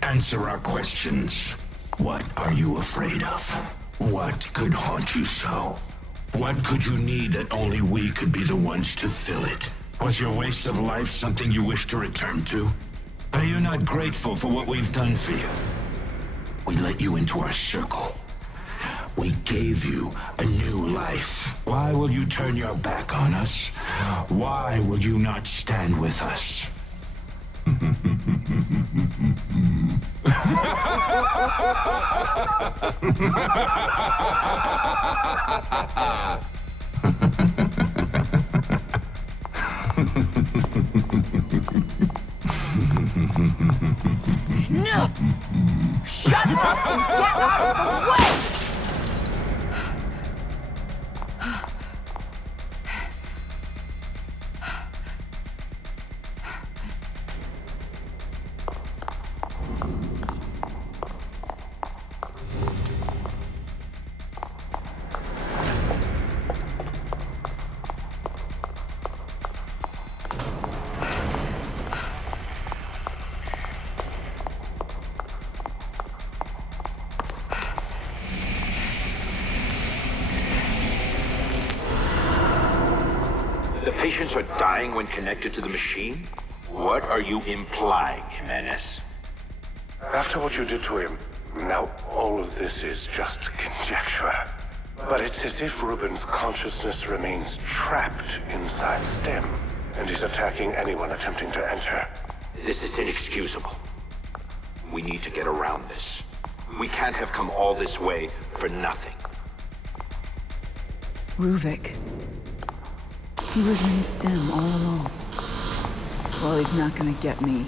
Answer our questions. What are you afraid of? What could haunt you so? What could you need that only we could be the ones to fill it? Was your waste of life something you wish to return to? Are you not grateful for what we've done for you? We let you into our circle. We gave you a new life. Why will you turn your back on us? Why will you not stand with us? No! Shut up and get out of the way! The patients are dying when connected to the machine? What are you implying, Jimenez? After what you did to him, now all of this is just conjecture. But it's as if Ruben's consciousness remains trapped inside STEM, and he's attacking anyone attempting to enter. This is inexcusable. We need to get around this. We can't have come all this way for nothing. Ruvik. He was in STEM all along. Well, he's not gonna get me.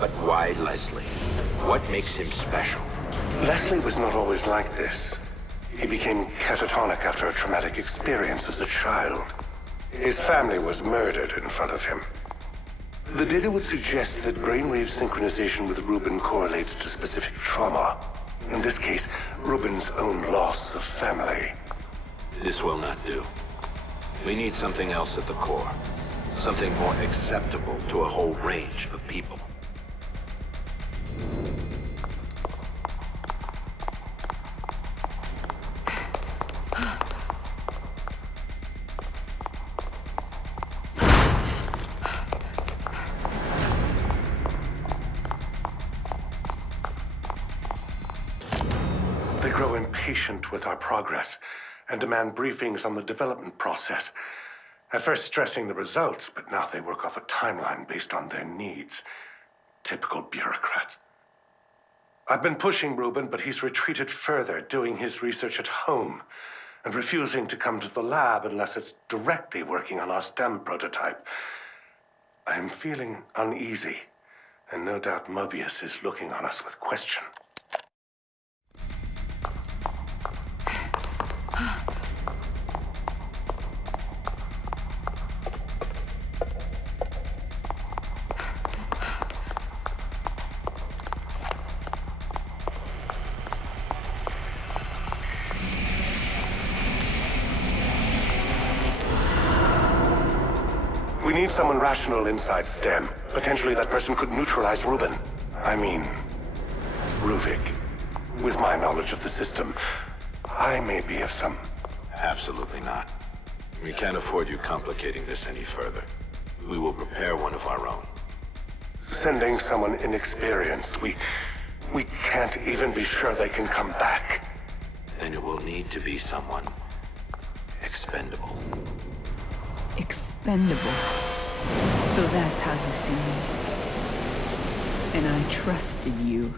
But why Leslie? What makes him special? Leslie was not always like this. He became catatonic after a traumatic experience as a child. His family was murdered in front of him. The data would suggest that brainwave synchronization with Ruben correlates to specific trauma. In this case, Ruben's own loss of family. This will not do. We need something else at the core. Something more acceptable to a whole range of people. They grow impatient with our progress and demand briefings on the development process. At first stressing the results, but now they work off a timeline based on their needs. Typical bureaucrats. I've been pushing Ruben, but he's retreated further, doing his research at home and refusing to come to the lab unless it's directly working on our STEM prototype. I'm feeling uneasy, and no doubt Mobius is looking on us with question. We need someone rational inside STEM. Potentially that person could neutralize Ruben. I mean, Ruvik. With my knowledge of the system, I may be of some... Absolutely not. We can't afford you complicating this any further. We will prepare one of our own. Sending someone inexperienced, we can't even be sure they can come back. Then it will need to be someone expendable. Expendable. So that's how you see me. And I trusted you.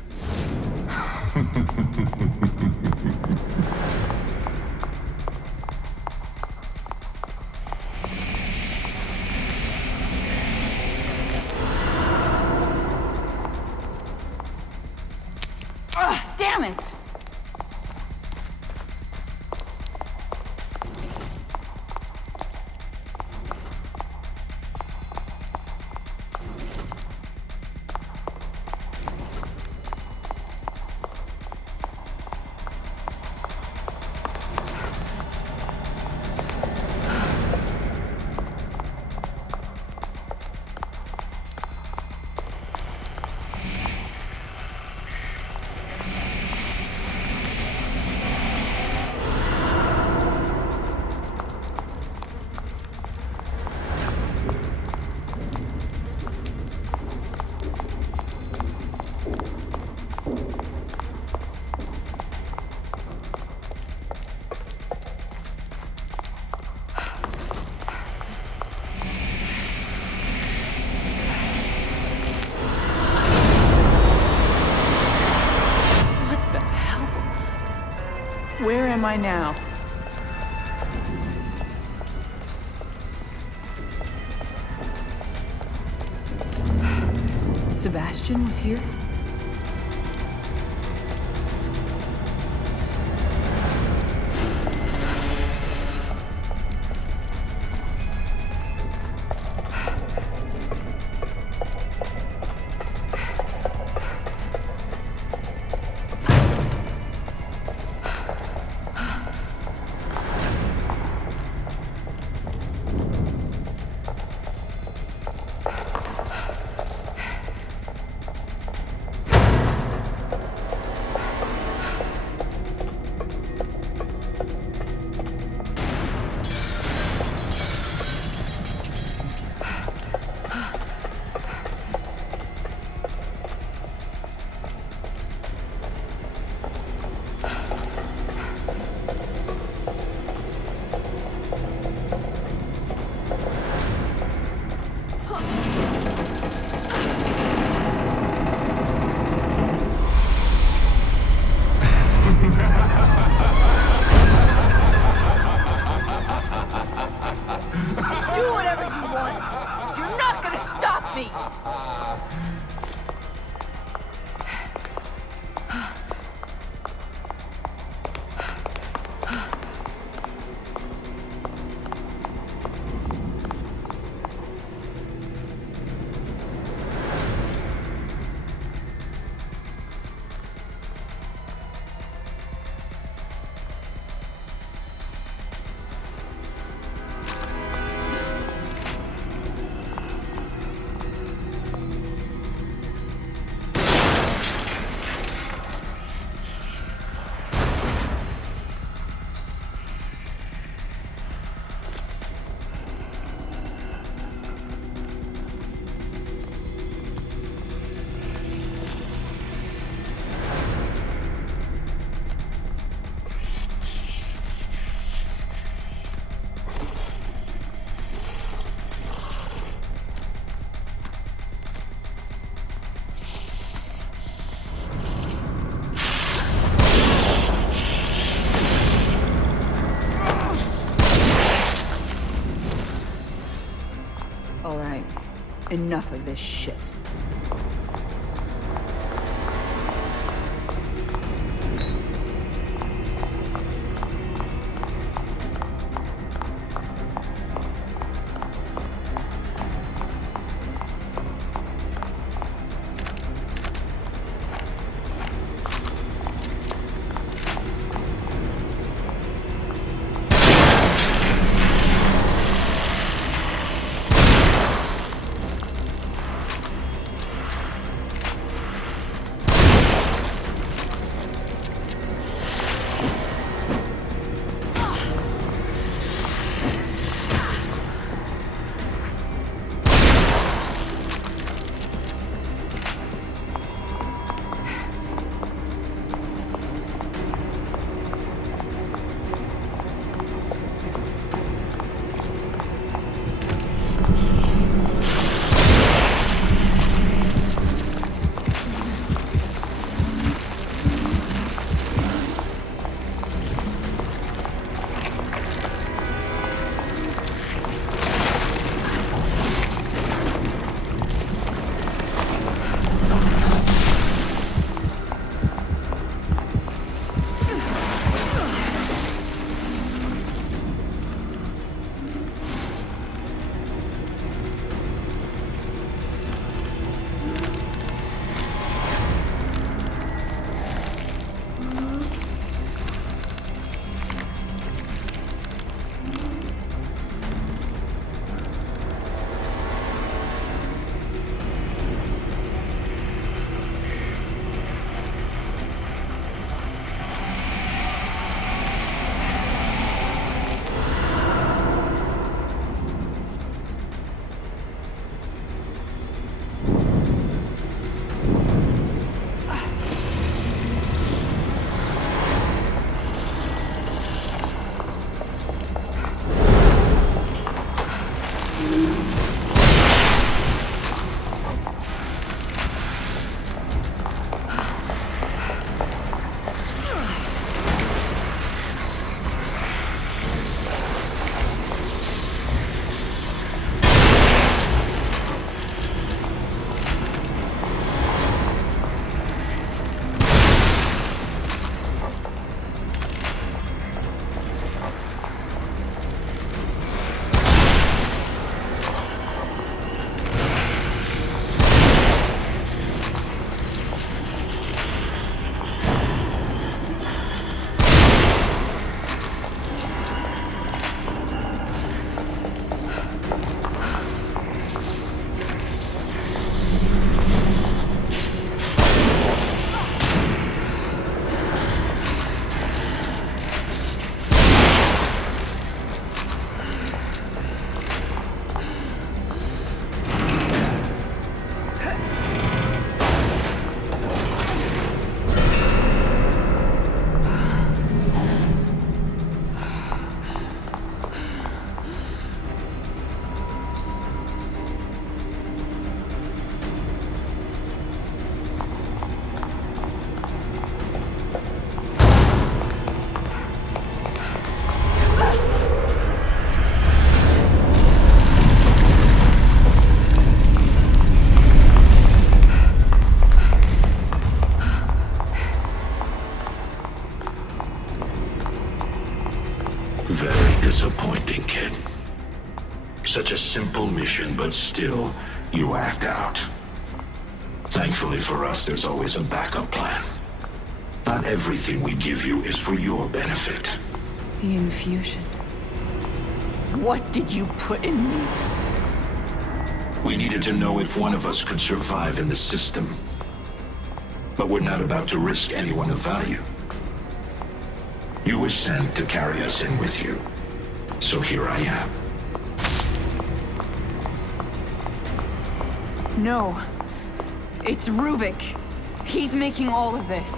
Ugh, damn it! am I now? Sebastian was here? Do whatever you want! You're not gonna stop me! All right, enough of this shit. Such a simple mission, but still, you act out. Thankfully for us, there's always a backup plan. Not everything we give you is for your benefit. The infusion. What did you put in me? We needed to know if one of us could survive in the system. But we're not about to risk anyone of value. You were sent to carry us in with you. So here I am. No. It's Rubik. He's making all of this.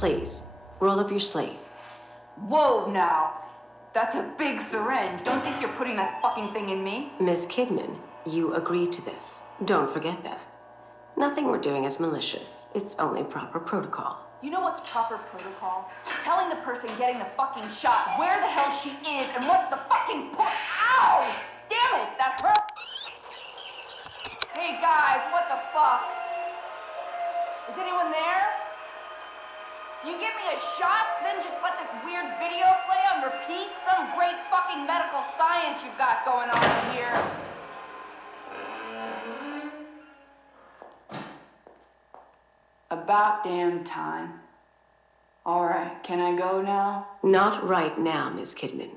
Please, roll up your sleeve. Whoa, now. That's a big syringe. Don't think you're putting that fucking thing in me. Miss Kidman, you agreed to this. Don't forget that. Nothing we're doing is malicious. It's only proper protocol. You know what's proper protocol? Telling the person getting the fucking shot where the hell she is and what's the fucking point. Ow! Damn it, that hurt! Hey guys, what the fuck? Is anyone there? You give me a shot, then just let this weird video play on repeat? Some great fucking medical science you've got going on here. About damn time. All right, can I go now? Not right now, Miss Kidman.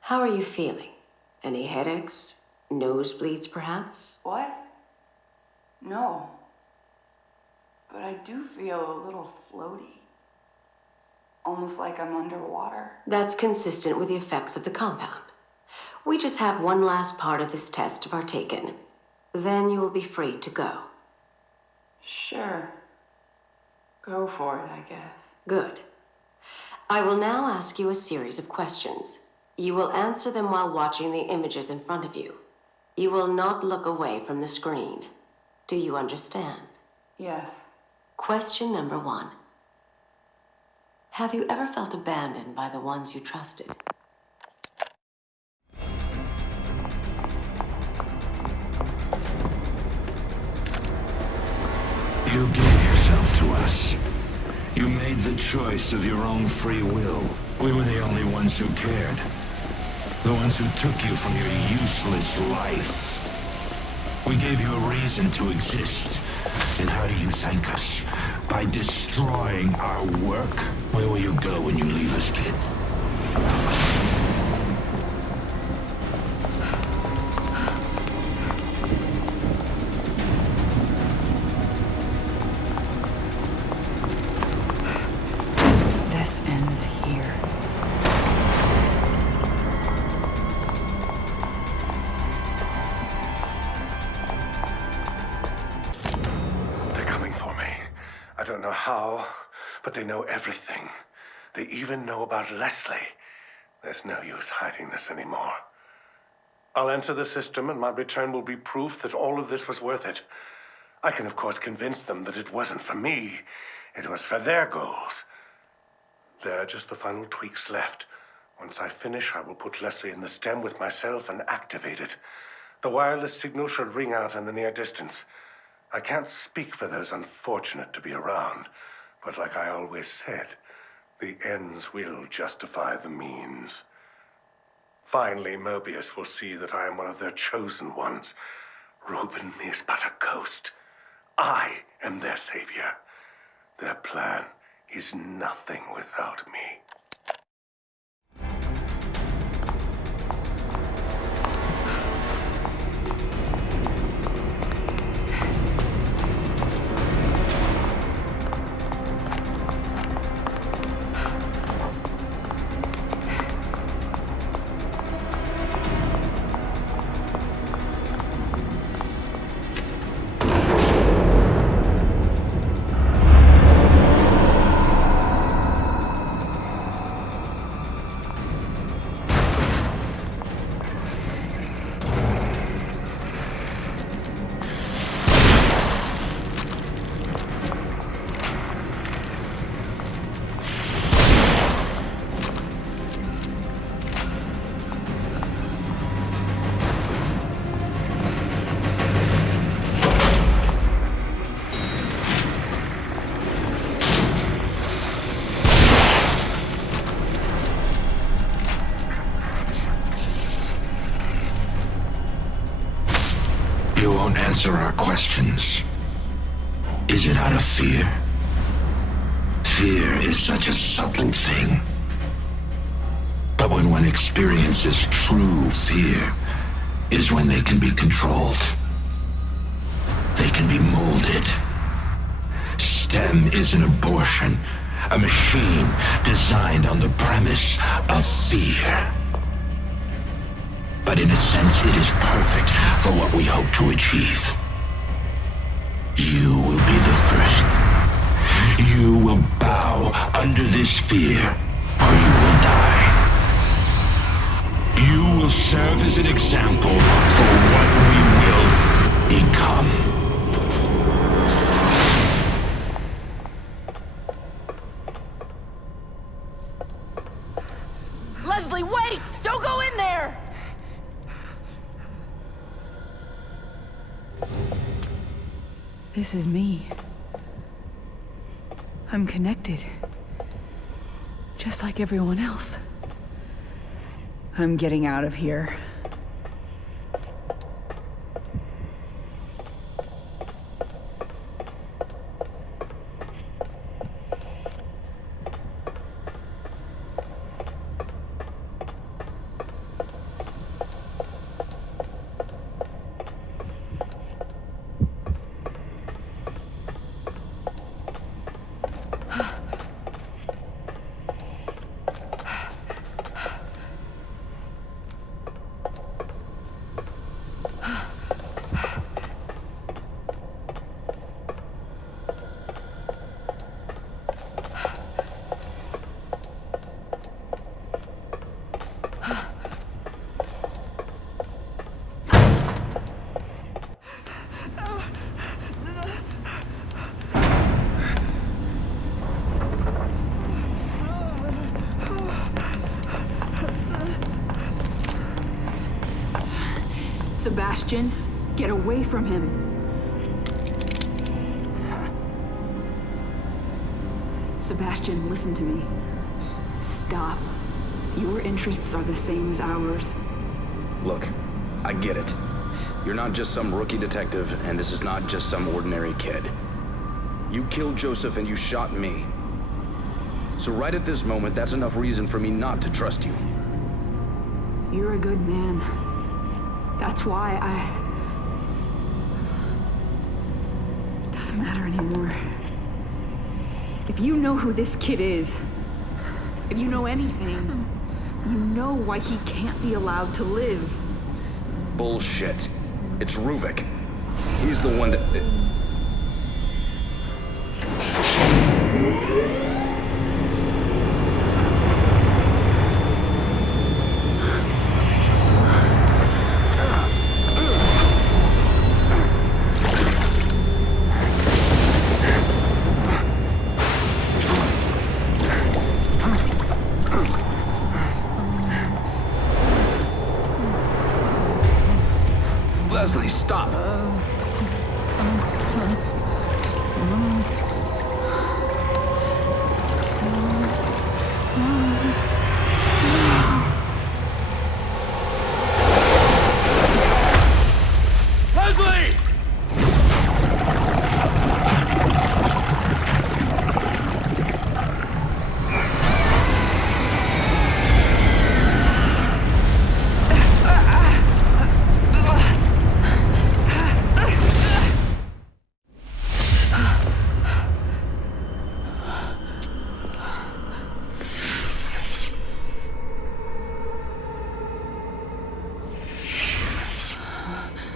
How are you feeling? Any headaches? Nosebleeds, perhaps? What? No. But I do feel a little floaty. Almost like I'm underwater. That's consistent with the effects of the compound. We just have one last part of this test to partake in. Then you will be free to go. Sure. Go for it, I guess. Good. I will now ask you a series of questions. You will answer them while watching the images in front of you. You will not look away from the screen. Do you understand? Yes. Question number 1. Have you ever felt abandoned by the ones you trusted? You gave yourself to us. You made the choice of your own free will. We were the only ones who cared. The ones who took you from your useless life. We gave you a reason to exist. And how do you thank us? By destroying our work? Where will you go when you leave us, kid? This ends here. I don't know how, but they know everything. They even know about Leslie. There's no use hiding this anymore. I'll enter the system, and my return will be proof that all of this was worth it. I can, of course, convince them that it wasn't for me. It was for their goals. There are just the final tweaks left. Once I finish, I will put Leslie in the stem with myself and activate it. The wireless signal should ring out in the near distance. I can't speak for those unfortunate to be around, but like I always said, the ends will justify the means. Finally, Mobius will see that I am one of their chosen ones. Reuben is but a ghost. I am their savior. Their plan is nothing without me. answer our questions? Is it out of fear? Fear is such a subtle thing. But when one experiences true fear, is when they can be controlled. They can be molded. STEM is an abortion, a machine designed on the premise of fear. But in a sense, it is perfect for what we hope to achieve. You will be the first. You will bow under this fear, or you will die. You will serve as an example for what we will become. Leslie, wait! Don't go in there! This is me. I'm connected. Just like everyone else. I'm getting out of here. Sebastian, get away from him. Sebastian, listen to me. Stop. Your interests are the same as ours. Look, I get it. You're not just some rookie detective, and this is not just some ordinary kid. You killed Joseph and you shot me. So right at this moment, that's enough reason for me not to trust you. You're a good man. That's why It doesn't matter anymore. If you know who this kid is, if you know anything, you know why he can't be allowed to live. Bullshit. It's Ruvik. He's the one that... Leslie, stop! Leslie!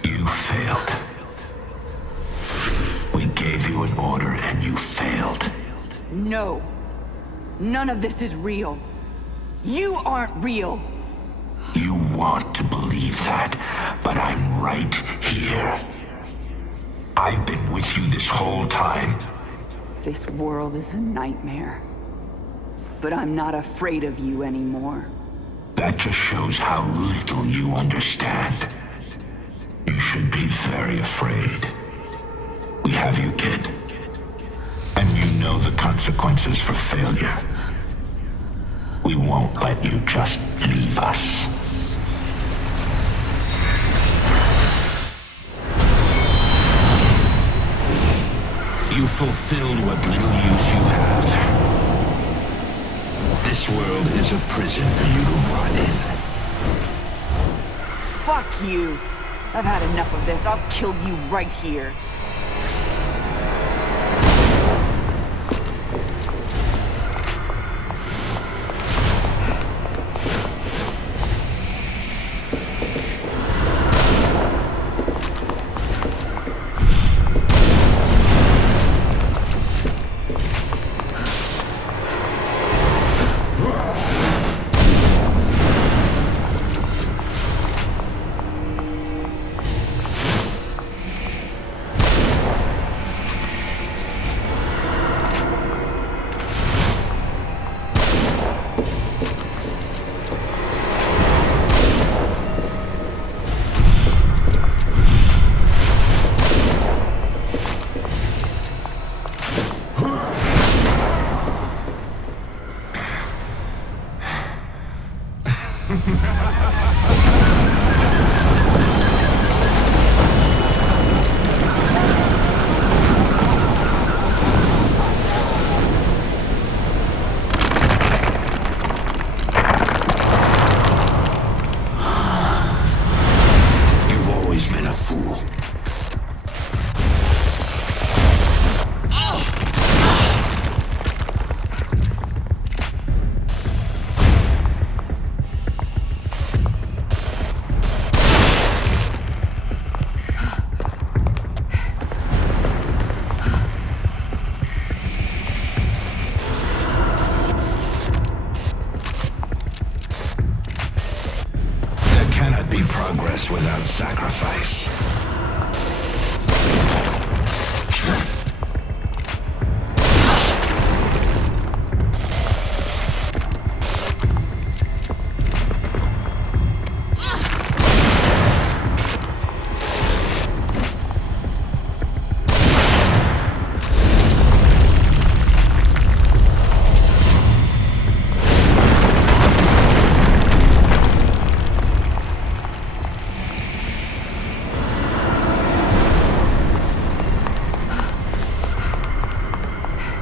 You failed. We gave you an order and you failed. No. None of this is real. You aren't real. You want to believe that, but I'm right here. I've been with you this whole time. This world is a nightmare. But I'm not afraid of you anymore. That just shows how little you understand. You should be very afraid. We have you, kid. And you know the consequences for failure. We won't let you just leave us. you fulfilled what little use you have. This world is a prison for you to rot in. Fuck you. I've had enough of this. I'll kill you right here. Without sacrifice.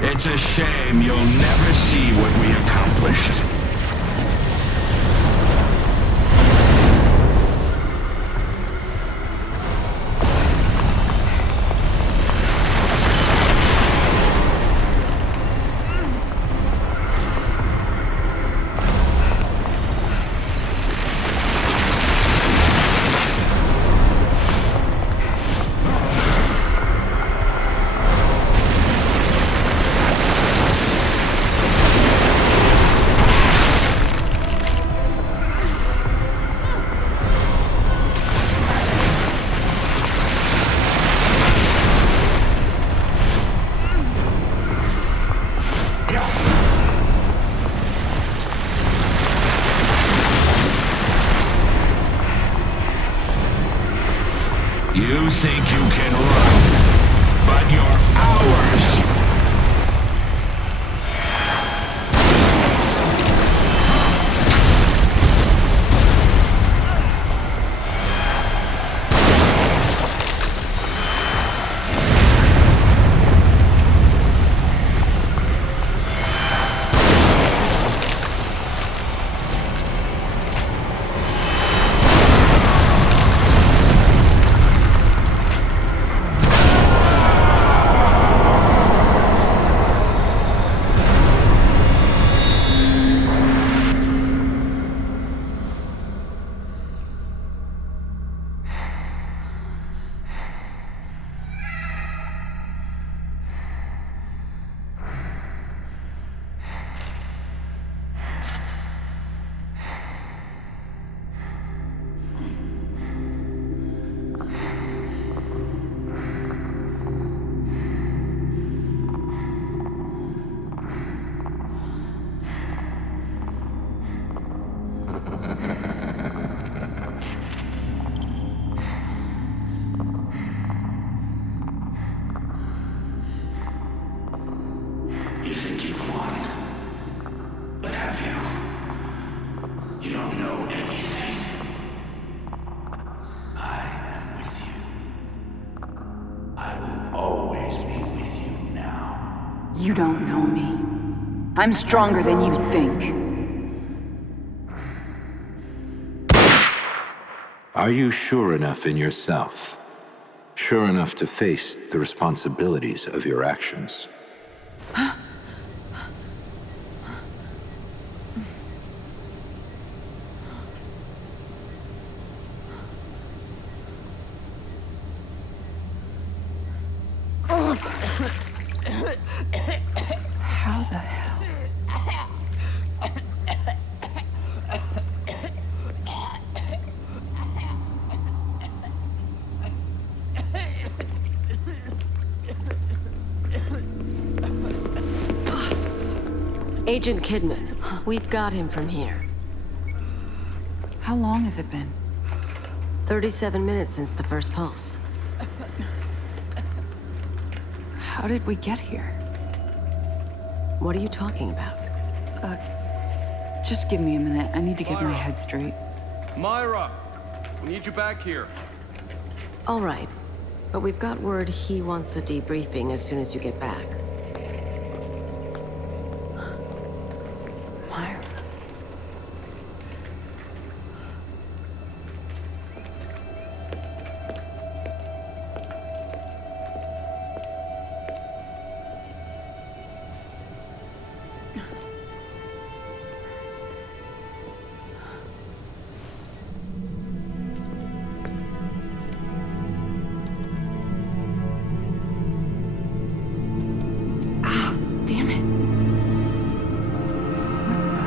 It's a shame you'll never see what we accomplished. You think you can run, but you're ours! I'm stronger than you think. Are you sure enough in yourself? Sure enough to face the responsibilities of your actions? How the hell? Agent Kidman, we've got him from here. How long has it been? 37 minutes since the first pulse. How did we get here? What are you talking about? Just give me a minute. I need to get my head straight. Myra! We need you back here. All right. But we've got word he wants a debriefing as soon as you get back. Myra. Damn it. What the?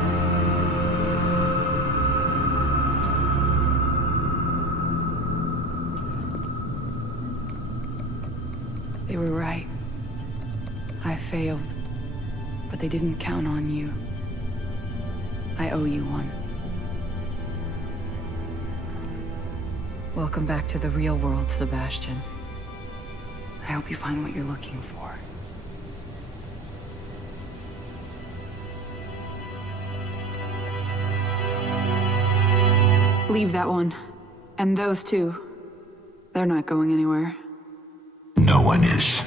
They were right. I failed. But they didn't count on you. I owe you one. Welcome back to the real world, Sebastian. I hope you find what you're looking for. Leave that one. And those two. They're not going anywhere. No one is.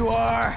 you are!